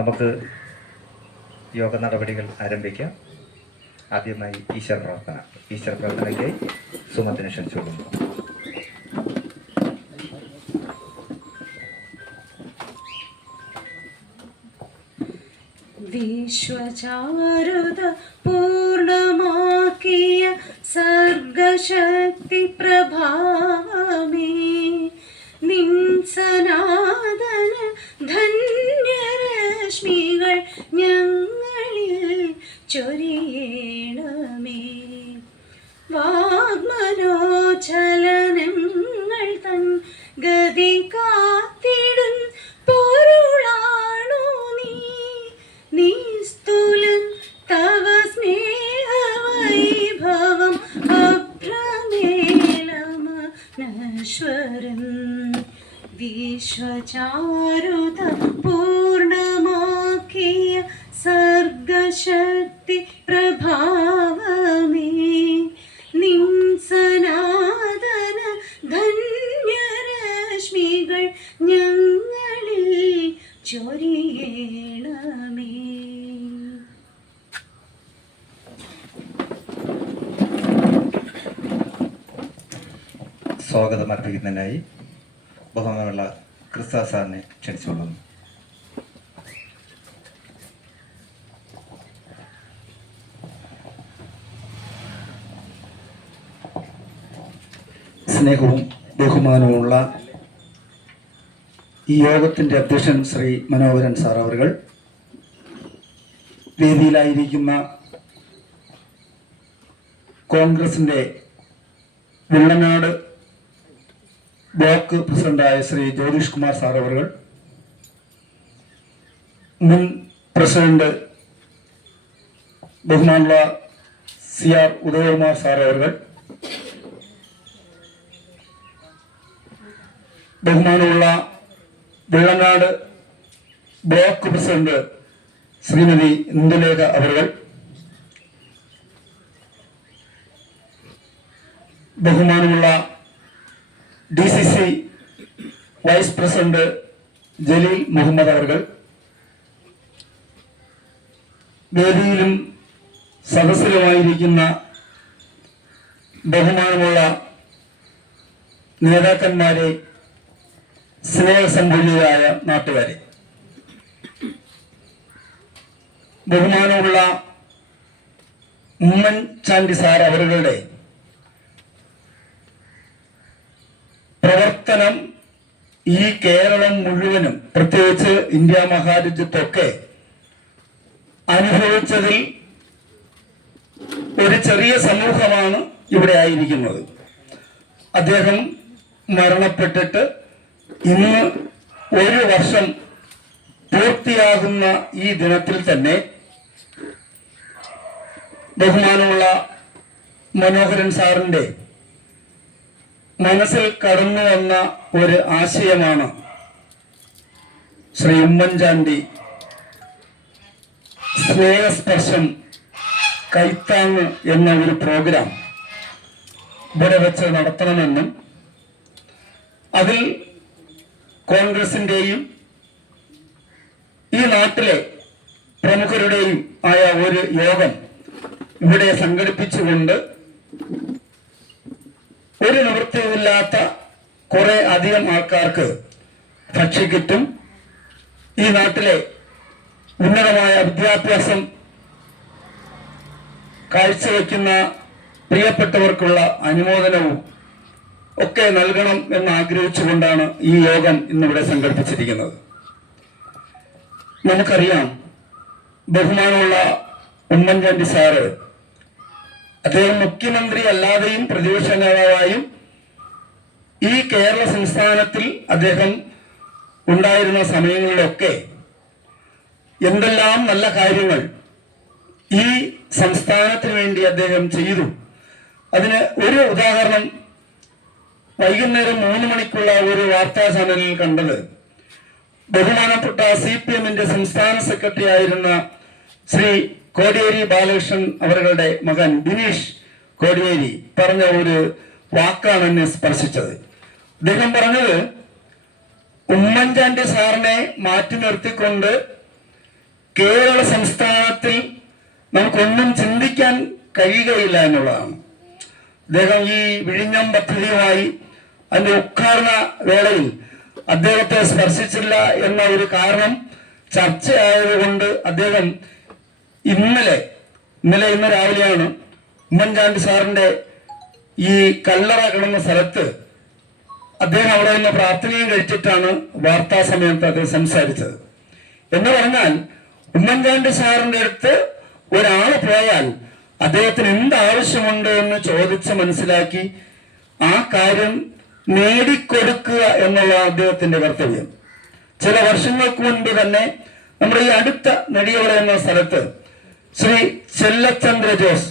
നമുക്ക് യോഗ നടപടികൾ ആരംഭിക്കാം. ആദ്യമായി ഈശ്വര പ്രാർത്ഥന. ഈശ്വര പ്രാർത്ഥനയ്ക്കായി സുമത്തിനെ ക്ഷണിച്ചുകൊള്ളുന്നു. വിശ്വചാരുത പൂർണ്ണമാക്കിയ സർഗശക്തി പ്രഭാവമേ, നിൻ സനാതന ധന്യരശ്മികൾ ഞങ്ങളിൽ ചൊരിയണമേ. വാഗ്മനോചലനങ്ങൾ തൻ ഗതി കാത്തിടും പൊരുളാണു നീ. നിസ്തുലൻ തവ സ്നേഹവൈഭവം അഭ്രമേളമനശ്വരം. വിശ്വചാരുത പൂർണ്ണമാക്കിയ സർഗശക്തി പ്രഭാവമേ, നിൻ സനാതന ധന്യരശ്മികൾ ഞങ്ങളിൽ ചൊരിയണമേ. സ്വാഗതം അർപ്പിക്കുന്നതിനായി ബഹുമാനമുള്ള ക്രിസ്ത സാറിനെ ക്ഷണിച്ചുകൊള്ളുന്നു. സ്നേഹവും ബഹുമാനവുമുള്ള ഈ യോഗത്തിൻ്റെ അധ്യക്ഷൻ ശ്രീ മനോഹരൻ സാർ അവർ, വേദിയിലായിരിക്കുന്ന കോൺഗ്രസിൻ്റെ വെള്ളനാട് ബ്ലോക്ക് പ്രസിഡന്റായ ശ്രീ ജ്യോതിഷ് കുമാർ സാർ അവർ, മുൻ പ്രസിഡന്റ് ബഹുമാനുള്ള CR ഉദയകുമാർ സാർ അവർ, ബഹുമാനമുള്ള വെള്ളനാട് ബ്ലോക്ക് പ്രസിഡന്റ് ശ്രീമതി ഇന്ദുലേഖ അവർ, ബഹുമാനമുള്ള DCC vice president Jaleel Muhammad അവർ, വേദിയിലും സദസ്സിലുമായിരിക്കുന്ന ബഹുമാനമുള്ള നേതാക്കന്മാരെ, സ്നേഹസമ്പന്നരായ നാട്ടുകാരെ, ബഹുമാനമുള്ള ഉമ്മൻചാണ്ടി സാർ അവരുടെ പ്രവർത്തനം ഈ കേരളം മുഴുവനും, പ്രത്യേകിച്ച് ഇന്ത്യ മഹാരാജ്യത്തൊക്കെ അനുഭവിച്ചതിൽ ഒരു ചെറിയ സമൂഹമാണ് ഇവിടെ ആയിരിക്കുന്നത്. അദ്ദേഹം മരണപ്പെട്ടിട്ട് ഇന്ന് 1 വർഷം പൂർത്തിയാകുന്ന ഈ ദിനത്തിൽ തന്നെ ബഹുമാനമുള്ള മനോഹരൻ സാറിൻ്റെ മനസ്സിൽ കടന്നു വന്ന ഒരു ആശയമാണ് ശ്രീ ഉമ്മൻചാണ്ടി സ്നേഹസ്പർശം കൈത്താങ് എന്ന ഒരു പ്രോഗ്രാം ഇവിടെ വെച്ച് നടത്തണമെന്നും അതിൽ കോൺഗ്രസിൻ്റെയും ഈ നാട്ടിലെ പ്രമുഖരുടെയും ആയ ഒരു യോഗം ഇവിടെ സംഘടിപ്പിച്ചുകൊണ്ട് ഒരു നിവൃത്തിയുമില്ലാത്ത കുറെ അധികം ആൾക്കാർക്ക് ഭക്ഷ്യക്കിറ്റും ഈ നാട്ടിലെ ഉന്നതമായ വിദ്യാഭ്യാസം കാഴ്ചവെക്കുന്ന പ്രിയപ്പെട്ടവർക്കുള്ള അനുമോദനവും ഒക്കെ നൽകണം എന്ന് ആഗ്രഹിച്ചുകൊണ്ടാണ് ഈ യോഗം ഇന്നിവിടെ സംഘടിപ്പിച്ചിരിക്കുന്നത്. നമുക്കറിയാം, ബഹുമാനമുള്ള ഉമ്മൻചാണ്ടി സാറ് അദ്ദേഹം മുഖ്യമന്ത്രി അല്ലാതെയും പ്രതിപക്ഷ നേതാവായും ഈ കേരള സംസ്ഥാനത്തിൽ അദ്ദേഹം ഉണ്ടായിരുന്ന സമയങ്ങളിലൊക്കെ എന്തെല്ലാം നല്ല കാര്യങ്ങൾ ഈ സംസ്ഥാനത്തിന് വേണ്ടി അദ്ദേഹം ചെയ്തു. അതിന് ഒരു ഉദാഹരണം വൈകുന്നേരം 3 മണിക്കുള്ള ഒരു വാർത്താ ചാനലിൽ കണ്ടത്, ബഹുമാനപ്പെട്ട CPM-ന്റെ സംസ്ഥാന സെക്രട്ടറി ആയിരുന്ന ശ്രീ കോടിയേരി ബാലകൃഷ്ണൻ അവരുടെ മകൻ ബിനീഷ് കോടിയേരി പറഞ്ഞ ഒരു വാക്കാണ് എന്നെ സ്പർശിച്ചത്. അദ്ദേഹം പറഞ്ഞത്, ഉമ്മൻചാണ്ടി സാറിനെ മാറ്റി നിർത്തിക്കൊണ്ട് കേരള സംസ്ഥാനത്തിൽ നമുക്കൊന്നും ചിന്തിക്കാൻ കഴിയുകയില്ല എന്നുള്ളതാണ്. അദ്ദേഹം ഈ വിഴിഞ്ഞം പദ്ധതിയുമായി അതിന്റെ ഉദ്ഘാടന വേളയിൽ അദ്ദേഹത്തെ സ്പർശിച്ചില്ല എന്ന ഒരു കാരണം ചർച്ചയായതുകൊണ്ട് അദ്ദേഹം ഇന്ന് രാവിലെയാണ് ഉമ്മൻചാണ്ടി സാറിന്റെ ഈ കല്ലറ കിടന്ന സ്ഥലത്ത് അദ്ദേഹം അവിടെ നിന്ന് പ്രാർത്ഥനയും കഴിച്ചിട്ടാണ് വാർത്താ സമ്മേളനത്തിൽ അദ്ദേഹം സംസാരിച്ചത്. എന്ന് പറഞ്ഞാൽ ഉമ്മൻചാണ്ടി സാറിന്റെ അടുത്ത് ഒരാൾ പോയാൽ അദ്ദേഹത്തിന് എന്ത് ആവശ്യമുണ്ട് എന്ന് ചോദിച്ച് മനസ്സിലാക്കി ആ കാര്യം നേടിക്കൊടുക്കുക എന്നുള്ള അദ്ദേഹത്തിന്റെ കർത്തവ്യം. ചില വർഷങ്ങൾക്ക് മുൻപ് തന്നെ നമ്മുടെ ഈ അടുത്ത നെടിയോള എന്ന സ്ഥലത്ത് ശ്രീ ചെല്ലച്ചന്ദ്ര ജോസ്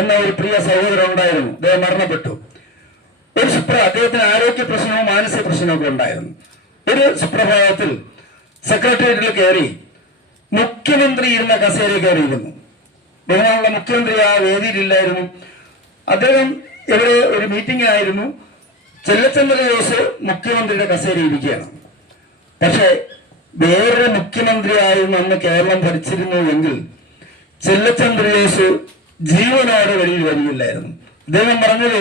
എന്ന ഒരു പ്രിയ സഹോദരൻ ഉണ്ടായിരുന്നു. അദ്ദേഹം മരണപ്പെട്ടു. അദ്ദേഹത്തിന് ആരോഗ്യ പ്രശ്നവും മാനസിക പ്രശ്നമൊക്കെ ഉണ്ടായിരുന്നു. ഒരു സുപ്രഭാതത്തിൽ സെക്രട്ടേറിയറ്റിൽ കയറി മുഖ്യമന്ത്രി ഇരുന്ന കസേരയിൽ കയറിയിരുന്നു. ബഹുമാനുള്ള മുഖ്യമന്ത്രി ആ വേദിയിലില്ലായിരുന്നു. അദ്ദേഹം ഇവിടെ ഒരു മീറ്റിംഗ് ആയിരുന്നു. ചെല്ലച്ചന്ദ്ര ജോസ് മുഖ്യമന്ത്രിയുടെ കസേരയിൽ ഇരിക്കുകയാണ്. പക്ഷെ വേറൊരു മുഖ്യമന്ത്രിയായിരുന്നു അന്ന് കേരളം ഭരിച്ചിരുന്നു എങ്കിൽ ചെല്ലച്ചന്ദ്ര ജോസ് ജീവനോടെ വെളിയിൽ വരികയില്ലായിരുന്നു. അദ്ദേഹം പറഞ്ഞത്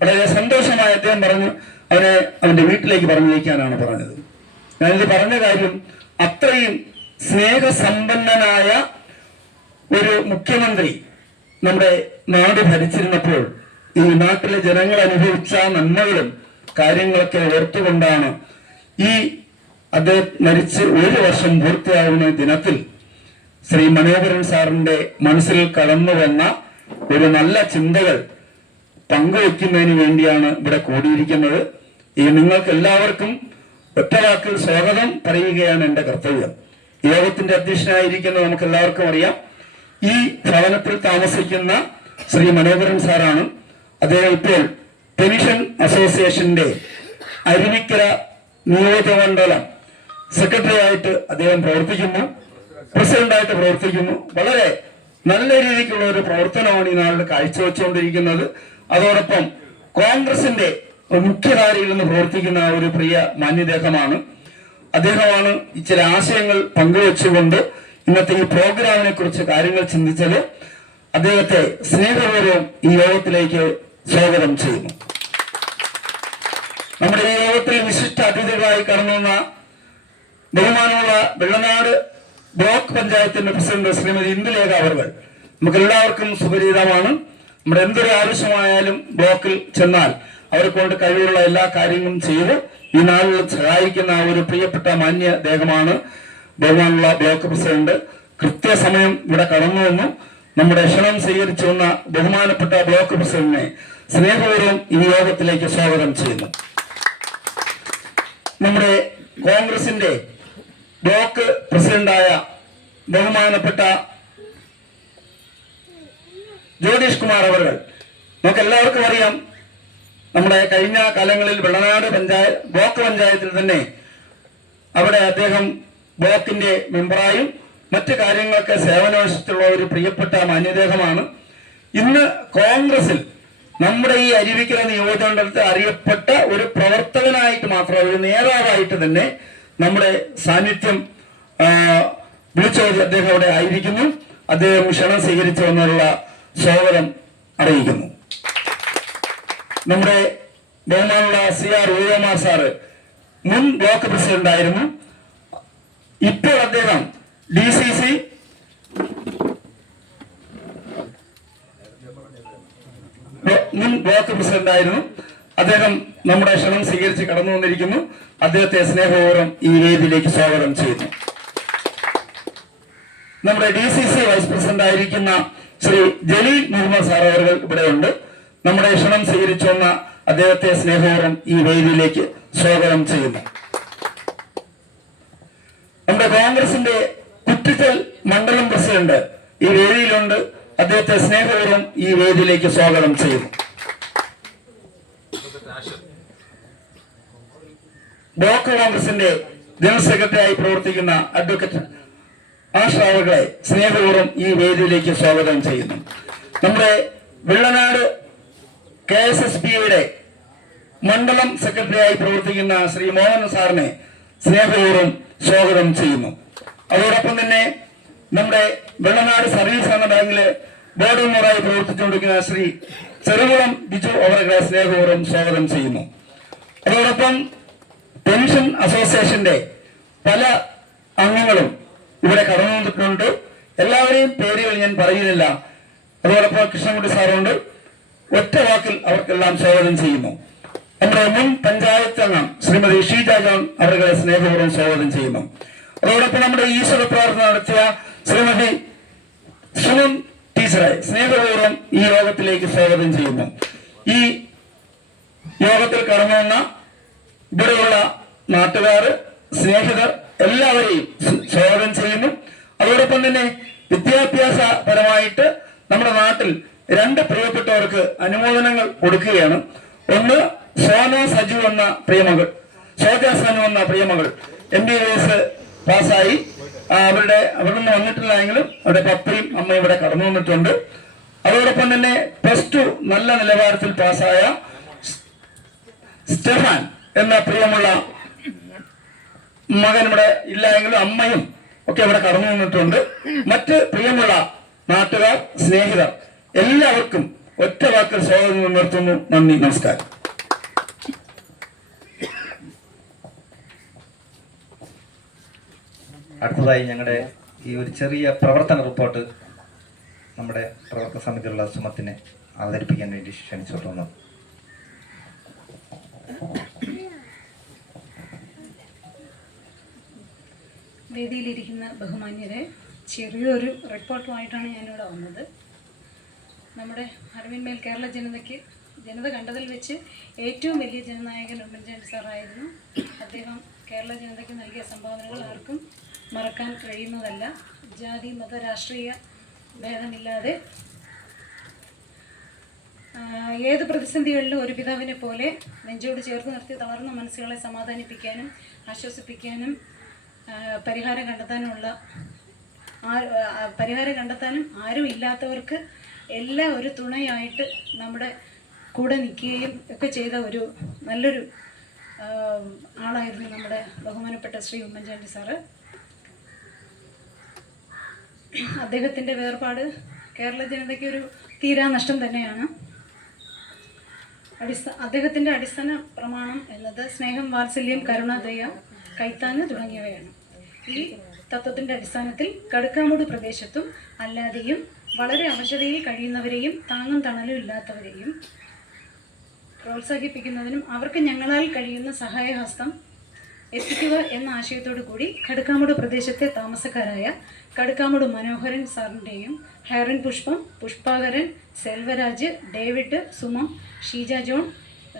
വളരെ സന്തോഷമായി. അദ്ദേഹം പറഞ്ഞു അവന്റെ വീട്ടിലേക്ക് പറഞ്ഞയക്കാനാണ് പറഞ്ഞത്. ഞാനിത് പറഞ്ഞ കാര്യം അത്രയും സ്നേഹസമ്പന്നനായ ഒരു മുഖ്യമന്ത്രി നമ്മുടെ നാട് ഭരിച്ചിരുന്നപ്പോൾ ഈ നാട്ടിലെ ജനങ്ങൾ അനുഭവിച്ച നന്മകളും കാര്യങ്ങളൊക്കെ ഓർത്തുകൊണ്ടാണ് ഈ അദ്ദേഹം മരിച്ച് 1 വർഷം പൂർത്തിയാകുന്ന ദിനത്തിൽ ശ്രീ മനോഹരൻ സാറിന്റെ മനസ്സിൽ കടന്നു വന്ന ഒരു നല്ല ചിന്തകൾ പങ്കുവെക്കുന്നതിന് വേണ്ടിയാണ് ഇവിടെ കൂടിയിരിക്കുന്നത്. ഈ നിങ്ങൾക്ക് എല്ലാവർക്കും ഒറ്റവാക്കിൽ സ്വാഗതം പറയുകയാണ് എൻ്റെ കർത്തവ്യം. യോഗത്തിന്റെ അധ്യക്ഷനായിരിക്കുന്ന നമുക്ക് എല്ലാവർക്കും അറിയാം, ഈ ഭവനത്തിൽ താമസിക്കുന്ന ശ്രീ മനോഹരൻ സാറാണ്. അദ്ദേഹം ഇപ്പോൾ പെൻഷൻ അസോസിയേഷന്റെ അരുവിക്കര നിയോജകമണ്ഡലം സെക്രട്ടറി ആയിട്ട് അദ്ദേഹം പ്രവർത്തിക്കുന്നു, പ്രസിഡന്റായിട്ട് പ്രവർത്തിക്കുന്നു. വളരെ നല്ല രീതിക്കുള്ള ഒരു പ്രവർത്തനമാണ് ഈ നാളിൽ കാഴ്ചവെച്ചുകൊണ്ടിരിക്കുന്നത്. അതോടൊപ്പം കോൺഗ്രസിന്റെ മുഖ്യധാരയിൽ നിന്ന് പ്രവർത്തിക്കുന്ന ഒരു പ്രിയ മാന്യദേഹമാണ്. അദ്ദേഹമാണ് ചില ആശയങ്ങൾ പങ്കുവെച്ചുകൊണ്ട് ഇന്നത്തെ ഈ പ്രോഗ്രാമിനെ കുറിച്ച് കാര്യങ്ങൾ ചിന്തിച്ചത്. അദ്ദേഹത്തെ സ്നേഹപൂർവ്വം ഈ യോഗത്തിലേക്ക് സ്വാഗതം ചെയ്യുന്നു. നമ്മുടെ ഈ യോഗത്തിൽ വിശിഷ്ട അതിഥികളായി കടന്നു വന്ന ബഹുമാനമുള്ള വെള്ളനാട് ബ്ലോക്ക് പഞ്ചായത്തിന്റെ പ്രസിഡന്റ് ശ്രീമതി ഇന്ദുലേഖ അവർ നമുക്ക് എല്ലാവർക്കും സുപരിചിതമാണ്. നമ്മുടെ എന്തൊരു ആവശ്യമായാലും ബ്ലോക്കിൽ ചെന്നാൽ അവരെ കൊണ്ട് കഴിവുള്ള എല്ലാ കാര്യങ്ങളും ചെയ്ത് ഈ നാളിൽ സഹായിക്കുന്ന ഒരു പ്രിയപ്പെട്ട മാന്യ ദേഹമാണ് ബഹുമാനുള്ള ബ്ലോക്ക് പ്രസിഡന്റ്. കൃത്യസമയം ഇവിടെ കടന്നു വന്നു നമ്മുടെ ക്ഷണം സ്വീകരിച്ചു വന്ന ബഹുമാനപ്പെട്ട ബ്ലോക്ക് പ്രസിഡന്റിനെ സ്നേഹപൂർവ്വം ഈ യോഗത്തിലേക്ക് സ്വാഗതം ചെയ്യുന്നു. നമ്മുടെ കോൺഗ്രസിന്റെ ബ്ലോക്ക് പ്രസിഡന്റായ ബഹുമാനപ്പെട്ട ജ്യോതിഷ് കുമാർ അവർ നമുക്ക് എല്ലാവർക്കും അറിയാം. നമ്മുടെ കഴിഞ്ഞ കാലങ്ങളിൽ വെള്ളനാട് ബ്ലോക്ക് പഞ്ചായത്തിൽ തന്നെ അവിടെ അദ്ദേഹം ബ്ലോക്കിന്റെ മെമ്പറായും മറ്റു കാര്യങ്ങളൊക്കെ സേവനാവശ്യത്തിലുള്ള ഒരു പ്രിയപ്പെട്ട മാന്യദേഹമാണ്. ഇന്ന് കോൺഗ്രസിൽ നമ്മുടെ ഈ അരുവിക്കര നിയോജകമണ്ഡലത്തിൽ അറിയപ്പെട്ട ഒരു പ്രവർത്തകനായിട്ട് മാത്രം ഒരു നേതാവായിട്ട് തന്നെ നമ്മുടെ സാന്നിധ്യം വിളിച്ചോതി അദ്ദേഹം അവിടെ ആയിരിക്കുന്നു. അദ്ദേഹം ക്ഷണം സ്വീകരിച്ചു വന്നുള്ള സ്വാഗതം അറിയിക്കുന്നു. നമ്മുടെ ബഹുമാനുള്ള CR ഉദയകുമാർ സാറ് മുൻ ബ്ലോക്ക് പ്രസിഡന്റ് ആയിരുന്നു. ഇപ്പോൾ അദ്ദേഹം DCC മുൻ ബ്ലോക്ക് പ്രസിഡന്റ് ആയിരുന്നു. അദ്ദേഹം നമ്മുടെ ക്ഷണം സ്വീകരിച്ച് കടന്നു വന്നിരിക്കുന്നു. അദ്ദേഹത്തെ സ്നേഹപൂർവ്വം ഈ വേദിയിലേക്ക് സ്വാഗതം ചെയ്യുന്നു. നമ്മുടെ DCC വൈസ് പ്രസിഡന്റ് ആയിരിക്കുന്ന ശ്രീ ജലീൽ മുഹമ്മദ് സാർ അവർ ഇവിടെയുണ്ട്. നമ്മുടെ ക്ഷണം സ്വീകരിച്ചു വന്ന അദ്ദേഹത്തെ സ്നേഹപൂർവ്വം ഈ വേദിയിലേക്ക് സ്വാഗതം ചെയ്യുന്നു. നമ്മുടെ കോൺഗ്രസിന്റെ കുറ്റിച്ചൽ മണ്ഡലം പ്രസിഡന്റ് ഈ വേദിയിലുണ്ട്. അദ്ദേഹത്തെ സ്നേഹപൂർവ്വം ഈ വേദിയിലേക്ക് സ്വാഗതം ചെയ്യുന്നു. ബ്ലോക്ക് കോൺഗ്രസിന്റെ ജനറൽ സെക്രട്ടറിയായി പ്രവർത്തിക്കുന്ന അഡ്വക്കേറ്റ് ആശ്രാവുകളെ സ്നേഹപൂർവ്വം ഈ വേദിയിലേക്ക് സ്വാഗതം ചെയ്യുന്നു. നമ്മുടെ വെള്ളനാട് KSSB-യുടെ മണ്ഡലം സെക്രട്ടറിയായി പ്രവർത്തിക്കുന്ന ശ്രീ മോഹൻ സാറിനെ സ്നേഹപൂർവ്വം സ്വാഗതം ചെയ്യുന്നു. അതോടൊപ്പം തന്നെ നമ്മുടെ വെള്ളനാട് സർവീസ് എന്ന ബാങ്കിലെ ബോർഡ് മെമ്പറായി പ്രവർത്തിച്ചുകൊണ്ടിരിക്കുന്ന ശ്രീ ചെറുകുളം ബിജു അവരെ സ്നേഹപൂർവ്വം സ്വാഗതം ചെയ്യുന്നു. അതോടൊപ്പം പെൻഷൻ അസോസിയേഷന്റെ പല അംഗങ്ങളും ഇവിടെ കടന്നു വന്നിട്ടുണ്ട്. എല്ലാവരെയും പേരുകൾ ഞാൻ പറയുന്നില്ല. അതോടൊപ്പം കൃഷ്ണൻകുട്ടി സാറുണ്ട്. ഒറ്റ വാക്കിൽ അവർക്കെല്ലാം സ്വാഗതം ചെയ്യുന്നു. നമ്മുടെ മുൻ പഞ്ചായത്ത് അംഗം ശ്രീമതി ഷീജ ജോൺ അവരെ സ്നേഹപൂർവ്വം സ്വാഗതം ചെയ്യുന്നു. അതോടൊപ്പം നമ്മുടെ ഈശ്വര പ്രാർത്ഥന നടത്തിയ ശ്രീമതി സുമൻ ടീച്ചറെ സ്നേഹപൂർവ്വം ഈ യോഗത്തിലേക്ക് സ്വാഗതം ചെയ്യുന്നു. ഈ യോഗത്തിൽ കടന്നു വന്ന ഇവിടെയുള്ള നാട്ടുകാർ, സ്നേഹിതർ എല്ലാവരെയും സ്വാഗതം ചെയ്യുന്നു. അതോടൊപ്പം തന്നെ വിദ്യാഭ്യാസപരമായിട്ട് നമ്മുടെ നാട്ടിൽ 2 പ്രിയപ്പെട്ടവർക്ക് അനുമോദനങ്ങൾ കൊടുക്കുകയാണ്. ഒന്ന് സോന സജു എന്ന പ്രിയമകൾ, സോജ സനു എന്ന പ്രിയമകൾ MBBS പാസ്സായി. അവിടെ നിന്ന് വന്നിട്ടില്ല എങ്കിലും അവരുടെ പപ്പയും അമ്മയും ഇവിടെ കടന്നു വന്നിട്ടുണ്ട്. അതോടൊപ്പം തന്നെ +2 നല്ല നിലവാരത്തിൽ പാസ്സായ സ്റ്റെഫാൻ എന്ന പ്രിയമുള്ള മകൻ ഇവിടെ ഇല്ല എങ്കിലും അമ്മയും ഒക്കെ ഇവിടെ കടന്നു വന്നിട്ടുണ്ട്. മറ്റ് പ്രിയമുള്ള നാട്ടുകാർ, സ്നേഹിതർ എല്ലാവർക്കും ഒറ്റ വാക്കിൽ സ്വാഗതം നിർത്തുന്നു. നന്ദി, നമസ്കാരം. അടുത്തതായി ഞങ്ങളുടെ ഈ ഒരു ചെറിയ പ്രവർത്തന റിപ്പോർട്ട് നമ്മുടെ പ്രവർത്തക സമിതിയിലുള്ള സുമത്തിനെ അവതരിപ്പിക്കാൻ വേണ്ടി ക്ഷണിച്ചോട്ട് വന്നു. വേദിയിലിരിക്കുന്ന ബഹുമാന്യരെ, ചെറിയൊരു റിപ്പോർട്ടുമായിട്ടാണ് ഞാനിവിടെ വന്നത്. നമ്മുടെ അറിവിന്മേൽ കേരള ജനത കണ്ടതിൽ വെച്ച് ഏറ്റവും വലിയ ജനനായകൻ ഉമ്മൻചാണ്ടി സാറായിരുന്നു. അദ്ദേഹം കേരള ജനതയ്ക്ക് നൽകിയ സംഭാവനകൾ ആർക്കും മറക്കാൻ കഴിയുന്നതല്ല. ജാതി മത രാഷ്ട്രീയ ഭേദമില്ലാതെ ഏത് പ്രതിസന്ധികളിലും ഒരു പിതാവിനെ പോലെ നെഞ്ചോട് ചേർത്ത് നിർത്തി തളർന്ന മനസ്സുകളെ സമാധാനിപ്പിക്കാനും ആശ്വസിപ്പിക്കാനും പരിഹാരം കണ്ടെത്താനും ആരും ഇല്ലാത്തവർക്ക് എല്ലാം ഒരു തുണയായിട്ട് നമ്മുടെ കൂടെ നിൽക്കുകയും ഒക്കെ ചെയ്ത ഒരു നല്ലൊരു ആളായിരുന്നു നമ്മുടെ ബഹുമാനപ്പെട്ട ശ്രീ ഉമ്മൻചാണ്ടി സാറ്. അദ്ദേഹത്തിൻ്റെ വേർപാട് കേരള ജനതയ്ക്ക് ഒരു തീരാ നഷ്ടം തന്നെയാണ്. അദ്ദേഹത്തിൻ്റെ അടിസ്ഥാന പ്രമാണം എന്നത് സ്നേഹം, വാത്സല്യം, കരുണ, ദയ, കൈത്താങ്ങ് തുടങ്ങിയവയാണ്. ഈ തത്വത്തിൻ്റെ അടിസ്ഥാനത്തിൽ കടുക്കാമൂട് പ്രദേശത്തും അല്ലാതെയും വളരെ അവശതയിൽ കഴിയുന്നവരെയും താങ്ങും തണലും ഇല്ലാത്തവരെയും പ്രോത്സാഹിപ്പിക്കുന്നതിനും അവർക്ക് ഞങ്ങളാൽ കഴിയുന്ന സഹായഹസ്തം എത്തിക്കുക എന്ന ആശയത്തോടു കൂടി കടുക്കാമൂട് പ്രദേശത്തെ താമസക്കാരായ കടുക്കാമൂട് മനോഹരൻ സാറിൻ്റെയും ഹൈറൻ പുഷ്പം, പുഷ്പാകരൻ, സെൽവരാജ്, ഡേവിഡ്, സുമം, ഷീജ ജോൺ,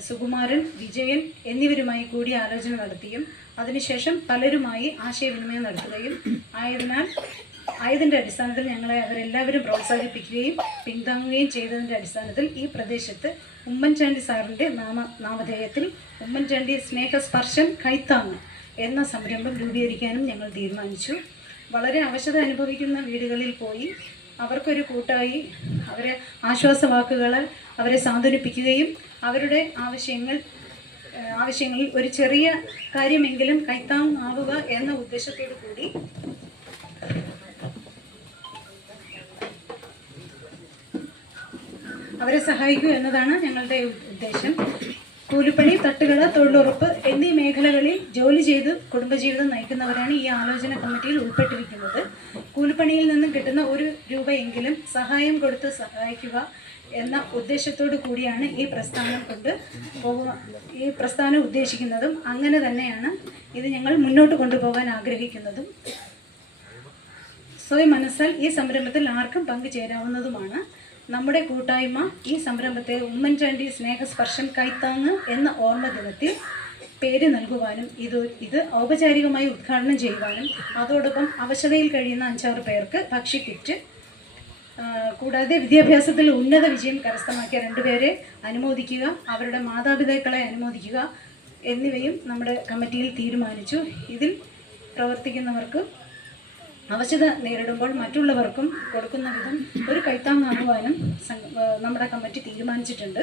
സുകുമാരൻ, വിജയൻ എന്നിവരുമായി കൂടി ആലോചന നടത്തിയും അതിനുശേഷം പലരുമായി ആശയവിനിമയം നടത്തുകയും ആയതിൻ്റെ അടിസ്ഥാനത്തിൽ ഞങ്ങളെ അവരെല്ലാവരും പ്രോത്സാഹിപ്പിക്കുകയും പിന്താങ്ങുകയും ചെയ്തതിൻ്റെ അടിസ്ഥാനത്തിൽ ഈ പ്രദേശത്ത് ഉമ്മൻചാണ്ടി സാറിൻ്റെ നാമധേയത്തിൽ ഉമ്മൻചാണ്ടി സ്നേഹസ്പർശം കൈത്താങ്ങ് എന്ന സംരംഭം രൂപീകരിക്കാനും ഞങ്ങൾ തീരുമാനിച്ചു. വളരെ അവശത അനുഭവിക്കുന്ന വീടുകളിൽ പോയി അവർക്കൊരു കൂട്ടായി അവരെ ആശ്വാസവാക്കുകളാൽ അവരെ സാന്ത്വനിപ്പിക്കുകയും അവരുടെ ആവശ്യങ്ങളിൽ ഒരു ചെറിയ കാര്യമെങ്കിലും കൈത്താങ്ങാവുക എന്ന ഉദ്ദേശത്തോടു കൂടി അവരെ സഹായിക്കുക എന്നതാണ് ഞങ്ങളുടെ ഉദ്ദേശം. കൂലിപ്പണി, തട്ടുകട, തൊഴിലുറപ്പ് എന്നീ മേഖലകളിൽ ജോലി ചെയ്ത് കുടുംബജീവിതം നയിക്കുന്നവരാണ് ഈ ആലോചന കമ്മിറ്റിയിൽ ഉൾപ്പെട്ടിരിക്കുന്നത്. കൂലിപ്പണിയിൽ നിന്നും കിട്ടുന്ന 1 രൂപയെങ്കിലും സഹായം കൊടുത്ത് സഹായിക്കുക എന്ന ഉദ്ദേശത്തോടു കൂടിയാണ് ഈ പ്രസ്ഥാനം ഉദ്ദേശിക്കുന്നതും അങ്ങനെ തന്നെയാണ് ഇത് ഞങ്ങൾ മുന്നോട്ട് കൊണ്ടുപോകാൻ ആഗ്രഹിക്കുന്നതും. സ്വയം മനസ്സാൽ ഈ സംരംഭത്തിൽ ആർക്കും പങ്കുചേരാവുന്നതുമാണ്. നമ്മുടെ കൂട്ടായ്മ ഈ സംരംഭത്തെ ഉമ്മൻചാണ്ടി സ്നേഹസ്പർശം കൈത്താങ്ങ് എന്ന ഓർമ്മ ദിനത്തിൽ പേര് നൽകുവാനും ഇത് ഔപചാരികമായി ഉദ്ഘാടനം ചെയ്യുവാനും അതോടൊപ്പം അവശതയിൽ കഴിയുന്ന 5-6 പേർക്ക് ഭക്ഷ്യക്കിറ്റ്, കൂടാതെ വിദ്യാഭ്യാസത്തിൽ ഉന്നത വിജയം കരസ്ഥമാക്കിയ 2 പേരെ അനുമോദിക്കുക, അവരുടെ മാതാപിതാക്കളെ അനുമോദിക്കുക എന്നിവയും നമ്മുടെ കമ്മിറ്റിയിൽ തീരുമാനിച്ചു. ഇതിൽ പ്രവർത്തിക്കുന്നവർക്ക് അവശത നേരിടുമ്പോൾ മറ്റുള്ളവർക്കും കൊടുക്കുന്ന വിധം ഒരു കൈത്താങ്ങാകുവാനും നമ്മുടെ കമ്മിറ്റി തീരുമാനിച്ചിട്ടുണ്ട്.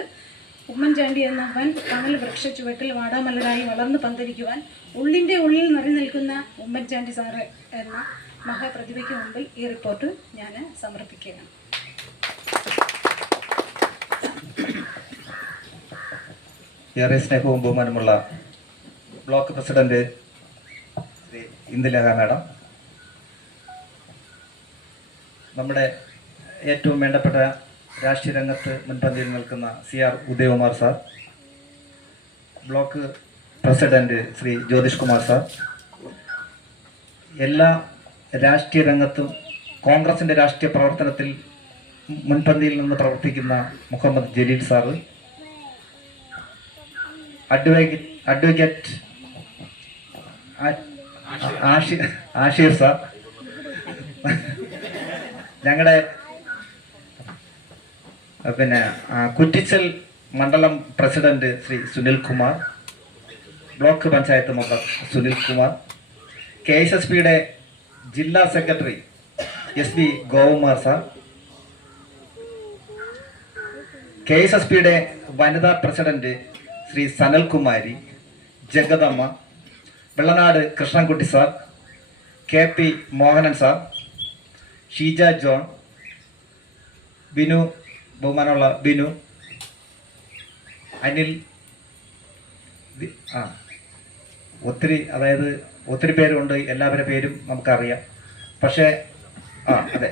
ഉമ്മൻചാണ്ടി എന്ന വൻ തണൽ വൃക്ഷ ചുവട്ടിൽ വാടാമലരായി വളർന്നു പന്തലിക്കുവാൻ ഉള്ളിൻ്റെ ഉള്ളിൽ നിറഞ്ഞു നിൽക്കുന്ന ഉമ്മൻചാണ്ടി സാറ് എന്ന മഹാപ്രതിഭയ്ക്ക് മുമ്പിൽ ഈ റിപ്പോർട്ട് ഞാൻ സമർപ്പിക്കുകയാണ്. ഏറെ സ്നേഹവും ബഹുമാനമുള്ള block president Shri Indulekha madam, നമ്മുടെ ഏറ്റവും വേണ്ടപ്പെട്ട രാഷ്ട്രീയ രംഗത്ത് മുൻപന്തിയിൽ നിൽക്കുന്ന CR Udayakumar sir, block president Shri Jyothish Kumar sir, എല്ലാ രാഷ്ട്രീയ രംഗത്തും കോൺഗ്രസിൻ്റെ രാഷ്ട്രീയ പ്രവർത്തനത്തിൽ മുൻപന്തിയിൽ നിന്ന് പ്രവർത്തിക്കുന്ന Muhammad Jaleel sir, advocate Ashir sir, ഞങ്ങളുടെ കുറ്റിച്ചൽ മണ്ഡലം president Shri Sunil Kumar, block panchayat member Sunil Kumar, KSSPയുടെ ജില്ലാ സെക്രട്ടറി SV ഗോകുമാർ സാർ, KSSPയുടെ വനിതാ president Shri Sanalkumari, Jagadamma, Vellanad Krishnankutty sir, KP Mohanan sir, Sheeja John, Binu, ബഹുമാനമുള്ള ബിനു, അനിൽ, ഒത്തിരി പേരുണ്ട്. എല്ലാവരുടെ പേരും നമുക്കറിയാം. പക്ഷേ അതെ,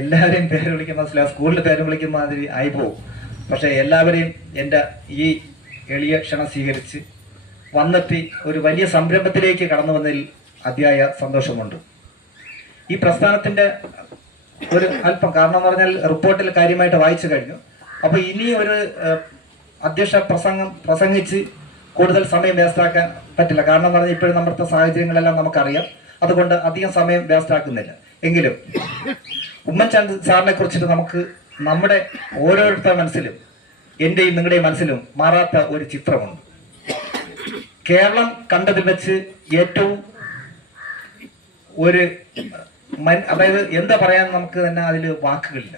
എല്ലാവരെയും പേര് വിളിക്കുമ്പോൾ മനസ്സിലാവും, സ്കൂളിൽ പേര് വിളിക്കുമ്പോൾ അതിൽ ആയിപ്പോവും. പക്ഷേ എല്ലാവരെയും എൻ്റെ ഈ എളിയ ക്ഷണം സ്വീകരിച്ച് വന്നെത്തി ഒരു വലിയ സംരംഭത്തിലേക്ക് കടന്നു വന്നതിൽ അതിയായ സന്തോഷമുണ്ട്. ഈ പ്രസ്ഥാനത്തിൻ്റെ ഒരു അല്പം കാരണം എന്ന് പറഞ്ഞാൽ റിപ്പോർട്ടിൽ കാര്യമായിട്ട് വായിച്ചു കഴിഞ്ഞു. അപ്പോൾ ഇനി ഒരു അധ്യക്ഷ പ്രസംഗിച്ച് കൂടുതൽ സമയം വേസ്റ്റാക്കാൻ പറ്റില്ല. കാരണം എന്ന് പറഞ്ഞാൽ ഇപ്പോഴും നമ്മുടെ സാഹചര്യങ്ങളെല്ലാം നമുക്കറിയാം. അതുകൊണ്ട് അധികം സമയം വേസ്റ്റാക്കുന്നില്ല. എങ്കിലും ഉമ്മൻചാണ്ടി സാറിനെ കുറിച്ചിട്ട് നമുക്ക് നമ്മുടെ ഓരോരുത്തരുടെ മനസ്സിലും, എൻ്റെയും നിങ്ങളുടെയും മനസ്സിലും മാറാത്ത ഒരു ചിത്രമുണ്ട്. കേരളം കണ്ടതിൽ വെച്ച് ഏറ്റവും ഒരു അതായത് എന്താ പറയാൻ നമുക്ക് തന്നെ അതിൽ വാക്കുകളില്ല.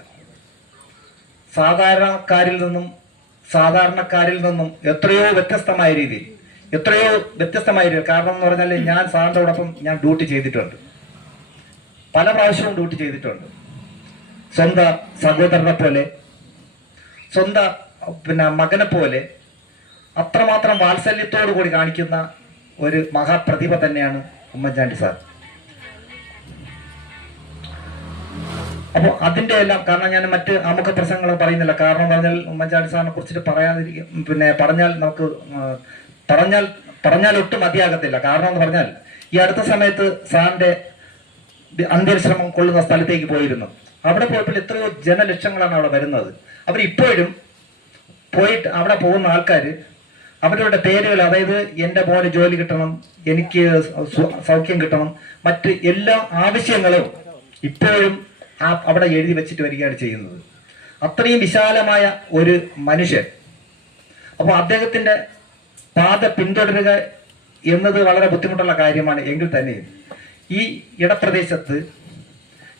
സാധാരണക്കാരിൽ നിന്നും എത്രയോ വ്യത്യസ്തമായ രീതിയിൽ കാരണം എന്ന് പറഞ്ഞാൽ ഞാൻ സാറിൻ്റെയോടൊപ്പം ഞാൻ ഡ്യൂട്ടി ചെയ്തിട്ടുണ്ട്, പല പ്രാവശ്യവും ഡ്യൂട്ടി ചെയ്തിട്ടുണ്ട്. സ്വന്തം സഹോദരനെ പോലെ, സ്വന്തം മകനെ പോലെ അത്രമാത്രം വാത്സല്യത്തോടു കൂടി കാണിക്കുന്ന ഒരു മഹാപ്രതിഭ തന്നെയാണ് ഉമ്മൻചാണ്ടി സാർ. അപ്പോൾ അതിൻ്റെ എല്ലാം കാരണം ഞാൻ മറ്റ് ആമുഖ പ്രസംഗങ്ങൾ പറയുന്നില്ല. കാരണം എന്ന് പറഞ്ഞാൽ ഉമ്മൻചാണ്ടി സാറിനെ കുറിച്ചിട്ട് പറഞ്ഞാൽ ഒട്ടും മതിയാകത്തില്ല. കാരണം എന്ന് പറഞ്ഞാൽ ഈ അടുത്ത സമയത്ത് സാറിൻ്റെ അന്ത്യവിശ്രമം കൊള്ളുന്ന സ്ഥലത്തേക്ക് പോയിരുന്നു. അവിടെ പോയപ്പോൾ എത്രയോ ജനലക്ഷങ്ങളാണ് അവിടെ വരുന്നത്. അവരിപ്പോഴും പോയിട്ട് അവിടെ പോകുന്ന ആൾക്കാർ അവരുടെ പേരുകൾ, അതായത് എൻ്റെ മോന് ജോലി കിട്ടണം, എനിക്ക് സൗഖ്യം കിട്ടണം, മറ്റ് എല്ലാ ആവശ്യങ്ങളും ഇപ്പോഴും അവിടെ എഴുതി വെച്ചിട്ട് വരികയാണ് ചെയ്യുന്നത്. അത്രയും വിശാലമായ ഒരു മനുഷ്യൻ. അപ്പോൾ അദ്ദേഹത്തിൻ്റെ പാത പിന്തുടരുക എന്നത് വളരെ ബുദ്ധിമുട്ടുള്ള കാര്യമാണ്. എങ്കിൽ തന്നെയും ഈ ഇടപ്രദേശത്ത്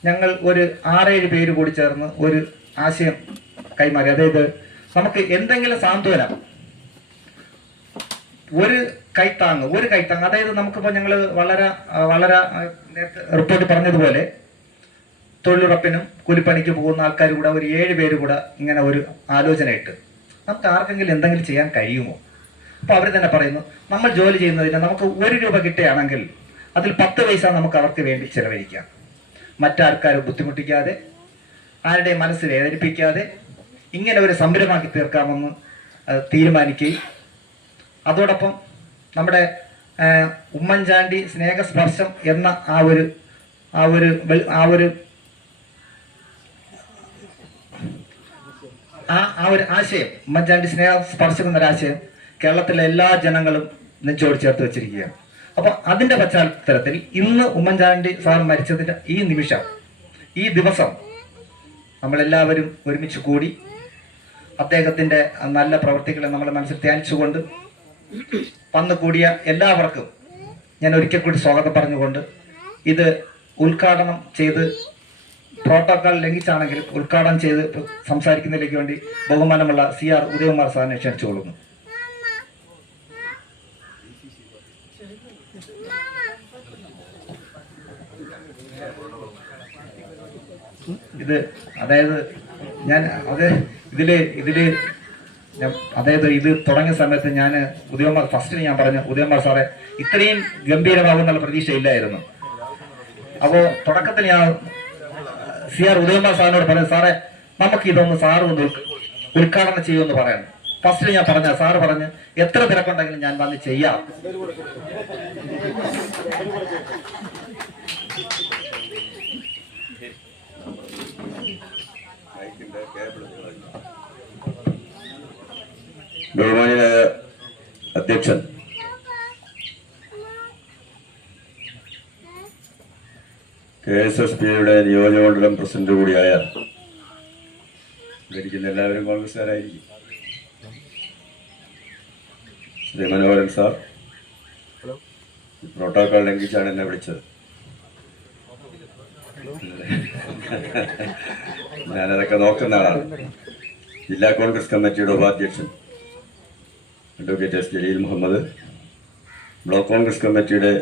ഞങ്ങൾ ഒരു 6-7 പേര് കൂടി ചേർന്ന് ഒരു ആശയം കൈമാറി. അതായത് നമുക്ക് എന്തെങ്കിലും സാന്ത്വനം, ഒരു കൈത്താങ്, അതായത് നമുക്കിപ്പോൾ ഞങ്ങൾ വളരെ നേരത്തെ റിപ്പോർട്ട് പറഞ്ഞതുപോലെ തൊഴിലുറപ്പിനും കൂലിപ്പണിക്ക് പോകുന്ന ആൾക്കാർ കൂടെ ഒരു 7 പേര് കൂടെ ഇങ്ങനെ ഒരു ആലോചനയിട്ട് നമുക്ക് ആർക്കെങ്കിലും എന്തെങ്കിലും ചെയ്യാൻ കഴിയുമോ? അപ്പോൾ അവർ തന്നെ പറയുന്നു, നമ്മൾ ജോലി ചെയ്യുന്നതിന് നമുക്ക് 1 രൂപ കിട്ടുകയാണെങ്കിൽ അതിൽ 10 പൈസ നമുക്ക് അവർക്ക് വേണ്ടി ചിലവഴിക്കാം. മറ്റാൾക്കാരെ ബുദ്ധിമുട്ടിക്കാതെ, ആരുടെയും മനസ്സ് വേദനിപ്പിക്കാതെ ഇങ്ങനെ ഒരു സംരംഭമാക്കി തീർക്കാമെന്ന് തീരുമാനിക്കുകയും അതോടൊപ്പം നമ്മുടെ ഉമ്മൻചാണ്ടി സ്നേഹസ്പർശം എന്ന ആ ഒരു ആശയം, ഉമ്മൻചാണ്ടി സ്നേഹസ്പർശം എന്നൊരാശയം കേരളത്തിലെ എല്ലാ ജനങ്ങളും നെഞ്ചോട് ചേർത്ത് വെച്ചിരിക്കുകയാണ്. അപ്പോൾ അതിൻ്റെ പശ്ചാത്തലത്തിൽ ഇന്ന് ഉമ്മൻചാണ്ടി സാർ മരിച്ചതിൻ്റെ ഈ ദിവസം നമ്മളെല്ലാവരും ഒരുമിച്ച് കൂടി അദ്ദേഹത്തിൻ്റെ നല്ല പ്രവൃത്തികളെ നമ്മളെ മനസ്സിൽ ധ്യാനിച്ചുകൊണ്ട് വന്നു കൂടിയ എല്ലാവർക്കും ഞാൻ ഒരിക്കൽ കൂടി സ്വാഗതം പറഞ്ഞുകൊണ്ട് ഇത് ഉദ്ഘാടനം ചെയ്ത്, പ്രോട്ടോകോൾ ലംഘിച്ചാണെങ്കിൽ ഉദ്ഘാടനം ചെയ്ത് സംസാരിക്കുന്നതിലേക്ക് വേണ്ടി ബഹുമാനമുള്ള CR ഉദയകുമാർ സാറിനെ ക്ഷണിച്ചുകൊള്ളുന്നു. ഇത് അതായത് ഞാൻ അതായത് ഇത് തുടങ്ങിയ സമയത്ത് ഞാൻ ഉദയകുമാർ ഫസ്റ്റിന് ഞാൻ പറഞ്ഞു, ഉദയകുമാർ സാറെ ഇത്രയും ഗംഭീരമാകുന്നുള്ള പ്രതീക്ഷയില്ലായിരുന്നു. അപ്പോൾ തുടക്കത്തിൽ ഞാൻ CR ഉദയകുമാർ സാറിനോട് പറഞ്ഞു, സാറേ നമുക്ക് ഇതൊന്ന് സാറ് ഒന്ന് ഉദ്ഘാടനം ചെയ്യുമെന്ന് പറയണം. ഫസ്റ്റിൽ ഞാൻ പറഞ്ഞ സാറ് പറഞ്ഞ് എത്ര തിരക്കുണ്ടെങ്കിലും ഞാൻ വന്ന് ചെയ്യാം. ബഹുമാന്യനായ അധ്യക്ഷൻ, KSSPയുടെ നിയോജകമണ്ഡലം പ്രസിഡന്റ് കൂടിയായ ധരിക്കുന്ന എല്ലാവരും കോൺഗ്രസ്സുകാരായിരിക്കും. ശ്രീ മനോഹരൻ സാർ പ്രോട്ടോകോൾ ലംഘിച്ചാണ് എന്നെ വിളിച്ചത്. ഞാനതൊക്കെ നോക്കുന്ന ആളാണ്. ജില്ലാ കോൺഗ്രസ് കമ്മിറ്റിയുടെ ഉപാധ്യക്ഷൻ advocate S. Jaleel Muhammad, block Congress കമ്മിറ്റിയുടെ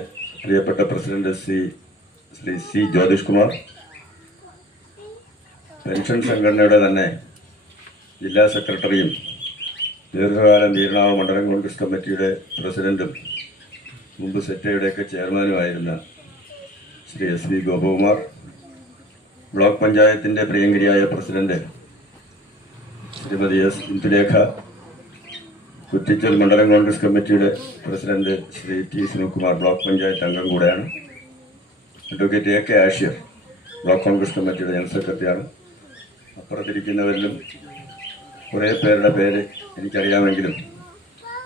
പ്രിയപ്പെട്ട president Shri C. Jyothish Kumar, pension സംഘടനയുടെ തന്നെ ജില്ലാ സെക്രട്ടറിയും ദീർഘകാലം വീരണാവ് മണ്ഡലം കോൺഗ്രസ് കമ്മിറ്റിയുടെ പ്രസിഡന്റും മുമ്പ് സെറ്റയുടെയൊക്കെ ചെയർമാനുമായിരുന്ന ശ്രീ SV ഗോപകുമാർ, ബ്ലോക്ക് പഞ്ചായത്തിൻ്റെ പ്രിയങ്കരിയായ പ്രസിഡന്റ് ശ്രീമതി S. ഇന്ദുലേഖ, കുറ്റിച്ചൽ മണ്ഡലം കോൺഗ്രസ് കമ്മിറ്റിയുടെ president Shri T. Sunilkumar block panchayat അംഗം കൂടെയാണ്. Advocate AK Ashir block Congress കമ്മിറ്റിയുടെ ജനറൽ സെക്രട്ടറിയാണ്. അപ്പുറത്തിരിക്കുന്നവരിലും കുറേ പേരുടെ പേര് എനിക്കറിയാമെങ്കിലും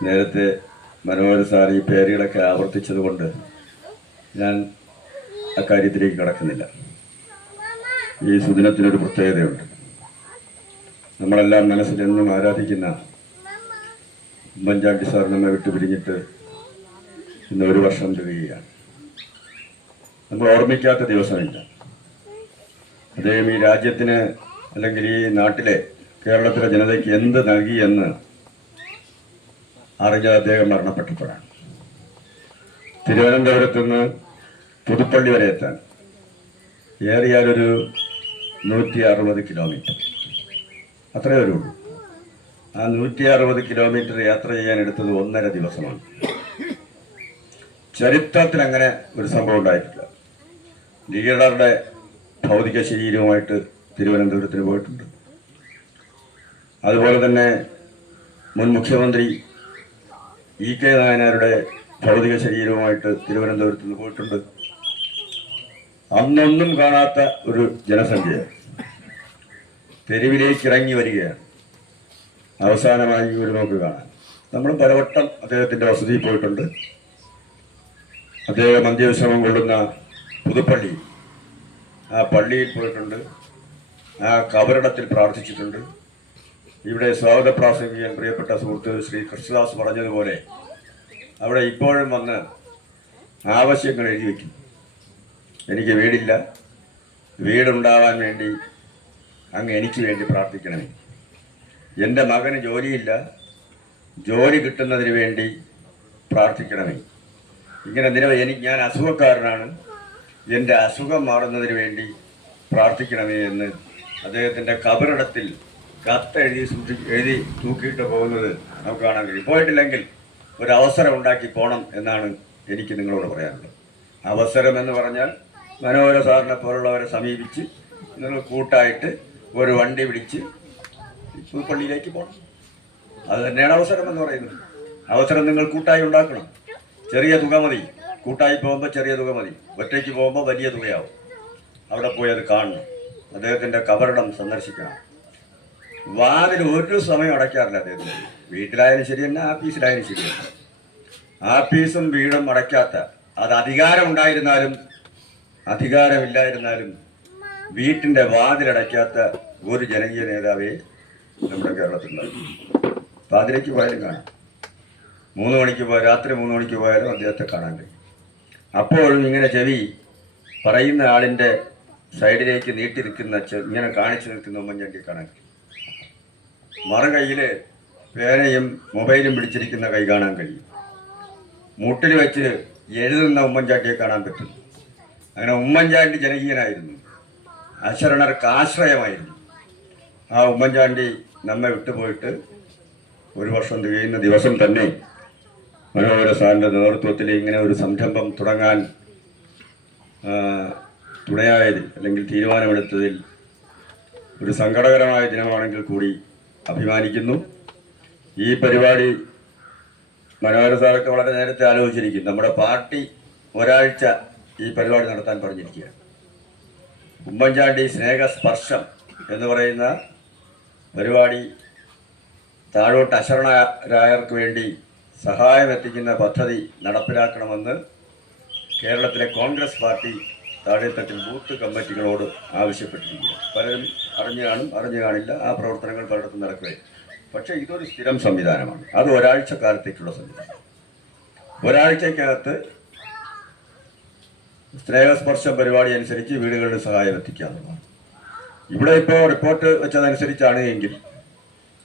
നേരത്തെ മനോഹർ സാർ ഈ പേരുകളൊക്കെ ആവർത്തിച്ചതുകൊണ്ട് ഞാൻ അക്കാര്യത്തിലേക്ക് കടക്കുന്നില്ല. ഈ സുദിനത്തിനൊരു പ്രത്യേകതയുണ്ട്. നമ്മളെല്ലാം മനസ്സിലെന്നും ആരാധിക്കുന്ന ഉമ്മൻചാണ്ടി സാർ നമ്മെ വിട്ടു പിരിഞ്ഞിട്ട് ഇന്ന് 1 വർഷം തികയുകയാണ്. നമ്മൾ ഓർമ്മിക്കാത്ത ദിവസമില്ല. അദ്ദേഹം ഈ രാജ്യത്തിന് അല്ലെങ്കിൽ ഈ നാട്ടിലെ കേരളത്തിലെ ജനതയ്ക്ക് എന്ത് നൽകി എന്ന് അറിഞ്ഞത് അദ്ദേഹം മരണപ്പെട്ടപ്പോഴാണ്. തിരുവനന്തപുരത്ത് നിന്ന് പുതുപ്പള്ളി വരെ എത്താൻ ഏറിയാലൊരു 160 കിലോമീറ്റർ, അത്രയേ വരുള്ളൂ. ആ 160 കിലോമീറ്റർ യാത്ര ചെയ്യാൻ എടുത്തത് 1.5 ദിവസമാണ്. ചരിത്രത്തിൽ അങ്ങനെ ഒരു സംഭവം ഉണ്ടായിട്ടില്ല. ലീഡറുടെ ഭൗതിക ശരീരവുമായിട്ട് തിരുവനന്തപുരത്തിന് പോയിട്ടുണ്ട്. അതുപോലെ തന്നെ മുൻ മുഖ്യമന്ത്രി E.K. നായനാരുടെ ഭൗതിക ശരീരവുമായിട്ട് തിരുവനന്തപുരത്ത് നിന്ന് പോയിട്ടുണ്ട്. അന്നൊന്നും കാണാത്ത ഒരു ജനസംഖ്യ തെരുവിലേക്ക് ഇറങ്ങി വരികയാണ്. അവസാനമായി ഒരു നോക്ക് കാണാൻ നമ്മൾ പലവട്ടം അദ്ദേഹത്തിൻ്റെ വസതിയിൽ പോയിട്ടുണ്ട്. അദ്ദേഹം അന്ത്യവിശ്രമം കൊള്ളുന്ന പുതുപ്പള്ളി, ആ പള്ളിയിൽ പോയിട്ടുണ്ട്. ആ കബറിടത്തിൽ പ്രാർത്ഥിച്ചിട്ടുണ്ട്. ഇവിടെ സ്വാഗത പ്രാസംഗികൻ പ്രിയപ്പെട്ട സുഹൃത്ത് ശ്രീ കൃഷ്ണദാസ് പറഞ്ഞതുപോലെ അവിടെ ഇപ്പോഴും വന്ന് ആവശ്യങ്ങൾ എഴുതി വയ്ക്കും. എനിക്ക് വീടില്ല, വീടുണ്ടാവാൻ വേണ്ടി അങ്ങ് എനിക്ക് വേണ്ടി പ്രാർത്ഥിക്കണമേ. എൻ്റെ മകന് ജോലിയില്ല, ജോലി കിട്ടുന്നതിന് വേണ്ടി പ്രാർത്ഥിക്കണമേ. ഇങ്ങനെ ഞാൻ അസുഖക്കാരനാണ്, എൻ്റെ അസുഖം മാറുന്നതിന് വേണ്ടി പ്രാർത്ഥിക്കണമേ എന്ന് അദ്ദേഹത്തിൻ്റെ കബറിടത്തിൽ എഴുതി തൂക്കിയിട്ട് പോകുന്നത് നമുക്ക് കാണാൻ കഴിയും. പോയിട്ടില്ലെങ്കിൽ ഒരു അവസരം ഉണ്ടാക്കി പോകണം എന്നാണ് എനിക്ക് നിങ്ങളോട് പറയാനുള്ളത്. അവസരം എന്ന് പറഞ്ഞാൽ മനോഹര സാറിനെ പോലുള്ളവരെ സമീപിച്ച് നിങ്ങൾ കൂട്ടായിട്ട് ഒരു വണ്ടി പിടിച്ച് പുതുപ്പള്ളിയിലേക്ക് പോകണം. അത് തന്നെയാണ് അവസരം എന്ന് പറയുന്നത്. അവസരം നിങ്ങൾ കൂട്ടായി ഉണ്ടാക്കണം. ചെറിയ തുക മതി. കൂട്ടായി പോകുമ്പോൾ ചെറിയ തുക മതി. ഒറ്റയ്ക്ക് പോകുമ്പോൾ വലിയ തുകയാവും. അവിടെ പോയി അത് കാണണം. അദ്ദേഹത്തിൻ്റെ കബറിടം സന്ദർശിക്കണം. വാതിൽ ഒരു സമയം അടയ്ക്കാറില്ല അദ്ദേഹത്തിന്. വീട്ടിലായാലും ശരി തന്നെ, ആഫീസിലായാലും ശരി തന്നെ. ആഫീസും വീടും അടയ്ക്കാത്ത, അത് അധികാരം ഉണ്ടായിരുന്നാലും അധികാരമില്ലായിരുന്നാലും വീട്ടിൻ്റെ വാതിലടയ്ക്കാത്ത ഒരു ജനകീയ നേതാവേ നമ്മുടെ കേരളത്തിലുണ്ടാകും. വാതിലേക്ക് പോയാലും കാണാം. 3 മണിക്ക് രാത്രി 3 മണിക്ക് പോയാലും അദ്ദേഹത്തെ കാണാൻ കഴിയും. അപ്പോഴും ഇങ്ങനെ ചെവി പറയുന്ന ആളിൻ്റെ സൈഡിലേക്ക് നീട്ടി നിൽക്കുന്ന, ഇങ്ങനെ കാണിച്ചു നിൽക്കുന്ന ഉമ്മൻചാണ്ടിയെ കാണാൻ കഴിയും. മറുകൈയിൽ പേനയും മൊബൈലും പിടിച്ചിരിക്കുന്ന കൈ കാണാൻ കഴിയും. മുട്ടിൽ വെച്ച് എഴുതുന്ന ഉമ്മൻചാണ്ടിയെ കാണാൻ പറ്റും. അങ്ങനെ ഉമ്മൻചാണ്ടി ജനകീയനായിരുന്നു. അശരണർക്ക് ആശ്രയമായിരുന്നു. ആ ഉമ്മൻചാണ്ടി നമ്മെ വിട്ടുപോയിട്ട് 1 വർഷം തികയുന്ന ദിവസം തന്നെ മനോഹര സാറിൻ്റെ നേതൃത്വത്തിൽ ഇങ്ങനെ ഒരു സംരംഭം തുടങ്ങാൻ തുണയായതിൽ അല്ലെങ്കിൽ തീരുമാനമെടുത്തതിൽ ഒരു സങ്കടകരമായ ദിനമാണെങ്കിൽ കൂടി അഭിമാനിക്കുന്നു. ഈ പരിപാടി മനോഹര സാറൊക്കെ വളരെ നേരത്തെ ആലോചിച്ചിരിക്കും. നമ്മുടെ പാർട്ടി ഒരാഴ്ച ഈ പരിപാടി നടത്താൻ പറഞ്ഞിരിക്കുകയാണ്. ഉമ്മൻചാണ്ടി സ്നേഹസ്പർശം എന്ന് പറയുന്ന പരിപാടി താഴോട്ട് അശരണരായർക്ക് വേണ്ടി സഹായം എത്തിക്കുന്ന പദ്ധതി നടപ്പിലാക്കണമെന്ന് കേരളത്തിലെ കോൺഗ്രസ് പാർട്ടി താഴെത്തട്ടിൽ ബൂത്ത് കമ്മിറ്റികളോട് ആവശ്യപ്പെട്ടിരിക്കുക. പലരും അറിഞ്ഞു കാണില്ല, ആ പ്രവർത്തനങ്ങൾ പലയിടത്തും നടക്കുകയും. പക്ഷേ ഇതൊരു സ്ഥിരം സംവിധാനമാണ്. അത് ഒരാഴ്ച കാലത്തേക്കുള്ള സംവിധാനം. ഒരാഴ്ചക്കകത്ത് സ്നേഹസ്പർശം പരിപാടി അനുസരിച്ച് വീടുകളിൽ സഹായം എത്തിക്കാവുന്നതാണ്. ഇവിടെ ഇപ്പോൾ റിപ്പോർട്ട് വെച്ചതനുസരിച്ചാണ് എങ്കിൽ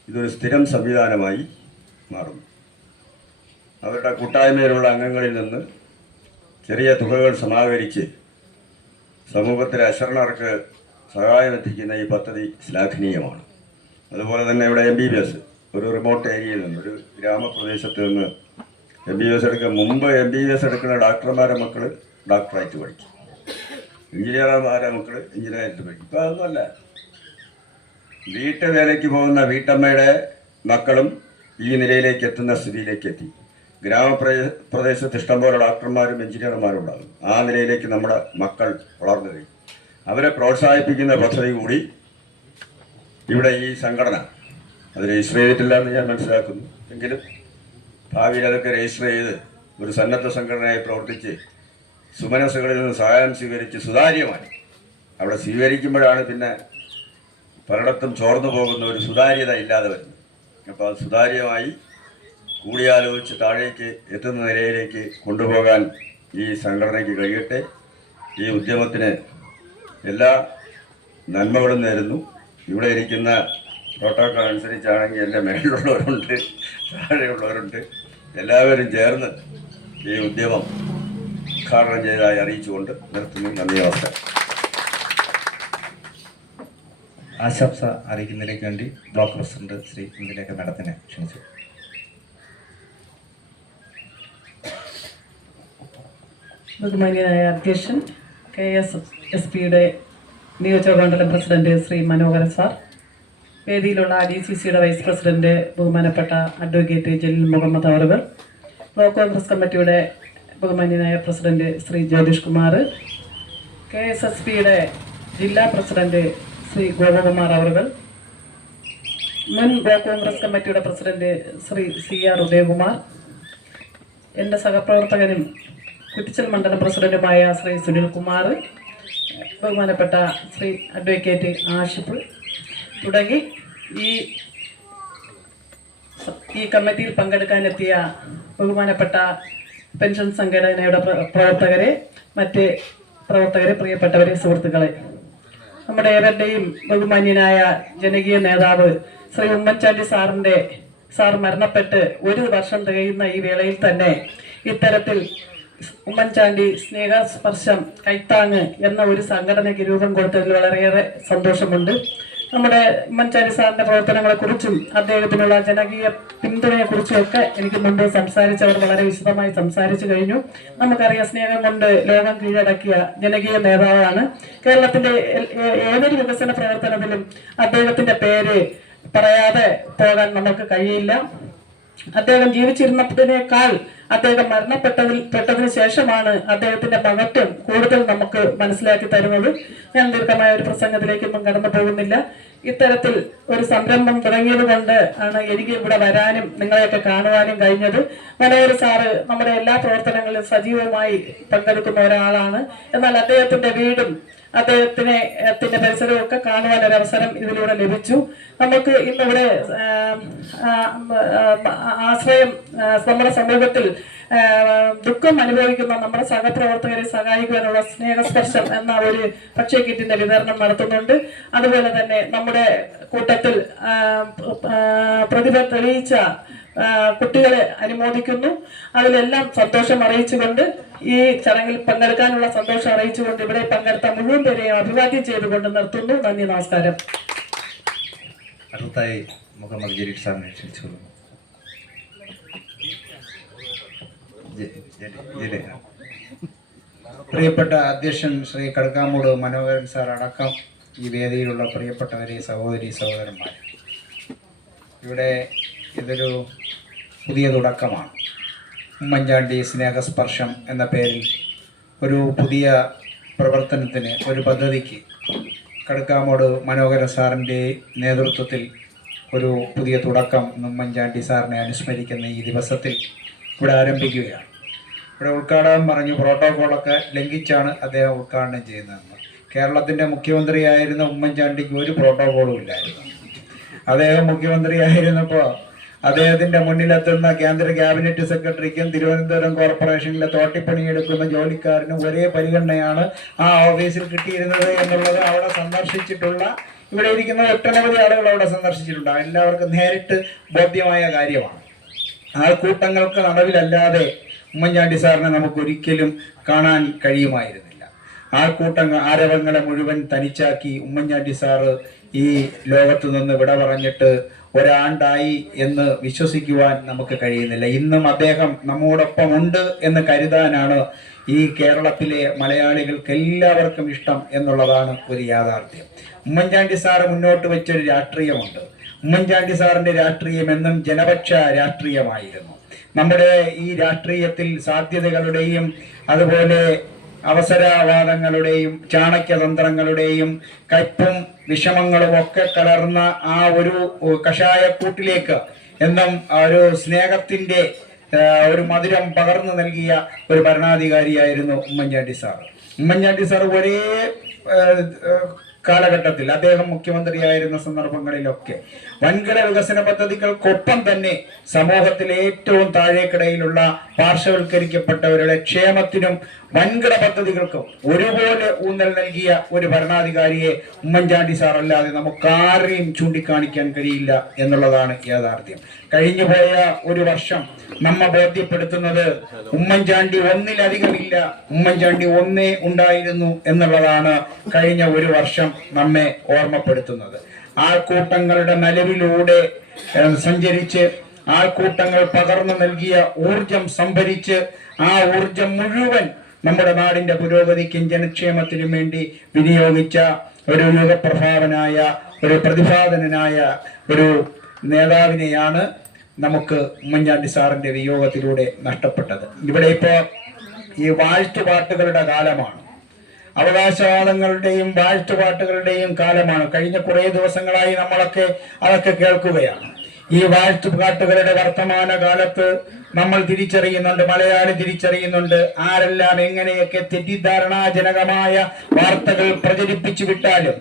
ഇതൊരു സ്ഥിരം സംവിധാനമായി മാറുന്നു. അവരുടെ കൂട്ടായ്മയിലുള്ള അംഗങ്ങളിൽ നിന്ന് ചെറിയ തുകകൾ സമാഹരിച്ച് സമൂഹത്തിലെ അശരണർക്ക് സഹായം എത്തിക്കുന്ന ഈ പദ്ധതി ശ്ലാഘനീയമാണ്. അതുപോലെ തന്നെ ഇവിടെ MBBS ഒരു റിമോട്ട് ഏരിയയിൽ നിന്ന്, ഒരു ഗ്രാമപ്രദേശത്ത് നിന്ന് MBBS എടുക്കുക. മുമ്പ് MBBS എടുക്കുന്ന ഡോക്ടർമാരെ മക്കൾ ഡോക്ടറായിട്ട് പഠിക്കും, എഞ്ചിനീയർമാരെ മക്കൾ എഞ്ചിനീയറായിട്ട് പഠിക്കും. ഇപ്പോൾ അതൊന്നുമല്ല. വീട്ടുവേലയ്ക്ക് പോകുന്ന വീട്ടമ്മയുടെ മക്കളും ഈ നിലയിലേക്ക് എത്തുന്ന സ്ഥിതിയിലേക്ക് എത്തി. ഗ്രാമപ്രദേശത്ത് ഇഷ്ടംപോലെ ഡോക്ടർമാരും എഞ്ചിനീയർമാരും ഉണ്ടാകും. ആ നിലയിലേക്ക് നമ്മുടെ മക്കൾ വളർന്നു കഴിഞ്ഞു. അവരെ പ്രോത്സാഹിപ്പിക്കുന്ന പദ്ധതി കൂടി ഇവിടെ ഈ സംഘടന അത് രജിസ്റ്റർ ചെയ്തിട്ടില്ല എന്ന് ഞാൻ മനസ്സിലാക്കുന്നു. എങ്കിലും ഭാവിയിൽ അതൊക്കെ രജിസ്റ്റർ ചെയ്ത് ഒരു സന്നദ്ധ സംഘടനയായി പ്രവർത്തിച്ച് സുമനസ്സുകളിൽ നിന്ന് സഹായം സ്വീകരിച്ച് സുതാര്യമായി അവിടെ സ്വീകരിക്കുമ്പോഴാണ് പിന്നെ പലയിടത്തും ചോർന്നു പോകുന്ന ഒരു സുതാര്യത ഇല്ലാതെ വരുന്നത്. അപ്പോൾ അത് സുതാര്യമായി കൂടിയാലോചിച്ച് താഴേക്ക് എത്തുന്ന നിലയിലേക്ക് കൊണ്ടുപോകാൻ ഈ സംഘടനയ്ക്ക് കഴിയട്ടെ. ഈ ഉദ്യമത്തിന് എല്ലാ നന്മകളും നേരുന്നു. ഇവിടെ ഇരിക്കുന്ന പ്രോട്ടോക്കോൾ അനുസരിച്ചാണെങ്കിൽ എൻ്റെ മേളിലുള്ളവരുണ്ട്, താഴെയുള്ളവരുണ്ട്. എല്ലാവരും ചേർന്ന് ഈ ഉദ്യമം ഉദ്ഘാടനം ചെയ്തതായി അറിയിച്ചുകൊണ്ട് നിർത്തുന്നു. നന്ദി, നമസ്കാരം. ആശംസ അറിയിക്കുന്നതിലേക്ക് വേണ്ടി ബ്ലോക്ക് പ്രസിഡന്റ് ശ്രീ ഇന്ദിലേഖ മാഡത്തിനെ ക്ഷണിച്ചു. ബഹുമാന്യനായ അധ്യക്ഷൻ KSSPയുടെ നിയോജകമണ്ഡലം പ്രസിഡന്റ് ശ്രീ മനോഹര സാർ, വേദിയിലുള്ള DCCയുടെ വൈസ് പ്രസിഡന്റ് ബഹുമാനപ്പെട്ട അഡ്വക്കേറ്റ് ജലീൽ മുഹമ്മദ് അവറുകൾ, ബ്ലോക്ക് കോൺഗ്രസ് കമ്മിറ്റിയുടെ ബഹുമാന്യനായ പ്രസിഡന്റ് ശ്രീ ജ്യോതിഷ് കുമാർ, KSSPയുടെ ജില്ലാ പ്രസിഡന്റ് ശ്രീ ഗോപകുമാർ അവറുകൾ, മുൻ ബ്ലോക്ക് കോൺഗ്രസ് കമ്മിറ്റിയുടെ പ്രസിഡന്റ് ശ്രീ CR ഉദയകുമാർ, എൻ്റെ സഹപ്രവർത്തകനും കുറ്റിച്ചൽ മണ്ഡലം പ്രസിഡന്റുമായ ശ്രീ സുനിൽ കുമാർ, ബഹുമാനപ്പെട്ട ശ്രീ അഡ്വക്കേറ്റ് ആഷിഫ് തുടങ്ങി ഈ കമ്മിറ്റിയിൽ പങ്കെടുക്കാനെത്തിയ ബഹുമാനപ്പെട്ട പെൻഷൻ സംഘടനയുടെ പ്രവർത്തകരെ, മറ്റ് പ്രവർത്തകരെ, പ്രിയപ്പെട്ടവരെ, സുഹൃത്തുക്കളെ, നമ്മുടെ ഏവരുടെയും ബഹുമാന്യനായ ജനകീയ നേതാവ് ശ്രീ ഉമ്മൻചാണ്ടി സാർ മരണപ്പെട്ട് 1 വർഷം തികയുന്ന ഈ വേളയിൽ തന്നെ ഇത്തരത്തിൽ ഉമ്മൻചാണ്ടി സ്നേഹസ്പർശം കൈത്താങ് എന്ന ഒരു സംഘടനയ്ക്ക് രൂപം കൊടുത്തതിൽ വളരെയേറെ സന്തോഷമുണ്ട്. നമ്മുടെ ഉമ്മൻചാണ്ടി സാറിന്റെ പ്രവർത്തനങ്ങളെക്കുറിച്ചും അദ്ദേഹത്തിനുള്ള ജനകീയ പിന്തുണയെക്കുറിച്ചും ഒക്കെ എനിക്ക് മുമ്പ് സംസാരിച്ചവർ വളരെ വിശദമായി സംസാരിച്ചു കഴിഞ്ഞു. നമുക്കറിയാം, സ്നേഹം കൊണ്ട് ലോകം കീഴടക്കിയ ജനകീയ നേതാവാണ്. കേരളത്തിന്റെ ഏതൊരു വികസന പ്രവർത്തനത്തിലും അദ്ദേഹത്തിന്റെ പേര് പറയാതെ പോകാൻ നമുക്ക് കഴിയില്ല. അദ്ദേഹം ജീവിച്ചിരുന്നതിനേക്കാൾ അദ്ദേഹം മരണപ്പെട്ടതിന് ശേഷമാണ് അദ്ദേഹത്തിന്റെ മഹത്വം കൂടുതൽ നമുക്ക് മനസ്സിലാക്കി തരുന്നത്. ഞാൻ ദീർഘമായ ഒരു പ്രസംഗത്തിലേക്കൊന്നും കടന്നു പോകുന്നില്ല. ഇത്തരത്തിൽ ഒരു സംരംഭം തുടങ്ങിയത് കൊണ്ട് ആണ് എനിക്ക് ഇവിടെ വരാനും നിങ്ങളെയൊക്കെ കാണുവാനും കഴിഞ്ഞത്. മനോഹർ സാറ് നമ്മുടെ എല്ലാ പ്രവർത്തനങ്ങളിലും സജീവമായി പങ്കെടുക്കുന്ന ഒരാളാണ്. എന്നാൽ അദ്ദേഹത്തിന്റെ വീടും അദ്ദേഹത്തിന്റെ പരിസരവും ഒക്കെ കാണുവാൻ ഒരു അവസരം ഇതിലൂടെ ലഭിച്ചു. നമുക്ക് ഇന്നിവിടെ ആശ്രയം നമ്മുടെ സമൂഹത്തിൽ ദുഃഖം അനുഭവിക്കുന്ന നമ്മുടെ സഹപ്രവർത്തകരെ സഹായിക്കുവാനുള്ള സ്നേഹസ്പർശം എന്ന ഒരു ഭക്ഷ്യക്കിറ്റിന്റെ വിതരണം നടത്തുന്നുണ്ട്. അതുപോലെ തന്നെ നമ്മുടെ കൂട്ടത്തിൽ പ്രതിഭ തെളിയിച്ച കുട്ടികളെ അനുമോദിക്കുന്നു. അതിലെല്ലാം സന്തോഷം അറിയിച്ചുകൊണ്ട്, ഈ ചടങ്ങിൽ പങ്കെടുക്കാനുള്ള സന്തോഷം അറിയിച്ചുകൊണ്ട് ഇവിടെ പങ്കെടുത്ത മുഴുവൻ പേരെയും അഭിവാദ്യം ചെയ്തുകൊണ്ട് നിർത്തുന്നു. നന്ദി, നമസ്കാരം. അടുത്തായി മുഹമ്മദ് ജലീൽ സാറിനെ ക്ഷണിച്ചുകൊള്ളുന്നു. പ്രിയപ്പെട്ട അധ്യക്ഷൻ ശ്രീ കടക്കാമൂട് മനോഹരൻ സാർ അടക്കം ഈ വേദിയിലുള്ള പ്രിയപ്പെട്ടവരെ, സഹോദരി സഹോദരന്മാർ, ഇവിടെ ഇതൊരു പുതിയ തുടക്കമാണ്. ഉമ്മൻചാണ്ടി സ്നേഹസ്പർശം എന്ന പേരിൽ ഒരു പുതിയ പ്രവർത്തനത്തിന്, ഒരു പദ്ധതിക്ക് കടക്കാമൂട് മനോഹരൻ സാറിൻ്റെ നേതൃത്വത്തിൽ ഒരു പുതിയ തുടക്കം ഉമ്മൻചാണ്ടി സാറിനെ അനുസ്മരിക്കുന്ന ഈ ദിവസത്തിൽ ഇവിടെ ആരംഭിക്കുകയാണ്. ഇവിടെ ഉദ്ഘാടനം പറഞ്ഞു പ്രോട്ടോകോളൊക്കെ ലംഘിച്ചാണ് അദ്ദേഹം ഉദ്ഘാടനം ചെയ്യുന്നതെന്ന്. കേരളത്തിൻ്റെ മുഖ്യമന്ത്രിയായിരുന്ന ഉമ്മൻചാണ്ടിക്ക് ഒരു പ്രോട്ടോകോളും ഇല്ലായിരുന്നു. അദ്ദേഹം മുഖ്യമന്ത്രിയായിരുന്നപ്പോൾ അദ്ദേഹത്തിൻ്റെ മുന്നിലെത്തുന്ന കേന്ദ്ര ക്യാബിനറ്റ് സെക്രട്ടറിക്കും തിരുവനന്തപുരം കോർപ്പറേഷനിലെ തോട്ടിപ്പണിയെടുക്കുന്ന ജോലിക്കാരനും ഒരേ പരിഗണനയാണ് ആ ഓഫീസിൽ കിട്ടിയിരുന്നത് എന്നുള്ളത് അവിടെ സന്ദർശിച്ചിട്ടുള്ള, ഇവിടെ ഇരിക്കുന്ന ഒട്ടനവധി ആളുകൾ അവിടെ സന്ദർശിച്ചിട്ടുണ്ടാകും. എല്ലാവർക്കും നേരിട്ട് ബോധ്യമായ കാര്യമാണ്. ആൾക്കൂട്ടങ്ങൾക്ക് നടുവിലല്ലാതെ ഉമ്മൻചാണ്ടി സാറിനെ നമുക്കൊരിക്കലും കാണാൻ കഴിയുമായിരുന്നില്ല. ആൾക്കൂട്ടങ്ങൾ, ആരവങ്ങളെ മുഴുവൻ തനിച്ചാക്കി ഉമ്മൻചാണ്ടി സാറ് ഈ ലോകത്ത് നിന്ന് വിട പറഞ്ഞിട്ട് ഒരാണ്ടായി എന്ന് വിശ്വസിക്കുവാൻ നമുക്ക് കഴിയുന്നില്ല. ഇന്നും അദ്ദേഹം നമ്മോടൊപ്പം ഉണ്ട് എന്ന് കരുതാനാണ് ഈ കേരളത്തിലെ മലയാളികൾക്ക് എല്ലാവർക്കും ഇഷ്ടം എന്നുള്ളതാണ് ഒരു യാഥാർത്ഥ്യം. ഉമ്മൻചാണ്ടി സാറ് മുന്നോട്ട് വെച്ചൊരു രാഷ്ട്രീയമുണ്ട്. ഉമ്മൻചാണ്ടി സാറിന്റെ രാഷ്ട്രീയം എന്നും ജനപക്ഷ രാഷ്ട്രീയമായിരുന്നു. നമ്മുടെ ഈ രാഷ്ട്രീയത്തിൽ സാധ്യതകളുടെയും അതുപോലെ അവസരവാദങ്ങളുടെയും ചാണക്യതന്ത്രങ്ങളുടെയും കയ്പും വിഷമങ്ങളും ഒക്കെ കലർന്ന ആ ഒരു കഷായക്കൂട്ടിലേക്ക് എന്നും ഒരു സ്നേഹത്തിന്റെ ഒരു മധുരം പകർന്നു നൽകിയ ഒരു ഭരണാധികാരിയായിരുന്നു ഉമ്മൻചാണ്ടി സാർ. ഉമ്മൻചാണ്ടി സാർ ഒരേ കാലഘട്ടത്തിൽ അദ്ദേഹം മുഖ്യമന്ത്രിയായിരുന്ന സന്ദർഭങ്ങളിലൊക്കെ വൻകിട വികസന പദ്ധതികൾക്കൊപ്പം തന്നെ സമൂഹത്തിലെ ഏറ്റവും താഴേക്കിടയിലുള്ള പാർശ്വവൽക്കരിക്കപ്പെട്ടവരുടെ ക്ഷേമത്തിനും വൻകിട പദ്ധതികൾക്കും ഒരുപോലെ ഊന്നൽ നൽകിയ ഒരു ഭരണാധികാരിയെ ഉമ്മൻചാണ്ടി സാർ അല്ലാതെ നമുക്കാരെയും ചൂണ്ടിക്കാണിക്കാൻ കഴിയില്ല എന്നുള്ളതാണ് യാഥാർത്ഥ്യം. കഴിഞ്ഞുപോയ ഒരു വർഷം നമ്മെ ബോധ്യപ്പെടുത്തുന്നത് ഉമ്മൻചാണ്ടി ഒന്നിലധികമില്ല, ഉമ്മൻചാണ്ടി ഒന്നേ ഉണ്ടായിരുന്നു എന്നുള്ളതാണ് കഴിഞ്ഞ ഒരു വർഷം നമ്മെ ഓർമ്മപ്പെടുത്തുന്നത്. ആൾക്കൂട്ടങ്ങളുടെ നലവിലൂടെ സഞ്ചരിച്ച് ആൾക്കൂട്ടങ്ങൾ പകർന്നു നൽകിയ ഊർജം സംഭരിച്ച് ആ ഊർജം മുഴുവൻ നമ്മുടെ നാടിന്റെ പുരോഗതിക്കും ജനക്ഷേമത്തിനും വേണ്ടി വിനിയോഗിച്ച ഒരു യുഗപ്രഭാവനായ, ഒരു പ്രതിഭാധനനായ ഒരു നേതാവിനെയാണ് നമുക്ക് ഉമ്മൻചാണ്ടി സാറിന്റെ വിയോഗത്തിലൂടെ നഷ്ടപ്പെട്ടത്. ഇവിടെ ഇപ്പോൾ ഈ വാഴ്ത്തുപാട്ടുകളുടെ കാലമാണ്, അവകാശവാദങ്ങളുടെയും വാഴ്ത്തുപാട്ടുകളുടെയും കാലമാണ്. കഴിഞ്ഞ കുറേ ദിവസങ്ങളായി നമ്മളൊക്കെ അതൊക്കെ കേൾക്കുകയാണ്. ഈ വാഴ്ത്തുപാട്ടുകളുടെ വർത്തമാന കാലത്ത് നമ്മൾ തിരിച്ചറിയുന്നുണ്ട്, മലയാളി തിരിച്ചറിയുന്നുണ്ട്, ആരെല്ലാം എങ്ങനെയൊക്കെ തെറ്റിദ്ധാരണാജനകമായ വാർത്തകൾ പ്രചരിപ്പിച്ചു വിട്ടാലും,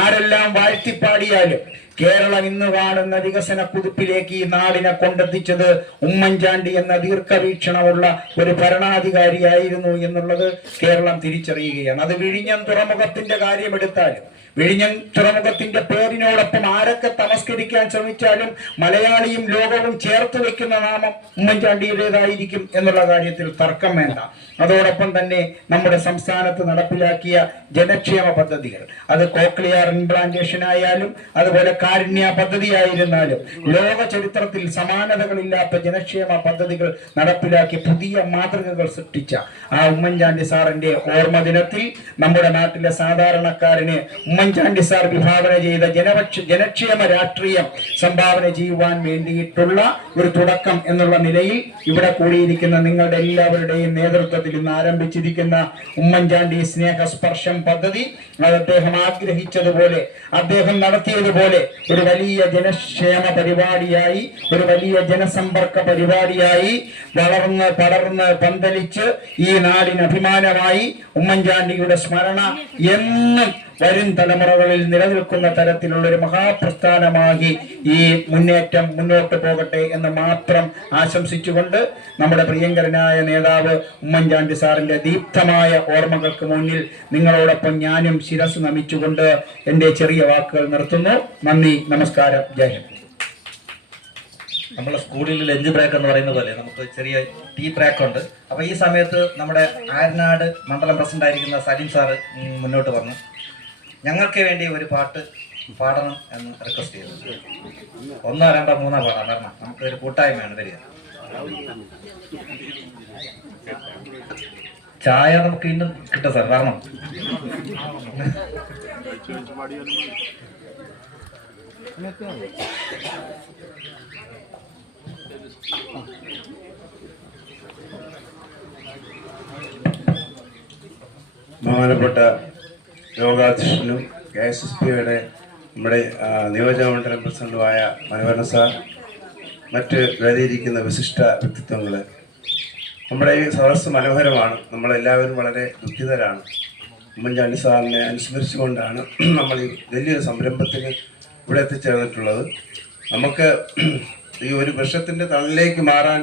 ആരെല്ലാം വാഴ്ത്തിപ്പാടിയാലും കേരളം ഇന്ന് കാണുന്ന വികസന കുതിപ്പിലേക്ക് ഈ നാടിനെ കൊണ്ടെത്തിച്ചത് ഉമ്മൻചാണ്ടി എന്ന ദീർഘവീക്ഷണമുള്ള ഒരു ഭരണാധികാരിയായിരുന്നു എന്നുള്ളത് കേരളം തിരിച്ചറിയുകയാണ്. അത് വിഴിഞ്ഞം തുറമുഖത്തിന്റെ കാര്യമെടുത്താലും, വിഴിഞ്ഞം തുറമുഖത്തിന്റെ പേരിനോടൊപ്പം ആരൊക്കെ തമസ്കരിക്കാൻ ശ്രമിച്ചാലും മലയാളിയും ലോകവും ചേർത്ത് വെക്കുന്ന നാമം ഉമ്മൻചാണ്ടിയുടേതായിരിക്കും എന്നുള്ള കാര്യത്തിൽ തർക്കം വേണ്ട. അതോടൊപ്പം തന്നെ നമ്മുടെ സംസ്ഥാനത്ത് നടപ്പിലാക്കിയ ജനക്ഷേമ പദ്ധതികൾ, അത് കോക്ലിയർ ഇംപ്ലാന്റേഷൻ ആയാലും അതുപോലെ കാരുണ്യ പദ്ധതിയായിരുന്നാലും, ലോക ചരിത്രത്തിൽ സമാനതകളില്ലാത്ത ജനക്ഷേമ പദ്ധതികൾ നടപ്പിലാക്കി പുതിയ മാതൃകകൾ സൃഷ്ടിച്ച ആ ഉമ്മൻചാണ്ടി സാറിന്റെ ഓർമ്മ ദിനത്തിൽ നമ്മുടെ നാട്ടിലെ സാധാരണക്കാരന് ഉമ്മൻചാണ്ടി സാർ വിഭാവന ചെയ്ത ജനക്ഷേമ രാഷ്ട്രീയം സംഭാവന ചെയ്യുവാൻ വേണ്ടിയിട്ടുള്ള ഒരു തുടക്കം എന്നുള്ള നിലയിൽ ഇവിടെ കൂടിയിരിക്കുന്ന നിങ്ങളുടെ എല്ലാവരുടെയും നേതൃത്വത്തിൽ ഇന്ന് ആരംഭിച്ചിരിക്കുന്ന ഉമ്മൻചാണ്ടി സ്നേഹസ്പർശം പദ്ധതി, അത് അദ്ദേഹം ആഗ്രഹിച്ചതുപോലെ, അദ്ദേഹം നടത്തിയതുപോലെ ഒരു വലിയ ജനക്ഷേമ പരിപാടിയായി, ഒരു വലിയ ജനസമ്പർക്ക പരിപാടിയായി വളർന്ന് പടർന്ന് പന്തലിച്ച് ഈ നാടിന് അഭിമാനമായി ഉമ്മൻചാണ്ടിയുടെ സ്മരണ എന്നും വരും തലമുറകളിൽ നിലനിൽക്കുന്ന തരത്തിലുള്ള ഒരു മഹാപ്രസ്ഥാനമായി ഈ മുന്നേറ്റം മുന്നോട്ട് പോകട്ടെ എന്ന് മാത്രം ആശംസിച്ചുകൊണ്ട് നമ്മുടെ പ്രിയങ്കരനായ നേതാവ് ഉമ്മൻചാണ്ടി സാറിന്റെ ദീപ്തമായ ഓർമ്മകൾക്ക് മുന്നിൽ നിങ്ങളോടൊപ്പം ഞാനും ശിരസ് നമിച്ചുകൊണ്ട് എൻ്റെ ചെറിയ വാക്കുകൾ നിർത്തുന്നു. നന്ദി, നമസ്കാരം, ജയ് ഹിന്ദ്. നമ്മൾ സ്കൂളിൽ ലഞ്ച് ബ്രേക്ക് എന്ന് പറയുന്ന പോലെ നമുക്ക് ചെറിയ ടീ ബ്രേക്ക് ഉണ്ട്. അപ്പോൾ ഈ സമയത്ത് നമ്മുടെ ആയർനാട് മണ്ഡലം പ്രസിഡന്റ് ആയിരിക്കുന്ന സലീം സാറ് മുന്നോട്ട് വന്നു ഞങ്ങൾക്ക് വേണ്ടി ഒരു പാട്ട് പാടണം എന്ന് റിക്വസ്റ്റ് ചെയ്തു. 1, 2, 3 പാടാം, വരണം, നമുക്ക് ഒരു കൂട്ടായ്മയാണ് വരിക. ചായ നമുക്ക് ഇന്നും കിട്ടും സാർ, വരണം. ബഹുമാനപ്പെട്ട യോഗാധ്യക്ഷനും KSSB-യുടെ നമ്മുടെ നിയോജകമണ്ഡലം പ്രസിഡന്റുമായ മനോഹരൻ സാർ, മറ്റ് വേദിയിരിക്കുന്ന വിശിഷ്ട വ്യക്തിത്വങ്ങൾ, നമ്മുടെ ഈ സദസ്സ് മനോഹരമാണ്. നമ്മളെല്ലാവരും വളരെ ദുഃഖിതരാണ്. ഉമ്മൻചാണ്ടി സാറിനെ അനുസ്മരിച്ചുകൊണ്ടാണ് നമ്മൾ ഈ വലിയൊരു സംരംഭത്തിന് ഇവിടെ എത്തിച്ചേർന്നിട്ടുള്ളത്. നമുക്ക് ഈ ഒരു വൃക്ഷത്തിൻ്റെ തണലിലേക്ക് മാറാൻ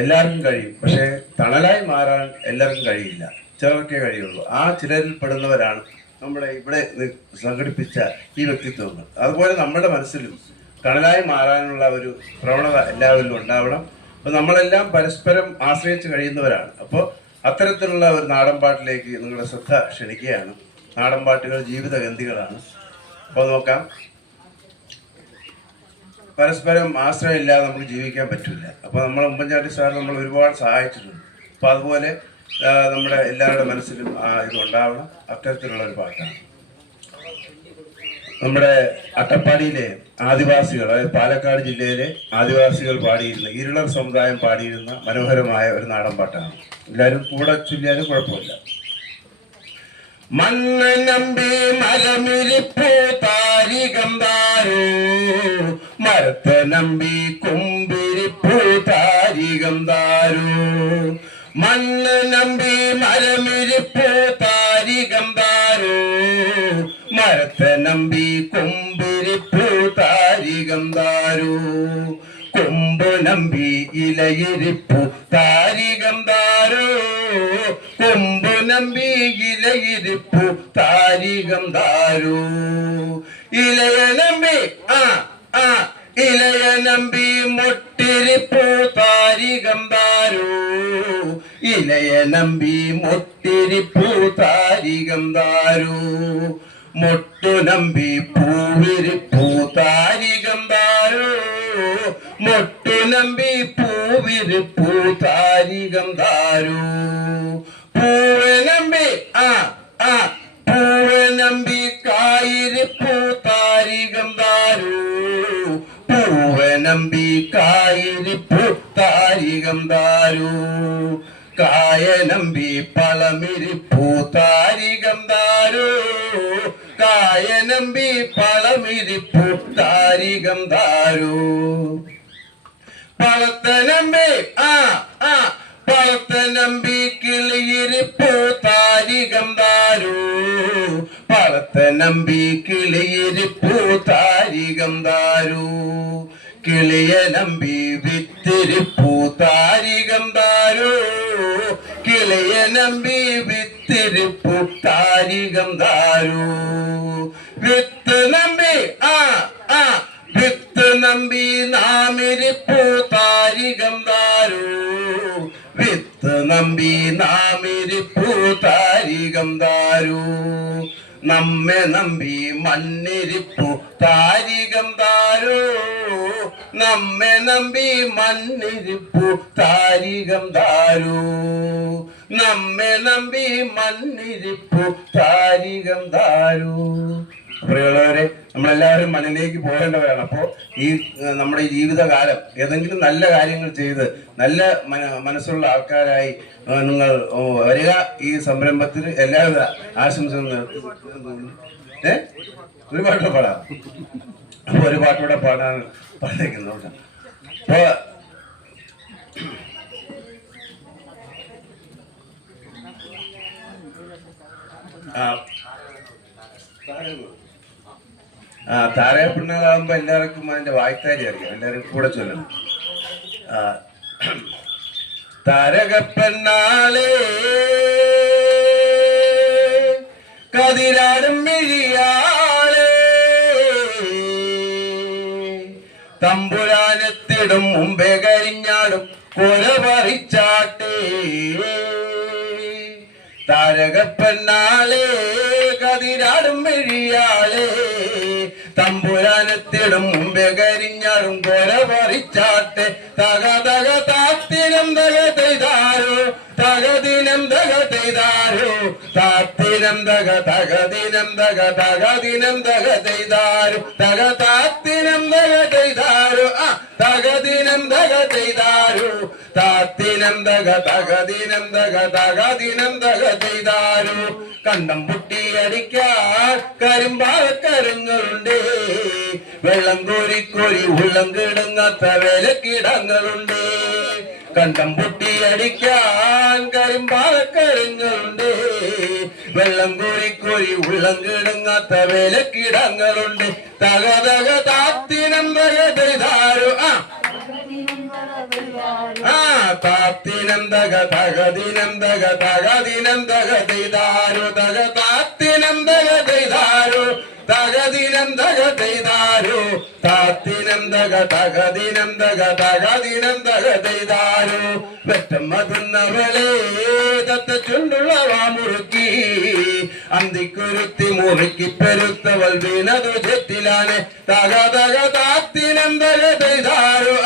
എല്ലാവർക്കും കഴിയും, പക്ഷേ തണലായി മാറാൻ എല്ലാവർക്കും കഴിയില്ല, ചിലർക്കേ കഴിയുള്ളൂ. ആ ചിലരിൽ പെടുന്നവരാണ് നമ്മളെ ഇവിടെ സംഘടിപ്പിച്ച ഈ വ്യക്തിത്വങ്ങൾ. അതുപോലെ നമ്മുടെ മനസ്സിലും തണലായി മാറാനുള്ള ഒരു പ്രവണത എല്ലാവരിലും ഉണ്ടാവണം. അപ്പോൾ നമ്മളെല്ലാം പരസ്പരം ആശ്രയിച്ച് കഴിയുന്നവരാണ്. അപ്പോൾ അത്തരത്തിലുള്ള ഒരു നാടൻപാട്ടിലേക്ക് നിങ്ങളുടെ ശ്രദ്ധ ക്ഷണിക്കുകയാണ്. നാടൻപാട്ടുകൾ ജീവിതഗന്ധികളാണ്. അപ്പോൾ നോക്കാം, പരസ്പരം ആശ്രയമില്ലാതെ നമുക്ക് ജീവിക്കാൻ പറ്റില്ല. അപ്പോൾ നമ്മൾ ഉമ്മൻചാണ്ടി സാർ നമ്മൾ ഒരുപാട് സഹായിച്ചിട്ടുണ്ട്. അപ്പോൾ അതുപോലെ നമ്മുടെ എല്ലാവരുടെ മനസ്സിലും ഇതുണ്ടാവണം. അത്തരത്തിലുള്ള ഒരു പാട്ടാണ്. നമ്മുടെ അട്ടപ്പാടിയിലെ ആദിവാസികൾ, അതായത് പാലക്കാട് ജില്ലയിലെ ആദിവാസികൾ പാടിയിരുന്ന, ഇരുളർ സമുദായം പാടിയിരുന്ന മനോഹരമായ ഒരു നാടൻ പാട്ടാണ്. എല്ലാവരും കൂടെ ചൊല്ലിയാലും കുഴപ്പമില്ല. മണ്ണ് നമ്പി മരമിരിപ്പൂ താരികം താരൂ, മരത്തെ നമ്പി കുമ്പിരിപ്പൂ താരികം താരൂ. മണ്ണ് നമ്പി മരമിരിപ്പൂ താരികം താരൂ, മരത്തെ നമ്പി കുമ്പിരിപ്പൂ താരികം താരൂ. കൊമ്പ് നമ്പി ഇലയിരിപ്പൂ താരികം താരൂ, കൊമ്പ് നമ്പി ഇലയിരിപ്പൂ താരികം താരൂ. ഇലയ നമ്പി ഇലയ നമ്പി മൊട്ടിരിപ്പൂ താരികം താരൂ, ഇലയ നമ്പി മൊട്ടിരിപ്പൂ താരികം താരൂ. മൊട്ടു നമ്പി പൂവിരിപ്പൂ താരികം താരൂ, മൊട്ടു നമ്പി പൂവിരിപ്പൂ താരികം താരൂ. പൂവ് നമ്പി പൂവ് നമ്പി കായിരിപ്പൂ താരികം താരൂ, പൂവ് നമ്പി കായിരിപ്പൂ താരികം താരൂ. കായ നമ്പി പളമിരിപ്പൂ താരികം താരൂ, കായ നമ്പി പളമിരിപ്പൂ താരികം താരൂ. പളത്ത നമ്പി പളത്ത നമ്പി കിളിയിരിപ്പൂ താരികം താരൂ, പളത്ത നമ്പി കിളിയിരിപ്പൂ താരികം താരൂ. കിളിയ നമ്പി വിത്തിരിപ്പൂ താരികം താരൂ, കിളിയ നമ്പി വിത്തിരിപ്പൂ താരികം താരൂ. വിത്ത് നമ്പി വിത്ത് നമ്പി നാമിരിപ്പൂ താരികം താരൂ, വിത്ത് നമ്പി നാമിരിപ്പൂ താരികം താരൂ. നമ്മെ നമ്പി മണ്ണിരിപ്പൂ താരികം താരൂ, നമ്മെ നമ്പി മണ്ണിരിപ്പൂ താരികം താരൂ. നമ്മെ നമ്പി മണ്ണിരിപ്പൂ താരികം താരൂ. പ്രിയമുള്ളവരെ, നമ്മളെല്ലാവരും മണ്ണിലേക്ക് പോകേണ്ടവരാണ്. അപ്പോൾ ഈ നമ്മുടെ ജീവിതകാലം ഏതെങ്കിലും നല്ല കാര്യങ്ങൾ ചെയ്ത് നല്ല മനസ്സുള്ള ആൾക്കാരായി നിങ്ങൾ വരിക. ഈ സംരംഭത്തിന് എല്ലാവിധ ആശംസകളും ഒരു പാട്ട് പാടാം. അപ്പോൾ ഒരു പാട്ടൂടെ പാടാൻ പറഞ്ഞേക്കുന്നുണ്ട്. അപ്പോൾ താരകപ്പെണ്ണാകുമ്പോ എല്ലാവർക്കും അതിന്റെ വായ്ത്താരി അറിയാം. എല്ലാവരും കൂടെ ചൊല്ലണം. താരകപ്പെണ്ണാളേ കതിരാടും മിഴിയാളേ, തമ്പുരാനെത്തിടും മുമ്പേ കരിഞ്ഞാടും കൊല പറിച്ചാട്ടേ താരകപ്പെണ്ണാളേ കതിരാടും മെഴിയാളേ തമ്പുരാനെത്തിടും മുമ്പേ കരിഞ്ഞാടും കൊല പറിച്ചാട്ടെ തക തക താത്തിനം തക ചെയ്താരോ തകദിനം തക ചെയ്താരോ താത്തിനം തക തകദിനം തക തകദിനം തക ചെയ്താരോ തക താത്തിനം തക ചെയ്താരോ തകദിനം തക ചെയ്താരോ താത്തിനം തക തകദിനം തക തകദിനം തക ചെയ്താരോ കണ്ടം പൊട്ടിയടിക്കാൻ കരിമ്പാലക്കരങ്ങളുണ്ട് വെള്ളം കോരി കോരി ഉള്ളം കിടങ്ങാത്ത വേലക്കിടങ്ങളുണ്ട് കണ്ടം പൊട്ടിയടിക്കാൻ കരിമ്പാലക്കരങ്ങളുണ്ട് വെള്ളം കോരി കോരി ഉള്ളം കിടങ്ങാത്ത വേലക്കിടങ്ങളുണ്ട് തക തക താത്തിനം തക ചെയ്താരോ താത്തിനം തക തകദിനം തക തകദിനം തക ചെയ്താരോ തക താത്തിനം തക ചെയ്താരോ തകദിനം തക ചെയ്താരോ താത്തിനം തക തകദിനം തക തകദിനം തക ചെയ്താരോ വെറ്റം മതുന്നവളെ തത്ത ചുണ്ടുള്ള വാമുറുക്കി അന്തിക്കുരുത്തി മുറുക്കി പെരുത്തവൾ വീണതു ചെത്തിലാണ് തക തക താത്തിനം തക ചെയ്താരോ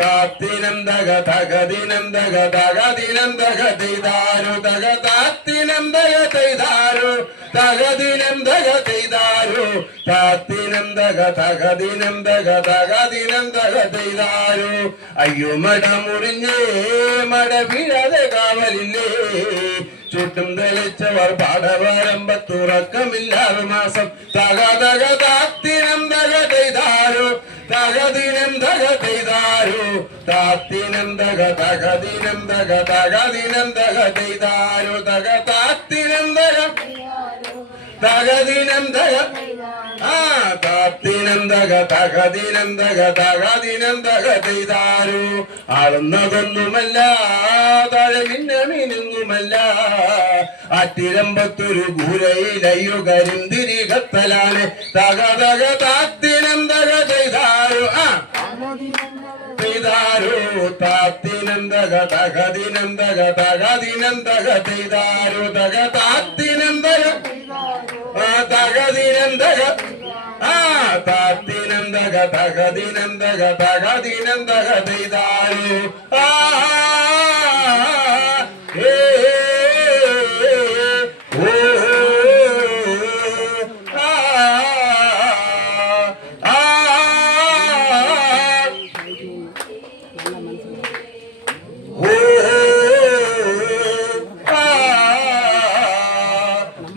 താത്തിനം തക തകദിനം തക തകദിനം തക ചെയ്താരോ തക താത്തിനം തക ചെയ്താരോ തകദിനം തക ചെയ്താരോ താത്തിനം തക തകദിനം തക തകദിനം തക ചെയ്താരോ അയ്യോ മട മുറിഞ്ഞേ മട വീഴാതെ കാവലില്ലേ ചുട്ടും തെളിച്ചവർ പാടവരമ്പത്തുറക്കമില്ലാതെ മാസം തക തക താത്തിനം തക ചെയ്താരോ തകദിനം തക ചെയ്താരോ താത്തിനം തക തകദിനം തക തകദിനം തക ചെയ്താരോ തക താത്തിനം തക തകദിനം തക താത്തിനം തക തകദിനം തക തകദിനം തക ചെയ്താരോ ആളുന്നതൊന്നുമല്ല താഴെ മിന്നുമല്ല ആറ്റിരമ്പത്തൊരു കൂരയിലയ്യോ കരിന്തിരി കത്തലാണ് തക തക താത്തിനം തക ചെയ്താരോ ചെയ്താരോ താത്തിനം തക തകദിനം തക തകദിനം തക ചെയ്താരോ തക താത്തിനം തക തകദിനം തക താത്തിനം തക തകദിനം തക തകദിനം തക ചെയ്താരോ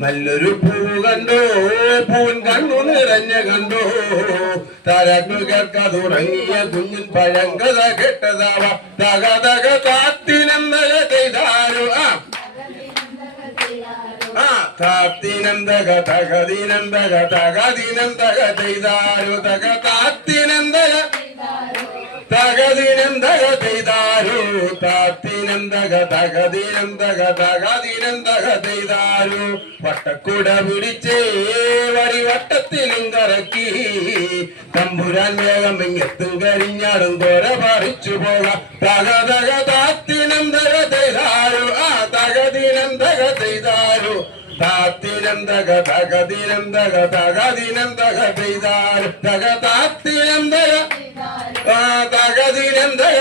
നല്ലൊരു പൂ കണ്ടോ പൂൻ കണ്ണു നിറഞ്ഞ കണ്ടോ താരാട്ടു കേൾക്കാതുറങ്ങിയ കുഞ്ഞിൻ പഴങ്കഥ കെട്ടതാവ തക തക താത്തിനം തക ചെയ്താരോ താത്തിനം തക തകദിനം തക തകദിനം തക ചെയ്താരോ തക താത്തിനം തക തകദിനം തക ചെയ്താരോ താത്തിനം തക തകദിനം തക തകദിനം തക ചെയ്താരോ വട്ടക്കുട പിടിച്ചേ വടി വട്ടത്തിലും കറക്കി തമ്പുരാൻ വേഗം ഇങ്ങെത്തും കരിഞ്ഞാടും കൊര പറിച്ചു പോകാം തക തക താത്തിനം തക ചെയ്താരോ തകദിനം തക ചെയ്താരോ താത്തിനം തക തകദിനം തക തകദിനം തക ചെയ്താരോ തക താത്തിനം തക തകദിനം തക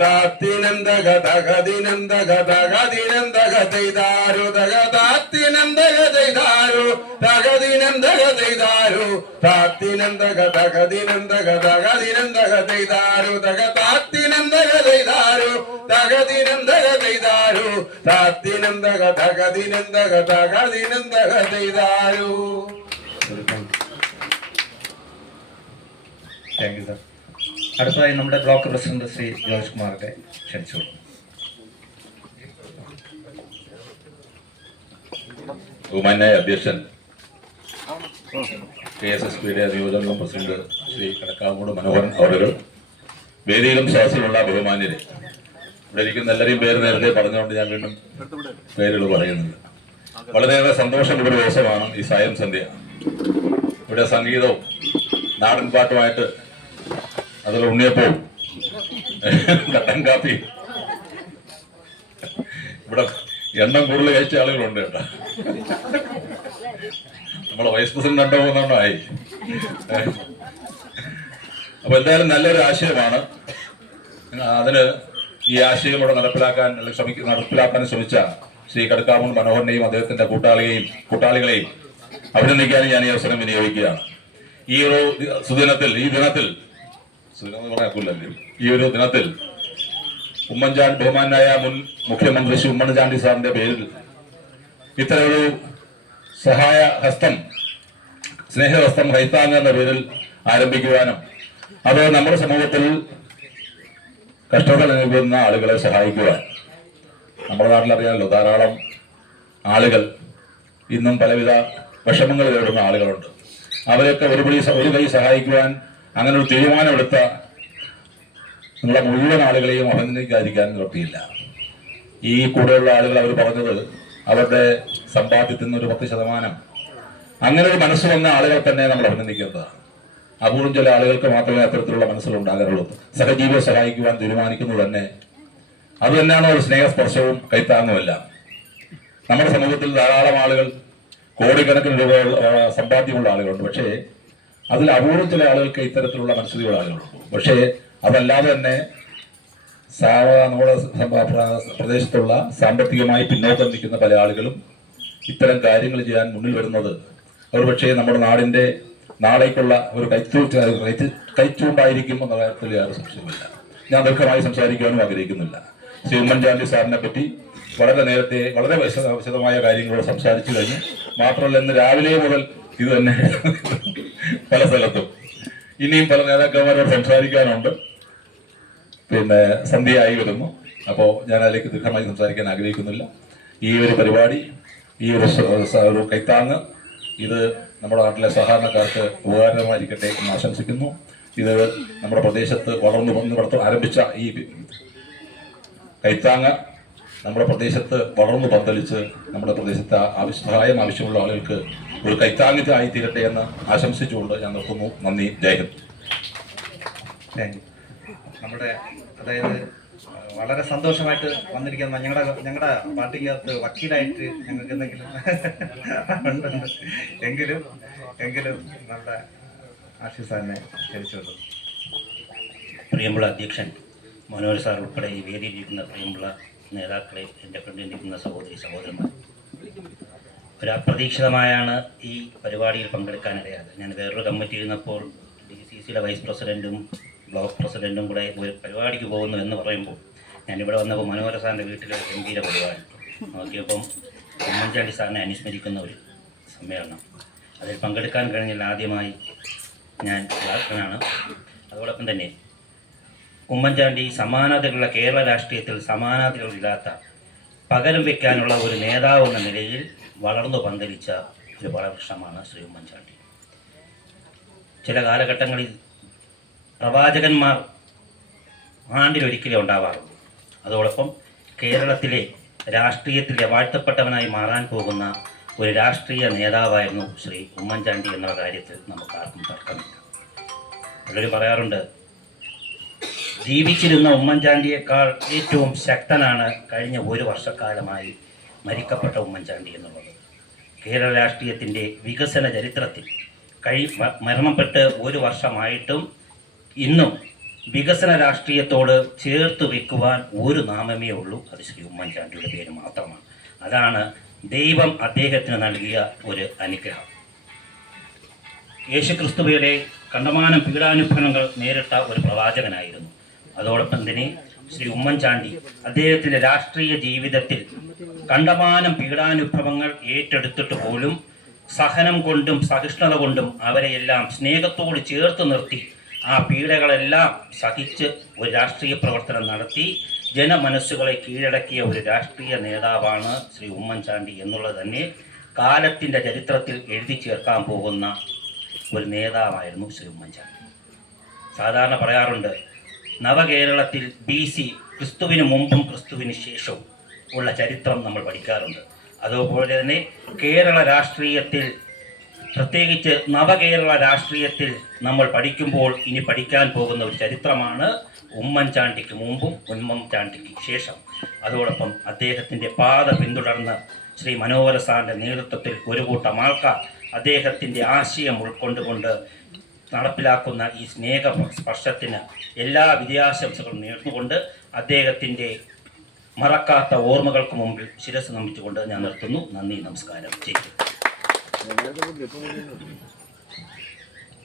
താത്തിനം തക തകദിനം തക തകദിനം തക ചെയ്താരോ തക താത്തിനം തക ചെയ്താരോ തകദിനം തക ചെയ്താരോ താത്തിനം തക തകദിനം തക തകദിനം തക ചെയ്താരോ തക താത്തിനം തക ചെയ്താരോ തകദിനം തക ചെയ്താരോ താത്തിനം തക തകദിനം തക തകദിനം തക ചെയ്താരോ. Thank you sir. അടുത്തതായി നമ്മുടെ ബ്ലോക്ക് പ്രസിഡന്റ് ശ്രീ ജോർജ് കുമാറിനെ ക്ഷണിച്ചോളൂ. ബഹുമാന്യായ അധ്യക്ഷൻ KSSPയുടെ നിയോജകമണ്ഡലം പ്രസിഡന്റ് ശ്രീ കടക്കാമൂട് മനോഹരൻ അവരുകൾ, വേദിയിലും സദസ്സിലുള്ള ബഹുമാന്യരെ, ഇവിടെ ഇരിക്കുന്ന എല്ലാവരെയും പേര് നേരത്തെ പറഞ്ഞുകൊണ്ട് ഞാൻ വീണ്ടും പേരുകൾ പറയുന്നുണ്ട്. വളരെയേറെ സന്തോഷമുള്ളൊരു ദിവസമാണ് ഈ സായം സന്ധ്യ. ഇവിടെ സംഗീതവും നാടൻ പാട്ടുമായിട്ട് അതിൽ ഉണ്ണിയപ്പവും കട്ടൻ കാപ്പി ഇവിടെ എണ്ണം കൂടുതൽ കഴിച്ച ആളുകളുണ്ട് കേട്ടോ. നമ്മളെ വൈസ് പ്രസിഡന്റ് 2-3 ആയി. അപ്പൊ എന്തായാലും നല്ലൊരു ആശയമാണ്. അതിന് ഈ ആശയം ഇവിടെ നടപ്പിലാക്കാൻ ശ്രമിച്ച ശ്രീ കടക്കാമൂട് മനോഹരനെയും അദ്ദേഹത്തിന്റെ കൂട്ടാളികളെയും അഭിനന്ദിക്കാനും ഞാൻ ഈ അവസരം വിനിയോഗിക്കുകയാണ്. ഈ ഒരു സുദിനത്തിൽ ഉമ്മൻചാണ്ടി ബഹുമാനായ മുൻ മുഖ്യമന്ത്രി ശ്രീ ഉമ്മൻചാണ്ടി സാറിന്റെ പേരിൽ ഇത്തരമൊരു സഹായ ഹസ്തം, സ്നേഹഹസ്തം കൈത്താങ് എന്ന പേരിൽ ആരംഭിക്കുവാനും അത് നമ്മുടെ സമൂഹത്തിൽ കഷ്ടത അനുഭവിക്കുന്ന ആളുകളെ സഹായിക്കുവാൻ, നമ്മുടെ നാട്ടിലറിയാമല്ലോ ധാരാളം ആളുകൾ ഇന്നും പലവിധ വിഷമങ്ങൾ നേരിടുന്ന ആളുകളുണ്ട്. അവരെയൊക്കെ ഒരു കൈ സഹായിക്കുവാൻ അങ്ങനെ ഒരു തീരുമാനമെടുത്ത നിങ്ങളെ മുഴുവൻ ആളുകളെയും അഭിനന്ദിക്കാതിരിക്കാൻ നിവൃത്തിയില്ല. ഈ കൂടെയുള്ള ആളുകൾ അവർ പറഞ്ഞത് അവരുടെ സമ്പാദ്യത്തിൽ നിന്ന് ഒരു 10% അങ്ങനെ ഒരു മനസ്സ് വന്ന ആളുകൾ തന്നെ നമ്മൾ അഭിനന്ദിക്കേണ്ടതാണ്. അപൂർവം ചില ആളുകൾക്ക് മാത്രമേ അത്തരത്തിലുള്ള മനസ്സിലുണ്ടാകാറുള്ളൂ. സഹജീവിയെ സഹായിക്കുവാൻ തീരുമാനിക്കുന്നത് തന്നെ അത് തന്നെയാണ് ഒരു സ്നേഹസ്പർശവും കൈത്താങ്ങുമെല്ലാം. നമ്മുടെ സമൂഹത്തിൽ ധാരാളം ആളുകൾ, കോടിക്കണക്കിന് രൂപ സമ്പാദ്യമുള്ള ആളുകളുണ്ട്. പക്ഷേ അതിൽ അപൂർവം ചില ആളുകൾക്ക് ഇത്തരത്തിലുള്ള മനസ്സിലുള്ള ആളുകളുണ്ട്. പക്ഷേ അതല്ലാതെ തന്നെ നമ്മുടെ പ്രദേശത്തുള്ള സാമ്പത്തികമായി പിന്നോക്കം നിൽക്കുന്ന പല ആളുകളും ഇത്തരം കാര്യങ്ങൾ ചെയ്യാൻ മുന്നിൽ വരുന്നത് അവർ പക്ഷേ നമ്മുടെ നാടിന്റെ നാളേക്കുള്ള ഒരു കൈച്ചൂണ്ടായിരിക്കും എന്ന കാര്യത്തിൽ യാതൊരു സംശയമില്ല. ഞാൻ ദീർഘമായി സംസാരിക്കാനും ആഗ്രഹിക്കുന്നില്ല. ശ്രീ ഉമ്മൻചാണ്ടി സാറിനെ പറ്റി വളരെ നേരത്തെ വളരെ വിശദമായ കാര്യങ്ങളോട് സംസാരിച്ചു കഴിഞ്ഞു. മാത്രമല്ല ഇന്ന് രാവിലെ മുതൽ ഇത് തന്നെ പല സ്ഥലത്തും ഇനിയും പല നേതാക്കന്മാരോട് സംസാരിക്കാനുണ്ട്. പിന്നെ സന്ധ്യയായി വരുന്നു. അപ്പോൾ ഞാൻ അതിലേക്ക് ദീർഘമായി സംസാരിക്കാൻ ആഗ്രഹിക്കുന്നില്ല. ഈ ഒരു പരിപാടി, ഈ ഒരു കൈത്താങ് ഇത് നമ്മുടെ നാട്ടിലെ സാധാരണക്കാർക്ക് ഉപകാരമായിരിക്കട്ടെ എന്ന് ആശംസിക്കുന്നു. ഇത് നമ്മുടെ പ്രദേശത്ത് വളർന്നു ആരംഭിച്ച ഈ കൈത്താങ് നമ്മുടെ പ്രദേശത്ത് വളർന്നു പന്തലിച്ച് നമ്മുടെ പ്രദേശത്ത് സഹായം ആവശ്യമുള്ള ആളുകൾക്ക് ഒരു കൈത്താങ്ങിതായി തീരട്ടെ എന്ന് ആശംസിച്ചുകൊണ്ട് ഞാൻ നിർത്തുന്നു. നന്ദി. ജയ് ഹിന്ദ്. നമ്മുടെ അതായത് വളരെ സന്തോഷമായിട്ട് വന്നിരിക്കുന്ന ഞങ്ങളുടെ പാർട്ടിക്കകത്ത് വക്കീലായിട്ട് ഞങ്ങൾക്ക് എന്തെങ്കിലും ഉണ്ട്. എങ്കിലും നമ്മുടെ ആശിഷ് സാറിനെ ക്ഷണിച്ചുള്ളൂ. പ്രിയമുള്ള അധ്യക്ഷൻ മനോഹർ സാർ ഉൾപ്പെടെ ഈ വേദിയിലിരിക്കുന്ന പ്രിയമുള്ള നേതാക്കളെ, എൻ്റെ ഫ്രണ്ടിലിരിക്കുന്ന സഹോദരന്മാർ, ഒരു അപ്രതീക്ഷിതമായാണ് ഈ പരിപാടിയിൽ പങ്കെടുക്കാനിടയായത്. ഞാൻ വേറൊരു കമ്മിറ്റി ഇരുന്നപ്പോൾ DCCയുടെ വൈസ് പ്രസിഡൻറ്റും ബ്ലോക്ക് പ്രസിഡൻറ്റും കൂടെ ഒരു പരിപാടിക്ക് പോകുന്നു എന്ന് പറയുമ്പോൾ ഞാനിവിടെ വന്നപ്പോൾ മനോഹർ സാറിൻ്റെ വീട്ടിൽ ഗംഭീര പരിപാടി നോക്കിയപ്പം ഉമ്മൻചാണ്ടി സാറിനെ അനുസ്മരിക്കുന്ന ഒരു സമ്മേളനം. അതിൽ പങ്കെടുക്കാൻ കഴിഞ്ഞാൽ ആദ്യമായി ഞാൻ യാത്രനാണ്. അതോടൊപ്പം തന്നെ ഉമ്മൻചാണ്ടി സമാനതകളുള്ള കേരള രാഷ്ട്രീയത്തിൽ സമാനതകളില്ലാത്ത പകരം വയ്ക്കാനുള്ള ഒരു നേതാവ് എന്ന നിലയിൽ വളർന്നു പന്തലിച്ച ഒരു വളവൃക്ഷമാണ് ശ്രീ ഉമ്മൻചാണ്ടി. ചില കാലഘട്ടങ്ങളിൽ പ്രവാചകന്മാർ ആണ്ടിലൊരിക്കലേ ഉണ്ടാവാറുള്ളൂ. അതോടൊപ്പം കേരളത്തിലെ രാഷ്ട്രീയത്തിലെ വാഴ്ത്തപ്പെട്ടവനായി മാറാൻ പോകുന്ന ഒരു രാഷ്ട്രീയ നേതാവായിരുന്നു ശ്രീ ഉമ്മൻചാണ്ടി എന്ന കാര്യത്തിൽ നമുക്ക് ആർക്കും തർക്കമില്ല. പലരും പറയാറുണ്ട്, ജീവിച്ചിരുന്ന ഉമ്മൻചാണ്ടിയേക്കാൾ ഏറ്റവും ശക്തനാണ് കഴിഞ്ഞ ഒരു വർഷക്കാലമായി മരിക്കപ്പെട്ട ഉമ്മൻചാണ്ടി എന്നുള്ളത്. കേരള രാഷ്ട്രീയത്തിൻ്റെ വികസന ചരിത്രത്തിൽ മരണപ്പെട്ട് ഒരു വർഷമായിട്ടും ഇന്നും വികസന രാഷ്ട്രീയത്തോട് ചേർത്ത് വെക്കുവാൻ ഒരു നാമമേ ഉള്ളൂ, അത് ശ്രീ ഉമ്മൻചാണ്ടിയുടെ പേര് മാത്രമാണ്. അതാണ് ദൈവം അദ്ദേഹത്തിന് നൽകിയ ഒരു അനുഗ്രഹം. യേശുക്രിസ്തുവിയുടെ കണ്ടമാനം പീഡാനുഭവങ്ങൾ നേരിട്ട ഒരു പ്രവാചകനായിരുന്നു. അതോടൊപ്പം തന്നെ ശ്രീ ഉമ്മൻചാണ്ടി അദ്ദേഹത്തിൻ്റെ രാഷ്ട്രീയ ജീവിതത്തിൽ കണ്ടമാനം പീഡാനുഭവങ്ങൾ ഏറ്റെടുത്തിട്ട് പോലും സഹനം കൊണ്ടും സഹിഷ്ണുത കൊണ്ടും അവരെയെല്ലാം സ്നേഹത്തോട് ചേർത്ത് നിർത്തി ആ പീഡകളെല്ലാം സഹിച്ച് ഒരു രാഷ്ട്രീയ പ്രവർത്തനം നടത്തി ജനമനസ്സുകളെ കീഴടക്കിയ ഒരു രാഷ്ട്രീയ നേതാവാണ് ശ്രീ ഉമ്മൻചാണ്ടി എന്നുള്ളത് തന്നെ കാലത്തിൻ്റെ ചരിത്രത്തിൽ എഴുതി ചേർക്കാൻ പോകുന്ന ഒരു നേതാവായിരുന്നു ശ്രീ ഉമ്മൻചാണ്ടി. സാധാരണ പറയാറുണ്ട്, നവകേരളത്തിൽ BC ക്രിസ്തുവിന് മുമ്പും ക്രിസ്തുവിന് ശേഷവും ഉള്ള ചരിത്രം നമ്മൾ പഠിക്കാറുണ്ട്. അതുപോലെ തന്നെ കേരള രാഷ്ട്രീയത്തിൽ പ്രത്യേകിച്ച് നവകേരള രാഷ്ട്രീയത്തിൽ നമ്മൾ പഠിക്കുമ്പോൾ ഇനി പഠിക്കാൻ പോകുന്ന ഒരു ചരിത്രമാണ് ഉമ്മൻചാണ്ടിക്ക് മുമ്പും ഉമ്മൻചാണ്ടിക്ക് ശേഷം. അതോടൊപ്പം അദ്ദേഹത്തിൻ്റെ പാത പിന്തുടർന്ന് ശ്രീ മനോഹര സാറിൻ്റെ നേതൃത്വത്തിൽ ഒരു കൂട്ടം ആൾക്കാർ അദ്ദേഹത്തിൻ്റെ ആശയം ഉൾക്കൊണ്ടുകൊണ്ട് നടപ്പിലാക്കുന്ന ഈ സ്നേഹ സ്പർശത്തിന് എല്ലാ വിജയാശംസകളും നേർന്നുകൊണ്ട് അദ്ദേഹത്തിൻ്റെ മറക്കാത്ത ഓർമ്മകൾക്ക് മുമ്പിൽ ശിരസ് നമിച്ചുകൊണ്ട് ഞാൻ നിർത്തുന്നു. നന്ദി, നമസ്കാരം. ചെയ്തു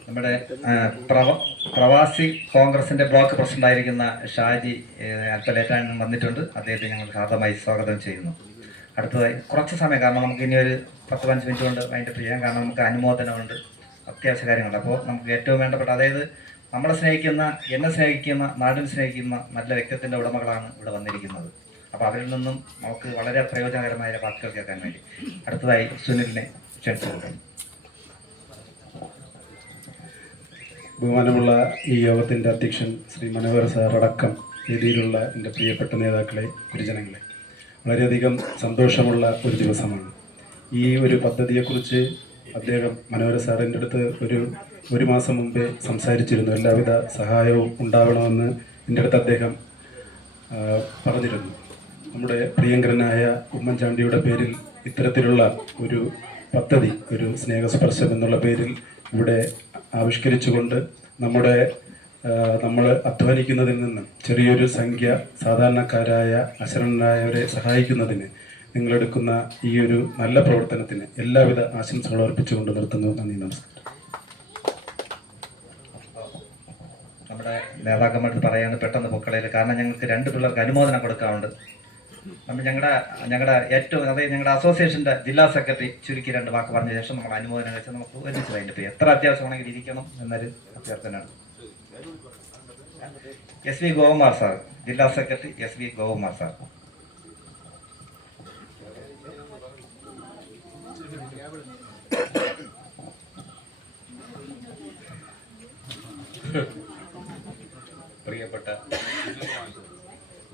നമ്മുടെ പ്രവാസി കോൺഗ്രസിന്റെ ബ്ലോക്ക് പ്രസിഡന്റായിരിക്കുന്ന ഷാജി അല്പലേറ്റാൻ വന്നിട്ടുണ്ട്. അദ്ദേഹത്തെ ഞങ്ങൾ ഹാർദമായി സ്വാഗതം ചെയ്യുന്നു. അടുത്തതായി കുറച്ച് സമയം, കാരണം നമുക്ക് ഇനി ഒരു 10-15 മിനിറ്റ് കൊണ്ട് അതിൻ്റെ ചെയ്യാൻ, കാരണം നമുക്ക് അനുമോദനമുണ്ട്, അത്യാവശ്യ കാര്യങ്ങളുണ്ട്. അപ്പോൾ നമുക്ക് ഏറ്റവും വേണ്ടപ്പെട്ട, അതായത് നമ്മളെ സ്നേഹിക്കുന്ന, എന്നെ സ്നേഹിക്കുന്ന, നാടിനെ സ്നേഹിക്കുന്ന നല്ല വ്യക്തിത്വത്തിൻ്റെ ഉടമകളാണ് ഇവിടെ വന്നിരിക്കുന്നത്. അപ്പോൾ അവരിൽ നിന്നും നമുക്ക് വളരെ പ്രയോജനകരമായ വാക്കുകൾ കേൾക്കാൻ വേണ്ടി അടുത്തതായി സുനിലിനെ ക്ഷണിച്ചു കൊടുക്കുന്നു. ബഹുമാനമുള്ള ഈ യോഗത്തിൻ്റെ അധ്യക്ഷൻ ശ്രീ മനോഹർ സാർ അടക്കം വേദിയിലുള്ള എൻ്റെ പ്രിയപ്പെട്ട നേതാക്കളെ, ഗുരുജനങ്ങളെ, വളരെയധികം സന്തോഷമുള്ള ഒരു ദിവസമാണ്. ഈ ഒരു പദ്ധതിയെക്കുറിച്ച് അദ്ദേഹം മനോഹർ സാറിൻ്റെ അടുത്ത് ഒരു മാസം മുമ്പേ സംസാരിച്ചിരുന്നു. എല്ലാവിധ സഹായവും ഉണ്ടാവണമെന്ന് എൻ്റെ അടുത്ത് അദ്ദേഹം പറഞ്ഞിരുന്നു. നമ്മുടെ പ്രിയങ്കരനായ ഉമ്മൻചാണ്ടിയുടെ പേരിൽ ഇത്തരത്തിലുള്ള ഒരു പദ്ധതി, ഒരു സ്നേഹസ്പർശം എന്നുള്ള പേരിൽ ഇവിടെ ആവിഷ്കരിച്ചുകൊണ്ട് നമ്മൾ അധ്വാനിക്കുന്നതിൽ നിന്നും ചെറിയൊരു സംഖ്യ സാധാരണക്കാരായ അശരണരായവരെ സഹായിക്കുന്നതിന് നിങ്ങളെടുക്കുന്ന ഈ ഒരു നല്ല പ്രവർത്തനത്തിന് എല്ലാവിധ ആശംസകളും അർപ്പിച്ചുകൊണ്ട് നിർത്തുന്നു. നന്ദി, നമസ്കാരം. നമ്മുടെ നേതാക്കന്മാർ പറയാൻ പെട്ടെന്ന് പൊക്കളയിൽ, കാരണം ഞങ്ങൾക്ക് 2 പിള്ളേർക്ക് അനുമോദനം കൊടുക്കാറുണ്ട്. നമ്മൾ ഞങ്ങളുടെ ഏറ്റവും, അതായത് ഞങ്ങളുടെ അസോസിയേഷൻ്റെ ജില്ലാ സെക്രട്ടറി ചുരുക്കി 2 വാക്ക് പറഞ്ഞ ശേഷം നമ്മൾ അനുമോദനം വെച്ചാൽ നമുക്ക് ഒരുമിച്ച് അതിൻ്റെ പേര് എത്ര അത്യാവശ്യമാണെങ്കിൽ ഇരിക്കണം എന്നൊരു അഭ്യർത്ഥനയാണ്. SV ഗോകുമാർ സാർ, ജില്ലാ സെക്രട്ടറി SV ഗോകുമാർ സാർ. പ്രിയപ്പെട്ട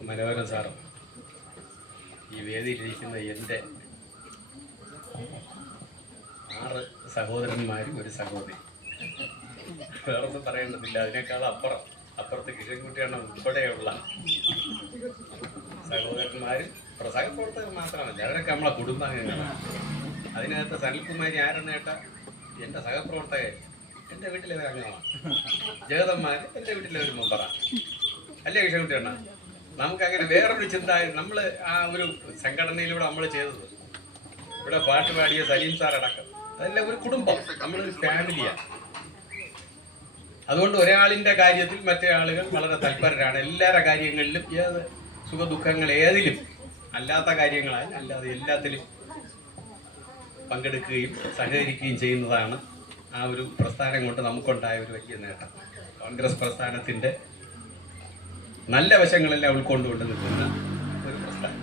മനോഹരൻ സാറും ഈ വേദിയിലിരിക്കുന്ന എൻ്റെ 6 സഹോദരന്മാരും ഒരു സഹോദരി, വേറൊന്നും പറയേണ്ടതില്ല. അതിനേക്കാൾ അപ്പുറത്ത് കിഴൻകുട്ടിയാണ് ഉൾപ്പെടെയുള്ള സഹോദരന്മാരും സഹപ്രവർത്തകർ മാത്രമല്ല, അവരൊക്കെ നമ്മളെ കുടുംബാംഗങ്ങളാണ്. അതിനകത്ത് സനിൽകുമാരി ആരെന്ന് കേട്ടാൽ എൻ്റെ സഹപ്രവർത്തകർ എൻ്റെ വീട്ടിലെ ഒരു അംഗമാണ്. ജഗതന്മാർ എൻ്റെ വീട്ടിലെ ഒരു മെമ്പറാണ്. അല്ലേ കിഴൻകുട്ടിയാണ്? നമുക്കങ്ങനെ വേറൊരു ചിന്ത, നമ്മൾ ആ ഒരു സംഘടനയിലൂടെ നമ്മൾ ചെയ്തത്, ഇവിടെ പാട്ട് പാടിയ സലീം സാർ അടക്കം, അതെല്ലാം ഒരു കുടുംബം, നമ്മളൊരു ഫാമിലിയാണ്. അതുകൊണ്ട് ഒരാളിൻ്റെ കാര്യത്തിൽ മറ്റേ ആളുകൾ വളരെ തൽപരരാണ്. എല്ലാവരുടെ കാര്യങ്ങളിലും, ഏത് സുഖദുഃഖങ്ങൾ ഏതിലും, അല്ലാത്ത കാര്യങ്ങളായി അല്ലാതെ എല്ലാത്തിലും പങ്കെടുക്കുകയും സഹകരിക്കുകയും ചെയ്യുന്നതാണ് ആ ഒരു പ്രസ്ഥാനം കൊണ്ട് നമുക്കുണ്ടായ ഒരു വലിയ നേട്ടം. കോൺഗ്രസ് പ്രസ്ഥാനത്തിൻ്റെ നല്ല വശങ്ങളെല്ലാം ഉൾക്കൊണ്ടുകൊണ്ട് നിൽക്കുന്ന ഒരു പ്രസ്ഥാനം.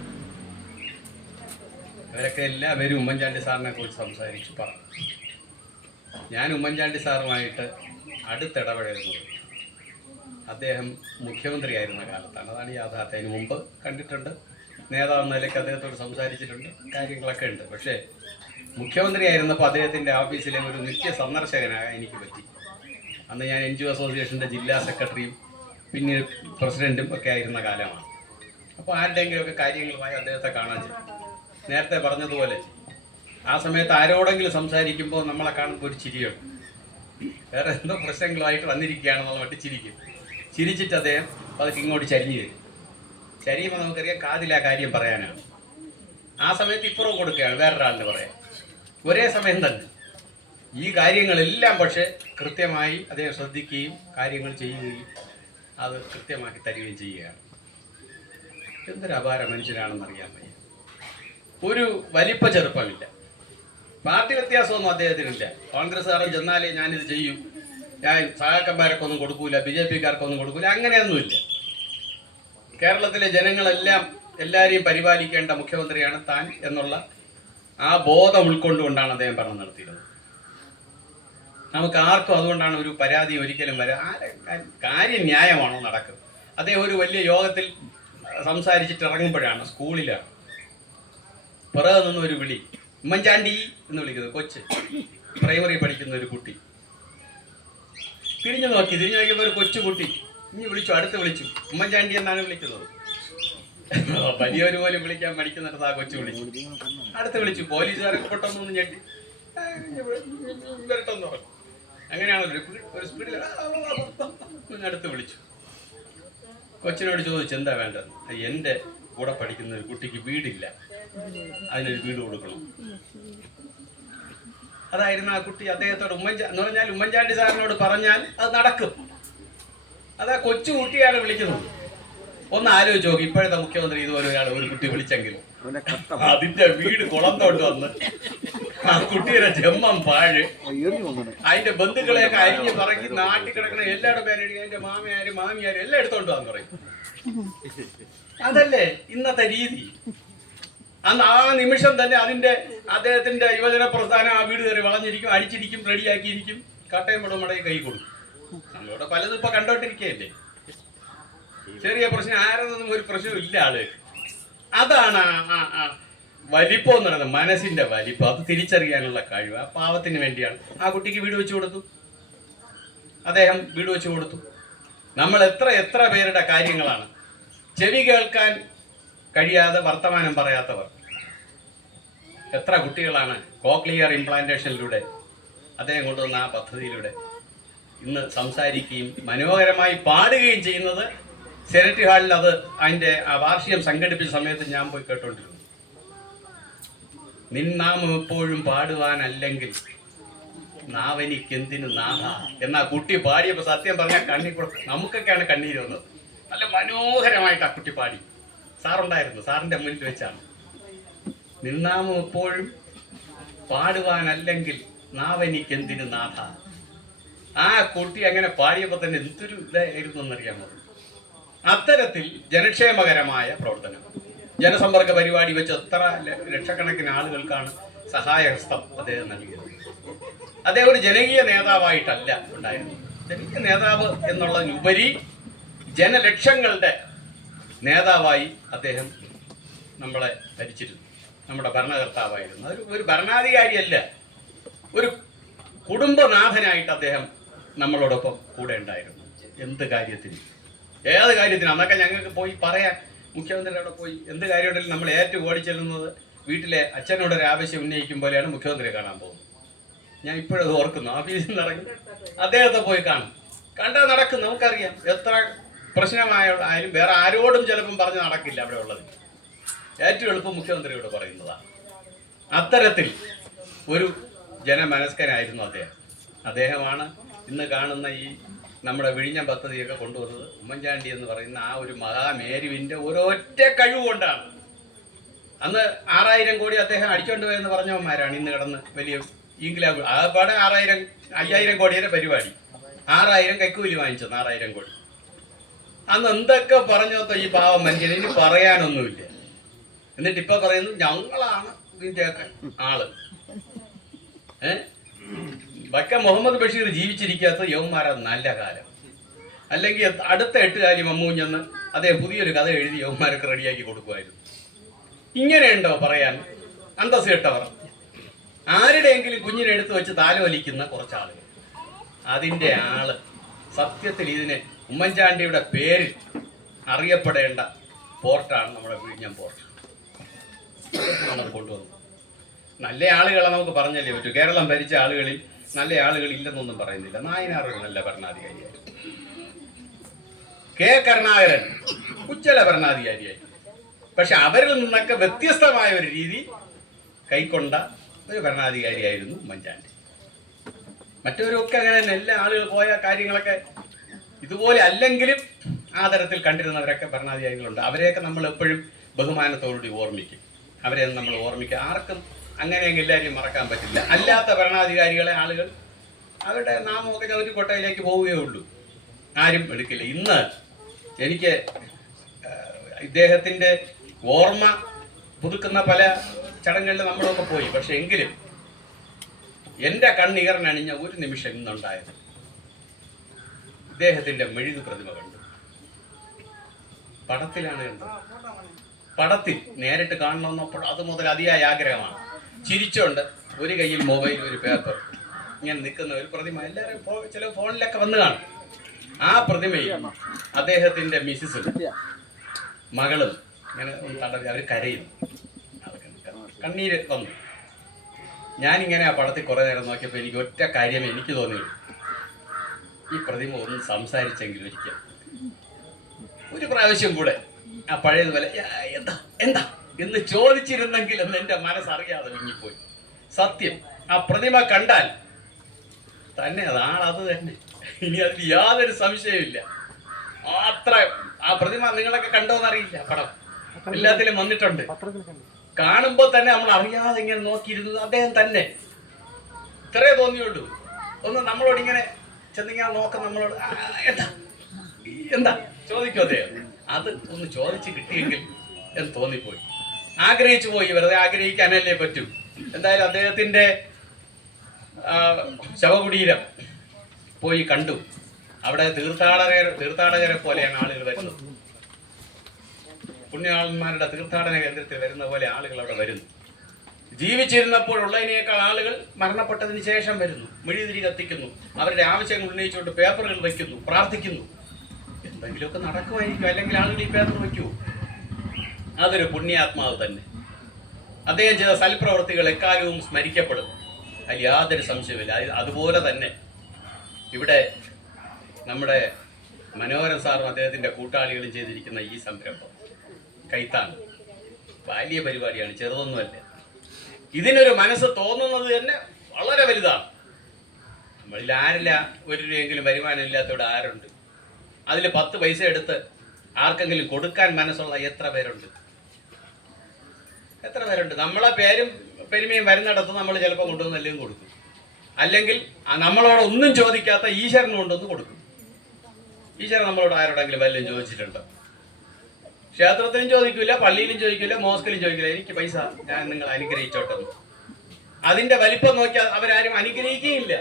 അവരൊക്കെ എല്ലാവരും ഉമ്മൻചാണ്ടി സാറിനെ കുറിച്ച് സംസാരിച്ചു പറഞ്ഞു. ഞാൻ ഉമ്മൻചാണ്ടി സാറുമായിട്ട് അടുത്തിടപഴകുന്നത് അദ്ദേഹം മുഖ്യമന്ത്രിയായിരുന്ന കാലത്താണ്. അതാണ് യാഥാർത്ഥ്യം. അതിന് മുമ്പ് കണ്ടിട്ടുണ്ട്, നേതാവെന്ന നിലയ്ക്ക് അദ്ദേഹത്തോട് സംസാരിച്ചിട്ടുണ്ട്, കാര്യങ്ങളൊക്കെ ഉണ്ട്. പക്ഷേ മുഖ്യമന്ത്രിയായിരുന്നപ്പോൾ അദ്ദേഹത്തിൻ്റെ ഓഫീസിലെ ഒരു നിത്യ സന്ദർശകനായ എനിക്ക് പറ്റി. അന്ന് ഞാൻ NGO അസോസിയേഷൻ്റെ ജില്ലാ സെക്രട്ടറിയും പിന്നീട് പ്രസിഡൻറ്റും ഒക്കെ ആയിരുന്ന കാലമാണ്. അപ്പോൾ ആരുടെയെങ്കിലുമൊക്കെ കാര്യങ്ങളുമായി അദ്ദേഹത്തെ കാണാൻ ചെയ്യും. നേരത്തെ പറഞ്ഞതുപോലെ ആ സമയത്ത് ആരോടെങ്കിലും സംസാരിക്കുമ്പോൾ നമ്മളെ കാണുമ്പോൾ ഒരു ചിരിയുണ്ട്. വേറെ എന്തോ പ്രശ്നങ്ങളുമായിട്ട് വന്നിരിക്കുകയാണെന്നുള്ള മറ്റ് ചിരിക്കും. ചിരിച്ചിട്ട് അദ്ദേഹം അതൊക്കെ ഇങ്ങോട്ട് ചരിഞ്ഞു വരും. ചരിയുമ്പോൾ നമുക്കറിയാം കാതിൽ ആ കാര്യം പറയാനാണ്. ആ സമയത്ത് ഇപ്പുറവും കൊടുക്കുകയാണ് വേറൊരാളിന് പറയാൻ. ഒരേ സമയം തന്നെ ഈ കാര്യങ്ങളെല്ലാം പക്ഷേ കൃത്യമായി അദ്ദേഹം ശ്രദ്ധിക്കുകയും കാര്യങ്ങൾ ചെയ്യുകയും അത് കൃത്യമാക്കി തരികയും ചെയ്യുകയാണ്. എന്തൊരു അപാര മനുഷ്യനാണെന്നറിയാൻ വയ്യ. ഒരു വലിപ്പ ചെറുപ്പമില്ല, പാർട്ടി വ്യത്യാസമൊന്നും അദ്ദേഹത്തിനില്ല. കോൺഗ്രസ്സുകാരൻ ചെന്നാലേ ഞാനിത് ചെയ്യും, ഞാൻ സഹാക്കന്മാർക്കൊന്നും കൊടുക്കൂല, BJPക്കാർക്കൊന്നും കൊടുക്കൂല, അങ്ങനെയൊന്നുമില്ല. കേരളത്തിലെ ജനങ്ങളെല്ലാം എല്ലാവരെയും പരിപാലിക്കേണ്ട മുഖ്യമന്ത്രിയാണ് താൻ എന്നുള്ള ആ ബോധം ഉൾക്കൊണ്ടുകൊണ്ടാണ് അദ്ദേഹം ഭരണം നടത്തിയിരുന്നത്. നമുക്ക് ആർക്കും അതുകൊണ്ടാണ് ഒരു പരാതി ഒരിക്കലും കാര്യം ന്യായമാണോ നടക്കുന്നത്. അദ്ദേഹം ഒരു വലിയ യോഗത്തിൽ സംസാരിച്ചിട്ട് ഇറങ്ങുമ്പോഴാണ്, സ്കൂളിലാണ്, പിറകെ നിന്നൊരു വിളി, ഉമ്മൻചാണ്ടി എന്ന് വിളിക്കുന്നത് കൊച്ച്, പ്രൈമറി പഠിക്കുന്ന ഒരു കുട്ടി. തിരിഞ്ഞു നോക്കിയപ്പോൾ ഒരു കൊച്ചുകുട്ടി ഇനി വിളിച്ചു, അടുത്ത് വിളിച്ചു, ഉമ്മൻചാണ്ടി എന്നാണ് വിളിക്കുന്നത്. വലിയൊരു പോലും വിളിക്കാൻ പഠിക്കുന്നിടത്ത് ആ കൊച്ചു വിളിച്ചു, അടുത്ത് വിളിച്ചു. പോലീസുകാരൊക്കെ പെട്ടെന്നൊന്ന് ഞെട്ടി വരട്ടെന്ന് പറഞ്ഞു. അങ്ങനെയാണല്ലോ ഒരു സ്പീഡിൽ അടുത്ത് വിളിച്ചു. കൊച്ചിനോട് ചോദിച്ചു എന്താ വേണ്ടത്. എൻ്റെ കൂടെ പഠിക്കുന്ന ഒരു കുട്ടിക്ക് വീടില്ല, അതിനൊരു വീട് കൊടുക്കണം. അതായിരുന്നു ആ കുട്ടി അദ്ദേഹത്തോട് എന്ന് പറഞ്ഞാൽ ഉമ്മൻചാണ്ടി സാറിനോട് പറഞ്ഞാൽ അത് നടക്കും. അതാ കൊച്ചു കുട്ടിയാണ് വിളിക്കുന്നത്. ഒന്ന് ആലോചിച്ച് നോക്കി, ഇപ്പോഴത്തെ മുഖ്യമന്ത്രി ഇതുപോലെ ഒരു കുട്ടി വിളിച്ചെങ്കിലും അതിന്റെ വീട് കുളം തോണ്ട് വന്ന് ആ കുട്ടിയുടെ ജന്മം പാഴ്, അതിന്റെ ബന്ധുക്കളെയൊക്കെ അരിഞ്ഞ് പറക്കി നാട്ടിൽ കിടക്കണ എല്ലാവരുടെ പേരടി, അതിന്റെ മാമിയാരും എല്ലാം എടുത്തോണ്ട് വന്ന് പറയും. അതല്ലേ ഇന്നത്തെ രീതി. അന്ന് ആ നിമിഷം തന്നെ അദ്ദേഹത്തിന്റെ യുവജന പ്രസ്ഥാനം ആ വീട് കയറി വളഞ്ഞിരിക്കും, അടിച്ചിരിക്കും, റെഡിയാക്കിയിരിക്കും, കട്ടയും മുടമടയും കൈ കൊടുക്കും. നമ്മളിവിടെ പലതും ഇപ്പൊ കണ്ടോണ്ടിരിക്കുകയല്ലേ. ചെറിയ പ്രശ്നം ആരെന്നൊന്നും ഒരു പ്രശ്നവും ഇല്ല ആളുകൾക്ക്. അതാണ് വലിപ്പം എന്ന് പറയുന്നത്, മനസ്സിന്റെ വലിപ്പം. അത് തിരിച്ചറിയാനുള്ള കഴിവ് ആ പാവത്തിന് വേണ്ടിയാണ്. ആ കുട്ടിക്ക് വീട് വെച്ചു കൊടുത്തു, അദ്ദേഹം വീട് വെച്ചു കൊടുത്തു. നമ്മൾ എത്ര പേരുടെ കാര്യങ്ങളാണ്. ചെവി കേൾക്കാൻ കഴിയാതെ വർത്തമാനം പറയാത്തവർ എത്ര കുട്ടികളാണ് കോക്ലിയർ ഇംപ്ലാന്റേഷനിലൂടെ അദ്ദേഹം കൊണ്ടുവന്ന ആ പദ്ധതിയിലൂടെ ഇന്ന് സംസാരിക്കുകയും മനോഹരമായി പാടുകയും ചെയ്യുന്നത്. സെനറ്റ് ഹാളിൽ അതിൻ്റെ ആ വാർഷികം സംഘടിപ്പിച്ച സമയത്ത് ഞാൻ പോയി കേട്ടോണ്ടിരുന്നു. നിന്നാമം എപ്പോഴും പാടുവാനല്ലെങ്കിൽ നാവനിക്കെന്തിനു നാഥ എന്നാ കുട്ടി പാടിയപ്പോൾ സത്യം പറഞ്ഞാൽ നമുക്കൊക്കെയാണ് കണ്ണീര് വന്നത്. നല്ല മനോഹരമായിട്ട് ആ കുട്ടി പാടി. സാറുണ്ടായിരുന്നു, സാറിന്റെ മുന്നിൽ വെച്ചാണ്. നിന്നാമം എപ്പോഴും പാടുവാനല്ലെങ്കിൽ നാവനിക്കെന്തിനു നാഥ. ആ കുട്ടി അങ്ങനെ പാടിയപ്പോൾ തന്നെ എന്തൊരു ഇതായിരുന്നു എന്നറിയാമോ. അത്തരത്തിൽ ജനക്ഷേമകരമായ പ്രവർത്തനം, ജനസമ്പർക്ക പരിപാടി വെച്ച് എത്ര ലക്ഷക്കണക്കിന് ആളുകൾക്കാണ് സഹായഹസ്തം അദ്ദേഹം നൽകിയത്. അദ്ദേഹം ഒരു ജനകീയ നേതാവായിട്ടല്ല ഉണ്ടായിരുന്നത്. ജനകീയ നേതാവ് എന്നുള്ളതിനുപരി ജനലക്ഷങ്ങളുടെ നേതാവായി അദ്ദേഹം നമ്മളെ ഭരിച്ചിരുന്നു. നമ്മുടെ ഭരണകർത്താവായിരുന്നു. അതൊരു ഒരു ഭരണാധികാരിയല്ല, ഒരു കുടുംബനാഥനായിട്ട് അദ്ദേഹം നമ്മളോടൊപ്പം കൂടെ ഉണ്ടായിരുന്നു. എന്ത് കാര്യത്തിന്, ഏത് കാര്യത്തിന്. അന്നൊക്കെ ഞങ്ങൾക്ക് പോയി പറയാൻ, മുഖ്യമന്ത്രിയുടെ അവിടെ പോയി എന്ത് കാര്യമുണ്ടെങ്കിലും നമ്മൾ ഏറ്റവും ഓടിച്ചെല്ലുന്നത് വീട്ടിലെ അച്ഛനോടൊരു ആവശ്യം ഉന്നയിക്കും പോലെയാണ് മുഖ്യമന്ത്രിയെ കാണാൻ പോകുന്നത്. ഞാൻ ഇപ്പോഴത് ഓർക്കുന്നു. ഓഫീസിൽ നിന്ന് ഇറങ്ങി അദ്ദേഹത്തെ പോയി കാണും. കണ്ടാൽ നടക്കും. നമുക്കറിയാം എത്ര പ്രശ്നമായാലും വേറെ ആരോടും ചിലപ്പം പറഞ്ഞ് നടക്കില്ല. അവിടെ ഉള്ളത് ഏറ്റവും എളുപ്പം മുഖ്യമന്ത്രിയോട് പറയുന്നതാണ്. അത്തരത്തിൽ ഒരു ജനമനസ്കനായിരുന്നു അദ്ദേഹം. അദ്ദേഹമാണ് ഇന്ന് കാണുന്ന ഈ നമ്മുടെ വിഴിഞ്ഞം പദ്ധതിയൊക്കെ കൊണ്ടുവന്നത്. ഉമ്മൻചാണ്ടി എന്ന് പറയുന്ന ആ ഒരു മഹാമേരുവിൻ്റെ ഒരൊറ്റ കഴിവുകൊണ്ടാണ്. അന്ന് 6000 കോടി അദ്ദേഹം അടിച്ചോണ്ട് പോയെന്ന് പറഞ്ഞവന്മാരാണ് ഇന്ന് കിടന്ന് വലിയ ഇംഗ്ലാബ്. ആകപ്പാടെ 5000 കോടിയുടെ പരിപാടി, 6000 കൈക്കൂലി വാങ്ങിച്ചത് 6000 കോടി. അന്ന് എന്തൊക്കെ പറഞ്ഞോ ഈ പാവം മനുഷ്യന്, ഇനി പറയാനൊന്നുമില്ല. എന്നിട്ട് ഇപ്പൊ പറയുന്നു ഞങ്ങളാണ് ഇതിൻ്റെയൊക്കെ ആള്. വക്കം മുഹമ്മദ് ബഷീർ ജീവിച്ചിരിക്കാത്ത യവന്മാരാ നല്ല കാലം. അല്ലെങ്കിൽ അടുത്ത 8 കാലി മമ്മൂഞ്ഞെന്ന് അദ്ദേഹം പുതിയൊരു കഥ എഴുതി യവന്മാരൊക്കെ റെഡിയാക്കി കൊടുക്കുമായിരുന്നു. ഇങ്ങനെയുണ്ടോ പറയാൻ അന്തസ് കെട്ടവർ? ആരുടെയെങ്കിലും കുഞ്ഞിനെ എടുത്ത് വെച്ച് താലോലിക്കുന്ന കുറച്ചാളുകൾ. അതിൻ്റെ ആള് സത്യത്തിൽ ഇതിന് ഉമ്മൻചാണ്ടിയുടെ പേരിൽ അറിയപ്പെടേണ്ട പോർട്ടാണ് നമ്മുടെ വിഴിഞ്ഞം പോർട്ട്. കൊണ്ടുവന്നു നല്ല ആളുകളെ നമുക്ക് പറഞ്ഞല്ലേ പറ്റൂ. കേരളം ഭരിച്ച ആളുകളിൽ നല്ല ആളുകൾ ഇല്ലെന്നൊന്നും പറയുന്നില്ല. നായനാർ ഒരു നല്ല ഭരണാധികാരിയായിരുന്നു. കെ കരുണാകരൻ ഉജ്ജ്വല ഭരണാധികാരിയായി. പക്ഷെ അവരിൽ നിന്നൊക്കെ വ്യത്യസ്തമായ ഒരു രീതി കൈക്കൊണ്ട ഒരു ഭരണാധികാരിയായിരുന്നു ഉമ്മൻചാണ്ടി. മറ്റവരൊക്കെ അങ്ങനെ തന്നെ എല്ലാ ആളുകൾ പോയ കാര്യങ്ങളൊക്കെ ഇതുപോലെ അല്ലെങ്കിലും ആ തരത്തിൽ കണ്ടിരുന്നവരൊക്കെ ഭരണാധികാരികളുണ്ട്. അവരെയൊക്കെ നമ്മൾ എപ്പോഴും ബഹുമാനത്തോടുകൂടി ഓർമ്മിക്കും. അവരെ നമ്മൾ ഓർമ്മിക്കുക. ആർക്കും അങ്ങനെയെങ്കിൽ എല്ലാവരെയും മറക്കാൻ പറ്റില്ല. അല്ലാത്ത ഭരണാധികാരികളെ ആളുകൾ അവരുടെ നാമമൊക്കെ ഒരു കൊട്ടയിലേക്ക് പോവുകയേ ഉള്ളൂ, ആരും എടുക്കില്ല. ഇന്ന് എനിക്ക് ഇദ്ദേഹത്തിൻ്റെ ഓർമ്മ പുതുക്കുന്ന പല ചടങ്ങുകളിൽ നമ്മളൊക്കെ പോയി. പക്ഷെ എങ്കിലും എൻ്റെ കണ്ണീറിനണിഞ്ഞ ഒരു നിമിഷം ഇന്നുണ്ടായത് ഇദ്ദേഹത്തിൻ്റെ മെഴുകു പ്രതിമ കണ്ടു. പടത്തിലാണ് കണ്ടത്. പടത്തിൽ നേരിട്ട് കാണണമെന്നപ്പോൾ അത് മുതൽ അതിയായ ആഗ്രഹമാണ്. ചിരിച്ചോണ്ട് ഒരു കയ്യിൽ മൊബൈൽ ഒരു പേപ്പർ ഇങ്ങനെ നിൽക്കുന്ന ഒരു പ്രതിമ. എല്ലാവരും ചില ഫോണിലൊക്കെ വന്ന് കാണും. ആ പ്രതിമയും അദ്ദേഹത്തിൻ്റെ മിസ്സിസും മകളും ഇങ്ങനെ തടവി അവർ കരയുന്നു. കണ്ണീര് വന്നു. ഞാനിങ്ങനെ ആ പടത്തിൽ കുറേ നേരം നോക്കിയപ്പോൾ എനിക്ക് ഒറ്റ കാര്യമേ എനിക്ക് തോന്നിയുള്ളൂ, ഈ പ്രതിമ ഒന്ന് സംസാരിച്ചെങ്കിലും ഒരിക്കൽ ഒരു പ്രാവശ്യം കൂടെ ആ പഴയതുപോലെ എന്താ എന്താ എന്ന് ചോദിച്ചിരുന്നെങ്കിൽ എന്ന് എൻ്റെ മനസ്സറിയാതെ വിങ്ങിപ്പോയി. സത്യം, ആ പ്രതിമ കണ്ടാൽ തന്നെ അതാണത് തന്നെ, ഇനി അതിൽ യാതൊരു സംശയമില്ല. അത്ര ആ പ്രതിമ നിങ്ങളൊക്കെ കണ്ടോന്നറിയില്ല, പടം എല്ലാത്തിലും വന്നിട്ടുണ്ട്. കാണുമ്പോൾ തന്നെ നമ്മൾ അറിയാതെ ഇങ്ങനെ നോക്കിയിരുന്നത് അദ്ദേഹം തന്നെ. ഇത്രേ തോന്നിയുള്ളൂ. ഒന്ന് നമ്മളോട് ഇങ്ങനെ ചെന്നിങ്ങനെ നോക്കം, നമ്മളോട് എന്താ എന്താ ചോദിക്കും അദ്ദേഹം. അത് ഒന്ന് ചോദിച്ച് കിട്ടിയെങ്കിൽ എന്ന് തോന്നിപ്പോയി. ആഗ്രഹിച്ചു പോയി. വെറുതെ ആഗ്രഹിക്കാനല്ലേ പറ്റൂ. എന്തായാലും അദ്ദേഹത്തിൻ്റെ ശവകുടീരം പോയി കണ്ടു. അവിടെ തീർത്ഥാടകരെ പോലെയാണ് ആളുകൾ വരുന്നത്. പുണ്യാളന്മാരുടെ തീർത്ഥാടന കേന്ദ്രത്തിൽ വരുന്ന പോലെ ആളുകൾ അവിടെ വരുന്നു. ജീവിച്ചിരുന്നപ്പോഴുള്ളതിനേക്കാൾ ആളുകൾ മരണപ്പെട്ടതിന് ശേഷം വരുന്നു. മെഴുകുതിരി കത്തിക്കുന്നു, അവരുടെ ആവശ്യങ്ങൾ ഉന്നയിച്ചുകൊണ്ട് പേപ്പറുകൾ വയ്ക്കുന്നു, പ്രാർത്ഥിക്കുന്നു. എന്തെങ്കിലുമൊക്കെ നടക്കുമായിരിക്കും, അല്ലെങ്കിൽ ആളുകൾ ഈ പേപ്പർ വയ്ക്കൂ. അതൊരു പുണ്യാത്മാവ് തന്നെ. അദ്ദേഹം ചെയ്ത സൽപ്രവൃത്തികൾ എക്കാലവും സ്മരിക്കപ്പെടും, അതിൽ യാതൊരു സംശയമില്ല. അതുപോലെ തന്നെ ഇവിടെ നമ്മുടെ മനോഹരൻ സാറും അദ്ദേഹത്തിൻ്റെ കൂട്ടാളികളും ചെയ്തിരിക്കുന്ന ഈ സംരംഭം കൈത്താണ് വലിയ പരിപാടിയാണ്, ചെറുതൊന്നുമല്ല. ഇതിനൊരു മനസ്സ് തോന്നുന്നത് തന്നെ വളരെ വലുതാണ്. നമ്മളിൽ ആരില്ല ഒരു രൂപയെങ്കിലും വരുമാനം ഇല്ലാത്തവിടെ ആരുണ്ട്? അതിൽ 10 പൈസ എടുത്ത് ആർക്കെങ്കിലും കൊടുക്കാൻ മനസ്സുള്ള എത്ര പേരുണ്ട്? എത്ര പേരുണ്ട്? നമ്മളെ പേരും പെരുമയും വരുന്നിടത്ത് നമ്മൾ ചിലപ്പോൾ കൊണ്ടുവന്ന് എല്ലാം കൊടുക്കും. അല്ലെങ്കിൽ നമ്മളോട് ഒന്നും ചോദിക്കാത്ത ഈശ്വരന് കൊണ്ടുവന്ന് കൊടുക്കും. ഈശ്വരൻ നമ്മളോട് ആരോടെങ്കിലും വല്ലതും ചോദിച്ചിട്ടുണ്ടോ? ക്ഷേത്രത്തിലും ചോദിക്കില്ല, പള്ളിയിലും ചോദിക്കില്ല, മോസ്കിലും ചോദിക്കില്ല, എനിക്ക് പൈസ ഞാൻ നിങ്ങൾ അനുഗ്രഹിച്ചോട്ടെന്ന്. അതിന്റെ വലിപ്പം നോക്കിയാൽ അവരാരും അനുഗ്രഹിക്കുകയില്ല.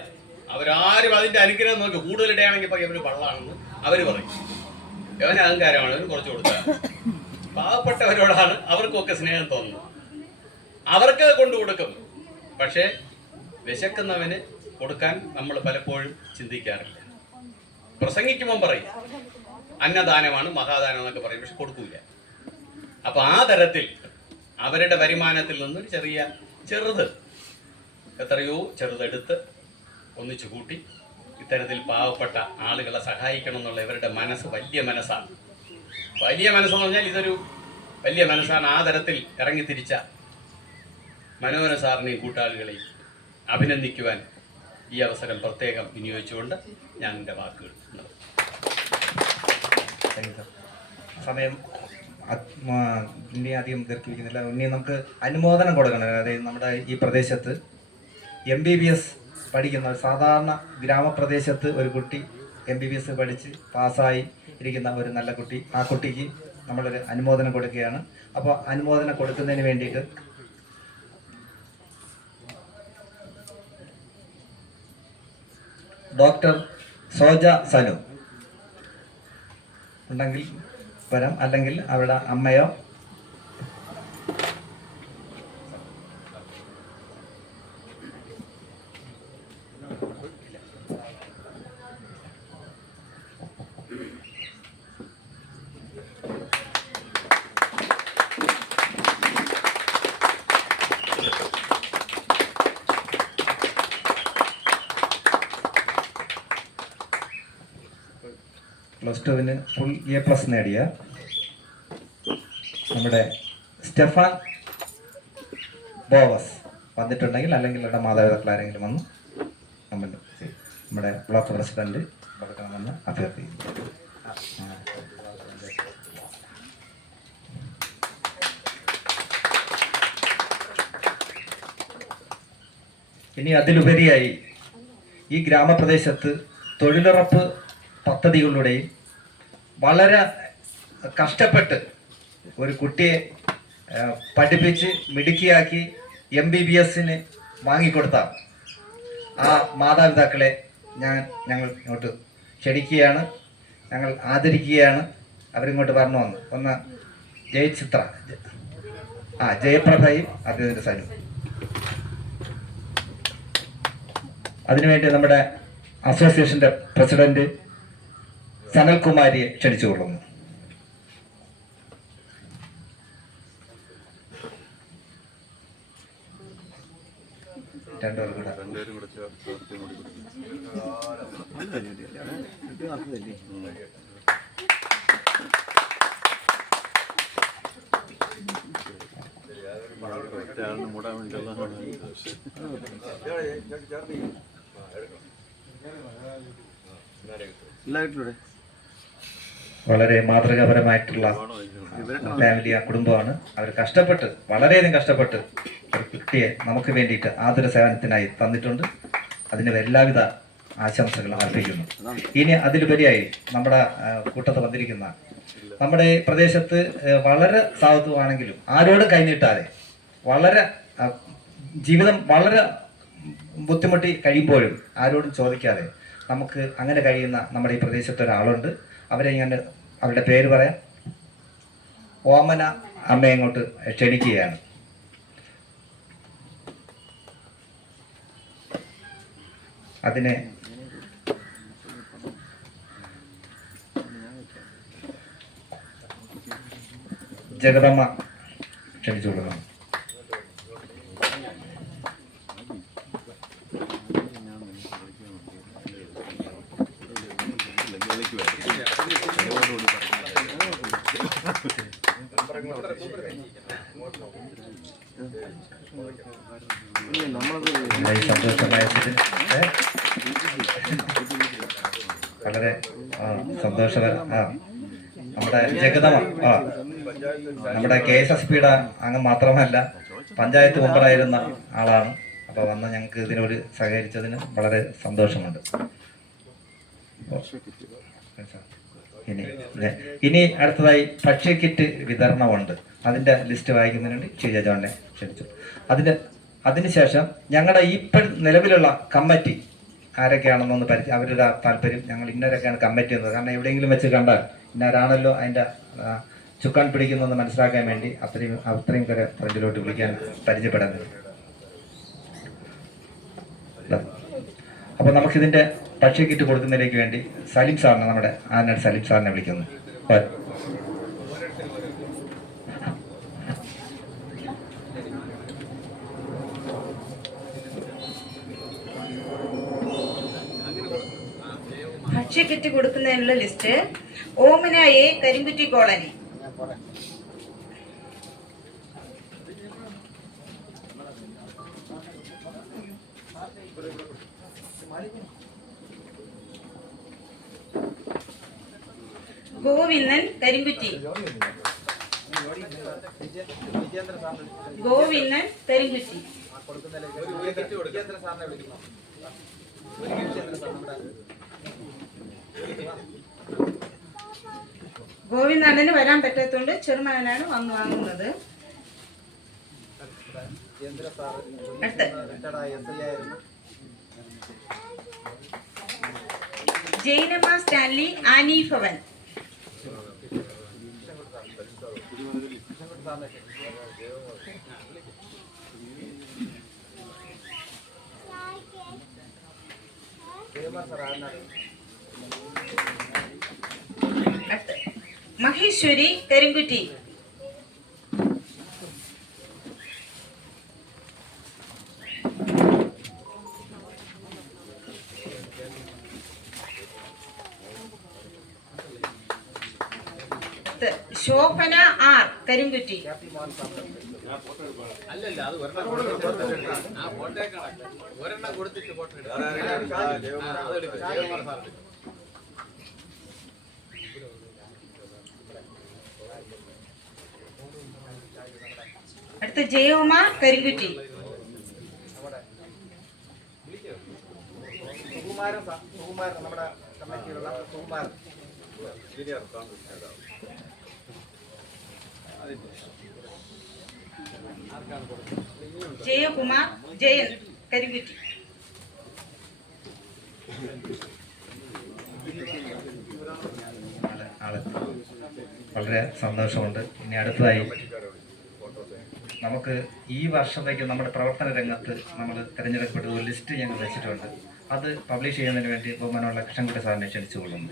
അവരാരും അതിന്റെ അനുഗ്രഹം നോക്കി കൂടുതലിടെയാണെങ്കിൽ ഇപ്പോൾ ഇവന് പള്ളാണെന്ന് അവർ പറയും. ഇവന് അഹങ്കാരമാണ്, അവന് കുറച്ച് കൊടുത്താൽ. പാവപ്പെട്ടവരോടാണ് അവർക്കൊക്കെ സ്നേഹം തോന്നുന്നത്. അവർക്ക് കൊണ്ടു കൊടുക്കും. പക്ഷേ വിശക്കുന്നവന് കൊടുക്കാൻ നമ്മൾ പലപ്പോഴും ചിന്തിക്കാറില്ല. പ്രസംഗിക്കുമ്പം പറയും അന്നദാനമാണ് മഹാദാനം എന്നൊക്കെ പറയും, പക്ഷെ കൊടുക്കൂല. അപ്പൊ ആ തരത്തിൽ അവരുടെ വരുമാനത്തിൽ നിന്നൊരു ചെറുത് എത്രയോ ചെറുതെടുത്ത് ഒന്നിച്ചു കൂട്ടി ഇത്തരത്തിൽ പാവപ്പെട്ട ആളുകളെ സഹായിക്കണം എന്നുള്ള ഇവരുടെ മനസ്സ് വലിയ മനസ്സാണ്. വലിയ മനസ്സെന്ന് പറഞ്ഞാൽ ഇതൊരു വലിയ മനസ്സാണ്. ആ തരത്തിൽ ഇറങ്ങിത്തിരിച്ച മനോഹരൻ സാറിനെയും കൂട്ടാളികളെയും അഭിനന്ദിക്കുവാൻ ഈ അവസരം പ്രത്യേകം വിനിയോഗിച്ചുകൊണ്ട് ഞാൻ എൻ്റെ വാക്കുകൾ സമയം ഇനി അധികം ദീർഘിപ്പിക്കുന്നില്ല. ഇനി നമുക്ക് അനുമോദനം കൊടുക്കണം. അതായത് നമ്മുടെ ഈ പ്രദേശത്ത് MBBS പഠിക്കുന്ന സാധാരണ ഗ്രാമപ്രദേശത്ത് ഒരു കുട്ടി MBBS പഠിച്ച് പാസ്സായി ഇരിക്കുന്ന ഒരു നല്ല കുട്ടി, ആ കുട്ടിക്ക് നമ്മളൊരു അനുമോദനം കൊടുക്കുകയാണ്. അപ്പോൾ അനുമോദനം കൊടുക്കുന്നതിന് വേണ്ടിയിട്ട് ഡോക്ടർ സോജ സനു ഉണ്ടെങ്കിൽ വരാം, അല്ലെങ്കിൽ അവരുടെ അമ്മയോ +2 ഫുൾ A+ നേടിയ നമ്മുടെ സ്റ്റെഫാൻ ബോവസ് വന്നിട്ടുണ്ടെങ്കിൽ, അല്ലെങ്കിൽ അവരുടെ മാതാപിതാക്കൾ ആരെങ്കിലും വന്ന് നമ്മുടെ ബ്ലോക്ക് പ്രസിഡന്റ് കൊടുക്കണമെന്ന് അഭ്യർത്ഥിക്കുന്നു. ഇനി അതിലുപരിയായി ഈ ഗ്രാമപ്രദേശത്ത് തൊഴിലുറപ്പ് പദ്ധതികളുടെയും വളരെ കഷ്ടപ്പെട്ട് ഒരു കുട്ടിയെ പഠിപ്പിച്ച് മിടുക്കിയാക്കി MBBSന് വാങ്ങിക്കൊടുത്ത ആ മാതാപിതാക്കളെ ഞങ്ങൾ ഇങ്ങോട്ട് ക്ഷണിക്കുകയാണ്, ഞങ്ങൾ ആദരിക്കുകയാണ്. അവരിങ്ങോട്ട് പറഞ്ഞു വന്നു. ഒന്ന് ജയപ്രഭയും അദ്ദേഹത്തിൻ്റെ സനു. അതിനുവേണ്ടി നമ്മുടെ അസോസിയേഷന്റെ പ്രസിഡന്റ് സനൽകുമാരിയെ ക്ഷണിച്ചുകൊള്ളുന്നു. രണ്ടുപേരും കൂടെ വളരെ മാതൃകാപരമായിട്ടുള്ള ഫാമിലി, ആ കുടുംബമാണ്. അവർ കഷ്ടപ്പെട്ട്, വളരെയധികം കഷ്ടപ്പെട്ട് ഒരു കുട്ടിയെ നമുക്ക് വേണ്ടിയിട്ട് ആതുര സേവനത്തിനായി തന്നിട്ടുണ്ട്. അതിന് എല്ലാവിധ ആശംസകളും അർപ്പിക്കുന്നു. ഇനി അതിലുപരിയായി നമ്മുടെ കൂട്ടത്ത് വന്നിരിക്കുന്ന നമ്മുടെ പ്രദേശത്ത് വളരെ സാധുവാണെങ്കിലും ആരോടും കൈനീട്ടാതെ വളരെ ജീവിതം വളരെ ബുദ്ധിമുട്ടി കഴിയുമ്പോഴും ആരോടും ചോദിക്കാതെ നമുക്ക് അങ്ങനെ കഴിയുന്ന നമ്മുടെ ഈ പ്രദേശത്ത് ഒരാളുണ്ട്. അവരെ ഞാൻ അവരുടെ പേര് പറയാം. ഓമന അമ്മയെ ഇങ്ങോട്ട് ക്ഷണിക്കുകയാണ്. അതിനെ ജഗദമ്മ ക്ഷണിച്ചു കൊടുക്കണം. വളരെ സന്തോഷകര നമ്മുടെ ജഗദമ്മ നമ്മുടെ KSSPയുടെ അംഗം മാത്രമല്ല, പഞ്ചായത്ത് മെമ്പറായിരുന്ന ആളാണ്. അപ്പോൾ വന്ന് ഞങ്ങൾക്ക് ഇതിനോട് സഹകരിച്ചതിന് വളരെ സന്തോഷമുണ്ട്. ഇനി അടുത്തതായി ഭക്ഷ്യ കിറ്റ് വിതരണമുണ്ട്. അതിൻ്റെ ലിസ്റ്റ് വായിക്കുന്നതിനുവേണ്ടി ഷീജ ജോണിനെ ക്ഷണിച്ചു. അതിനുശേഷം ഞങ്ങളുടെ ഇപ്പോൾ നിലവിലുള്ള കമ്മിറ്റി ആരൊക്കെയാണെന്നൊന്ന് അവരുടെ താല്പര്യം, ഞങ്ങൾ ഇന്നരൊക്കെയാണ് കമ്മിറ്റി എന്നത്. കാരണം എവിടെയെങ്കിലും വെച്ച് കണ്ടാൽ ഇന്നരാണല്ലോ അതിൻ്റെ ചുക്കാൻ പിടിക്കുന്നതെന്ന് മനസ്സിലാക്കാൻ വേണ്ടി അത്രയും പേരെ ഫ്രണ്ടിലോട്ട് വിളിക്കാൻ പരിചയപ്പെടുന്നത്. അപ്പോൾ നമുക്കിതിൻ്റെ ഭക്ഷ്യ കിറ്റ് കൊടുക്കുന്നതിലേക്ക് വേണ്ടി സലീം സാറിനെ, നമ്മുടെ ആനഡ് സലീം സാറിനെ വിളിക്കുന്നു. ഭക്ഷ്യ കിറ്റ് കൊടുക്കുന്നതിനുള്ള list: Omana A, Karinkutty colony. Govindan, Karinkutty. Govindan, Karinkutty. ഗോവിന്ദണ്ണന് വരാൻ പറ്റാത്തതുകൊണ്ട് ചെറുമകനാണ് വന്നു വാങ്ങുന്നത്. അടുത്ത് ജൈനമ്മ സ്റ്റാൻലി, ആനി ഭവൻ. അടുത്ത് മഹേശ്വരി, കരിങ്കുറ്റി. ശോഭന ആർ, കരിങ്കുറ്റി. അടുത്ത ജയകുമാർ, കരിങ്കുറ്റി. നമ്മുടെ കമ്മിറ്റിയിലുള്ള സുകുമാരൻ. ജയകുമാർ, ജയൻ, കരിങ്കുറ്റി. വളരെ സന്തോഷമുണ്ട്. ഇനി അടുത്തതായി നമുക്ക് ഈ വർഷത്തേക്ക് നമ്മുടെ പ്രവർത്തന രംഗത്ത് നമ്മൾ തിരഞ്ഞെടുക്കപ്പെട്ട ഒരു ലിസ്റ്റ് ഞങ്ങൾ വെച്ചിട്ടുണ്ട്. അത് പബ്ലിഷ് ചെയ്യുന്നതിന് വേണ്ടി ബഹുമാനമുള്ള കൃഷ്ണൻകുട്ടി സാറിനെ ക്ഷണിച്ചു കൊള്ളുന്നു.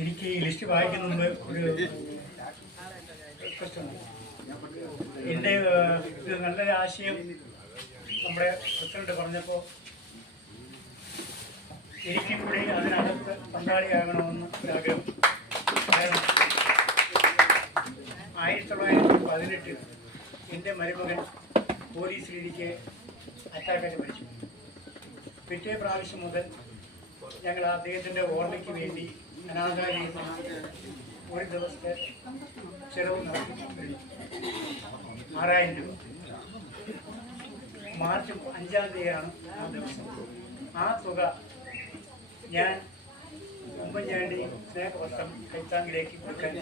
എനിക്ക് ഈ ലിസ്റ്റ് വായിക്കുന്ന മുമ്പ് ഒരു എൻ്റെ ഇത് നല്ലൊരു ആശയം നമ്മുടെ പ്രസിഡന്റ് പറഞ്ഞപ്പോൾ എനിക്കും കൂടി അതിനകത്ത് പങ്കാളിയാകണമെന്ന് ഒരാഗ്രഹം. കാരണം 1918 എൻ്റെ മരുമകൻ പോലീസിലിരിക്കെ അറ്റാക്കായിട്ട് മരിച്ചു. പിറ്റേ പ്രാവശ്യം മുതൽ ഞങ്ങൾ അദ്ദേഹത്തിൻ്റെ ഓർമ്മയ്ക്ക് വേണ്ടി അനാഥാലയം ഒരു ദിവസത്തെ ചിലവ് നടത്തി 6000 രൂപ. മാർച്ച് 5-ാം തീയതിയാണ് ആ ദിവസം. ആ തുക ഞാൻ ഉമ്മൻചാണ്ടി സ്നേഹവർഷം കൈത്താങ്ങിലേക്ക് കൊടുക്കാൻ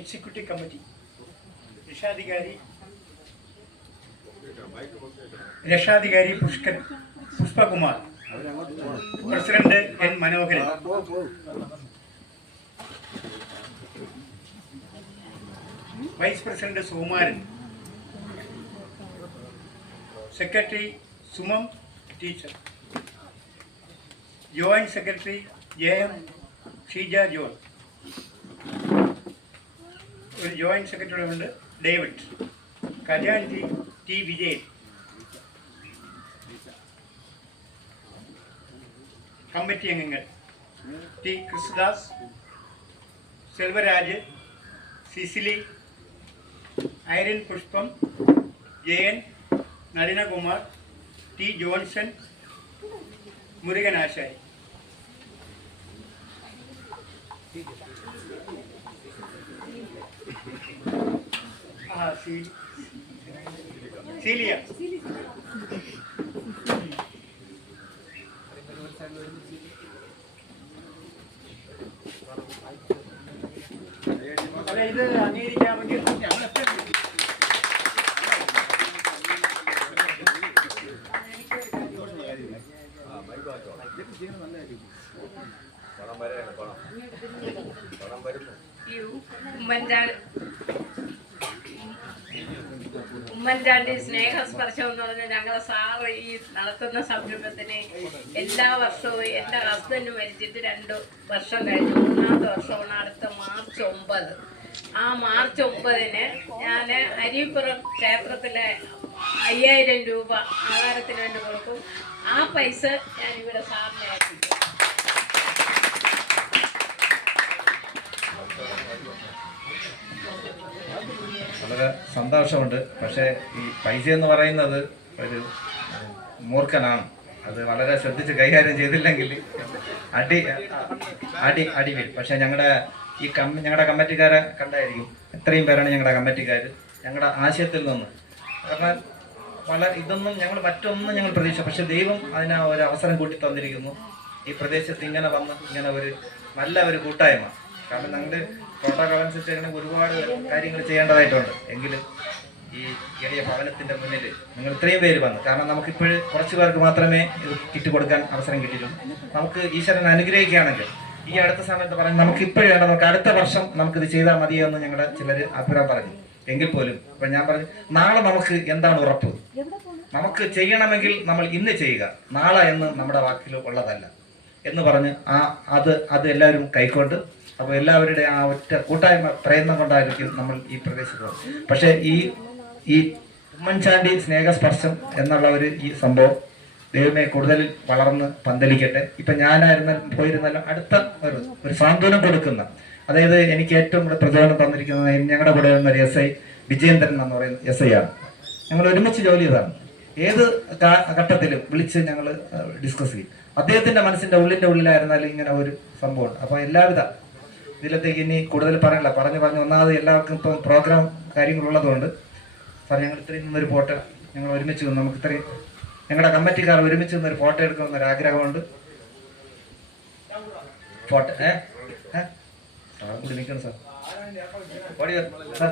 എക്സിക്യൂട്ടീവ് കമ്മിറ്റി രക്ഷാധികാരി Pushpakumar, president N Manoharan, vice president Sukumaran, secretary Sumam teacher, joint secretary Jayam Sheeja John, ഒരു ജോയിന്റ് സെക്രട്ടറി ഉണ്ട് ഡേവിഡ്, ഖജാൻജി ടി വിജയൻ, കമ്മിറ്റി അംഗങ്ങൾ T Krishnadas, Selvaraj, Cicily, Airan Pushpam, Jayan, Nalinakumar, T Johnson, Murugan ആശാരി. സീലിയ. അല്ല, ഇത് അംഗീകരിക്കാമെങ്കിൽ ഉമ്മൻചാണ്ടി സ്നേഹസ്പർശം എന്ന് പറഞ്ഞാൽ ഞങ്ങളെ സാറ് ഈ നടത്തുന്ന സംരംഭത്തിന് എല്ലാ വർഷവും എൻ്റെ ഹസ്ബൻഡ് മരിച്ചിട്ട് 2 വർഷം കഴിഞ്ഞു. 3-ാമത്തെ വർഷമാണ് അടുത്ത മാർച്ച് 9. ആ മാർച്ച് 9-ന് ഞാൻ അരീപ്പുറം ക്ഷേത്രത്തിലെ 5000 രൂപ ആഹാരത്തിന് വേണ്ടി കൊടുക്കും. ആ പൈസ ഞാൻ ഇവിടെ സാറിനെ ഏൽപ്പിക്കും. വളരെ സന്തോഷമുണ്ട്. പക്ഷേ ഈ പൈസ എന്ന് പറയുന്നത് ഒരു മൂർഖനാണ്. അത് വളരെ ശ്രദ്ധിച്ച് കൈകാര്യം ചെയ്തില്ലെങ്കിൽ അടി വരും. പക്ഷേ ഞങ്ങളുടെ ഞങ്ങളുടെ കമ്മിറ്റിക്കാരെ കണ്ടായിരിക്കും, എത്രയും പേരാണ് ഞങ്ങളുടെ കമ്മിറ്റിക്കാർ. ഞങ്ങളുടെ ആശയത്തിൽ നിന്ന് കാരണം ഇതൊന്നും ഞങ്ങൾ മറ്റൊന്നും ഞങ്ങൾ പ്രതീക്ഷ, പക്ഷെ ദൈവം അതിന് ഒരു അവസരം കൂട്ടി തന്നിരിക്കുന്നു. ഈ പ്രദേശത്ത് ഇങ്ങനെ വന്ന് ഇങ്ങനെ ഒരു നല്ല ഒരു കൂട്ടായ്മ. കാരണം ഞങ്ങളുടെ പ്രോട്ടോകോൾ അനുസരിച്ച് അങ്ങനെ ഒരുപാട് കാര്യങ്ങൾ ചെയ്യേണ്ടതായിട്ടുണ്ട്. എങ്കിലും ഈ എളിയ ഭവനത്തിൻ്റെ മുന്നിൽ നിങ്ങൾ ഇത്രയും പേര് വന്നു. കാരണം നമുക്കിപ്പോൾ കുറച്ച് പേർക്ക് മാത്രമേ ഇത് കിറ്റ് കൊടുക്കാൻ അവസരം കിട്ടിയിട്ടുള്ളൂ. നമുക്ക് ഈശ്വരൻ അനുഗ്രഹിക്കുകയാണെങ്കിൽ ഈ അടുത്ത സമയത്ത് പറഞ്ഞ് നമുക്ക് ഇപ്പോഴും വേണ്ട, നമുക്ക് അടുത്ത വർഷം നമുക്കിത് ചെയ്താൽ മതിയെന്ന് ഞങ്ങളുടെ ചിലർ അഭിപ്രായം പറഞ്ഞു. എങ്കിൽ പോലും ഇപ്പം ഞാൻ പറഞ്ഞു, നാളെ നമുക്ക് എന്താണ് ഉറപ്പ്? നമുക്ക് ചെയ്യണമെങ്കിൽ നമ്മൾ ഇന്ന് ചെയ്യുക, നാളെ എന്ന് നമ്മുടെ വാക്കിൽ ഉള്ളതല്ല എന്ന് പറഞ്ഞ് അത് എല്ലാവരും കൈക്കൊണ്ട്, അപ്പോൾ എല്ലാവരുടെ ആ ഒറ്റ കൂട്ടായ്മ പ്രയത്നം കൊണ്ടായിരിക്കും നമ്മൾ ഈ പ്രദേശത്ത്. പക്ഷേ ഈ ഉമ്മൻചാണ്ടി സ്നേഹസ്പർശം എന്നുള്ള ഈ സംഭവം ദൈവമേ കൂടുതൽ വളർന്ന് പന്തലിക്കട്ടെ. ഇപ്പം ഞാനായിരുന്നാലും പോയിരുന്നാലും അടുത്ത ഒരു സാന്ത്വനം കൊടുക്കുന്ന, അതായത് എനിക്ക് ഏറ്റവും കൂടുതൽ പ്രചോദനം തന്നിരിക്കുന്നത് ഞങ്ങളുടെ കൂടെ ഒരു SI വിജയേന്ദ്രൻ എന്ന് പറയുന്ന SI ആണ്. ഞങ്ങൾ ഒരുമിച്ച് ജോലി ചെയ്തതാണ്. ഏത് ഘട്ടത്തിലും വിളിച്ച് ഞങ്ങൾ ഡിസ്കസ് ചെയ്യും. അദ്ദേഹത്തിൻ്റെ മനസ്സിൻ്റെ ഉള്ളിലായിരുന്നാലും ഇങ്ങനെ ഒരു സംഭവമുണ്ട്. അപ്പോൾ എല്ലാവിധ ഇതിലത്തേക്ക് ഇനി കൂടുതൽ പറയണ്ട, പറഞ്ഞു ഒന്നാമത് എല്ലാവർക്കും ഇപ്പം പ്രോഗ്രാം കാര്യങ്ങളുള്ളതുകൊണ്ട് സാർ ഞങ്ങൾ ഇത്രയും നിന്നൊരു ഫോട്ടോ ഞങ്ങൾ ഒരുമിച്ച് നിന്ന് നമുക്ക് ഇത്രയും ഞങ്ങളുടെ കമ്മിറ്റിക്കാർ ഒരുമിച്ച് നിന്നൊരു ഫോട്ടോ എടുക്കണമെന്നൊരു ആഗ്രഹമുണ്ട്. ഫോട്ടോ സാർ കൂടി നിൽക്കണം സാർ. ഓടി സാർ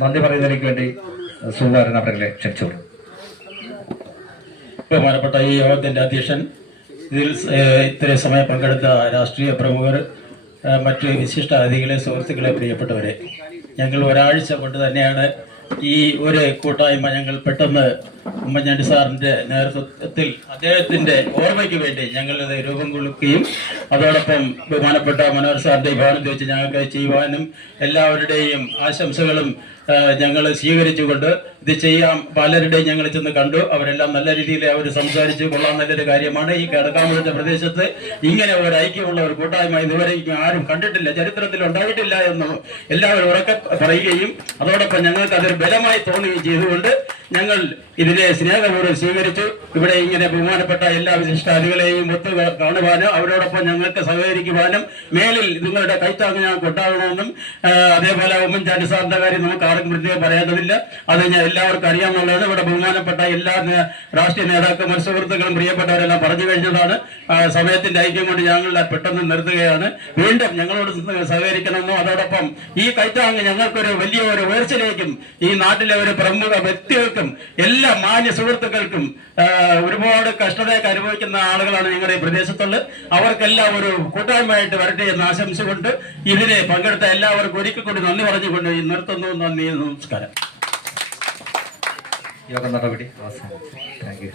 നന്ദി പറയുന്നതിലേക്ക് വേണ്ടി സുധാകരൻ അവരെ ക്ഷണിച്ചോളൂ. ബഹുമാനപ്പെട്ട ഈ യോഗത്തിന്റെ അധ്യക്ഷൻ, ഇതിൽ ഇത്രയും സമയം പങ്കെടുത്ത രാഷ്ട്രീയ പ്രമുഖർ, മറ്റ് വിശിഷ്ട അതിഥികളെ, സുഹൃത്തുക്കളെ, പ്രിയപ്പെട്ടവരെ, ഞങ്ങൾ ഒരാഴ്ച കൊണ്ട് തന്നെയാണ് ഈ ഒരു കൂട്ടായ്മ ഞങ്ങൾ പെട്ടെന്ന് ഉമ്മൻചാണ്ടി സാറിൻ്റെ നേതൃത്വത്തിൽ അദ്ദേഹത്തിൻ്റെ ഓർമ്മയ്ക്ക് വേണ്ടി ഞങ്ങളിത് രൂപം കൊള്ളുകയും അതോടൊപ്പം ബഹുമാനപ്പെട്ട മനോഹർ സാറിൻ്റെ ഭവനത്തിൽ വെച്ച് ഞങ്ങൾക്ക് ചെയ്യുവാനും എല്ലാവരുടെയും ആശംസകളും ഞങ്ങൾ സ്വീകരിച്ചുകൊണ്ട് ഇത് ചെയ്യാം. പലരുടെയും ഞങ്ങൾ ചെന്ന് കണ്ടു. അവരെല്ലാം നല്ല രീതിയിൽ അവർ സംസാരിച്ച് കൊള്ളാൻ നല്ലൊരു കാര്യമാണ്. ഈ കടക്കാമ്പുഴത്തെ പ്രദേശത്ത് ഇങ്ങനെ ഒരു ഐക്യമുള്ള ഒരു കൂട്ടായ്മ ഇതുവരെ ആരും കണ്ടിട്ടില്ല, ചരിത്രത്തിൽ ഉണ്ടായിട്ടില്ല എന്ന് എല്ലാവരും ഉറക്കെ പറയുകയും അതോടൊപ്പം ഞങ്ങൾക്ക് അതൊരു ബലമായി തോന്നുകയും ചെയ്തുകൊണ്ട് ഞങ്ങൾ ഇതിനെ സ്നേഹപൂർവ്വം സ്വീകരിച്ചു. ഇവിടെ ഇങ്ങനെ ബഹുമാനപ്പെട്ട എല്ലാ വിശിഷ്ടാദികളെയും ഒത്തു കാണുവാനും അവരോടൊപ്പം ഞങ്ങൾക്ക് സഹകരിക്കുവാനും മേലിൽ നിങ്ങളുടെ കൈത്താങ്ങ് ഞങ്ങൾക്ക് ഉണ്ടാകണമെന്നും അതേപോലെ ഉമ്മൻചാണ്ടി സാറിന്റെ കാര്യം നമുക്ക് ആർക്കും പ്രത്യേകം പറയേണ്ടതില്ല, അത് ഞാൻ എല്ലാവർക്കും അറിയാമെന്നുള്ളതാണ്. ഇവിടെ ബഹുമാനപ്പെട്ട എല്ലാ രാഷ്ട്രീയ നേതാക്കളും സുഹൃത്തുക്കളും പ്രിയപ്പെട്ടവരെല്ലാം പറഞ്ഞു കഴിഞ്ഞതാണ്. സമയത്തിന്റെ ഐക്യം കൊണ്ട് ഞങ്ങൾ പെട്ടെന്ന് നിർത്തുകയാണ്. വീണ്ടും ഞങ്ങളോട് സഹകരിക്കണമെന്നും അതോടൊപ്പം ഈ കൈത്താങ്ങ് ഞങ്ങൾക്കൊരു വലിയ ഒരു ഉയർച്ചയിലേക്കും ഈ നാട്ടിലെ ഒരു പ്രമുഖ വ്യക്തികൾക്കും എല്ലാ മാന്യ സുഹൃത്തുക്കൾക്കും ഒരുപാട് കഷ്ടതയൊക്കെ അനുഭവിക്കുന്ന ആളുകളാണ് ഞങ്ങളുടെ ഈ പ്രദേശത്തുള്ളത്. അവർക്കെല്ലാം ഒരു കൂട്ടായ്മയായിട്ട് വരട്ടെ എന്ന് ആശംസിച്ചുകൊണ്ട് ഇതിനെ പങ്കെടുത്ത എല്ലാവർക്കും ഒരിക്കൽ കൂടി നന്ദി പറഞ്ഞുകൊണ്ട് നിർത്തുന്നു. നന്ദി, നമസ്കാരം. യോഗ നടപടി അവസാനിച്ചു. Thank you.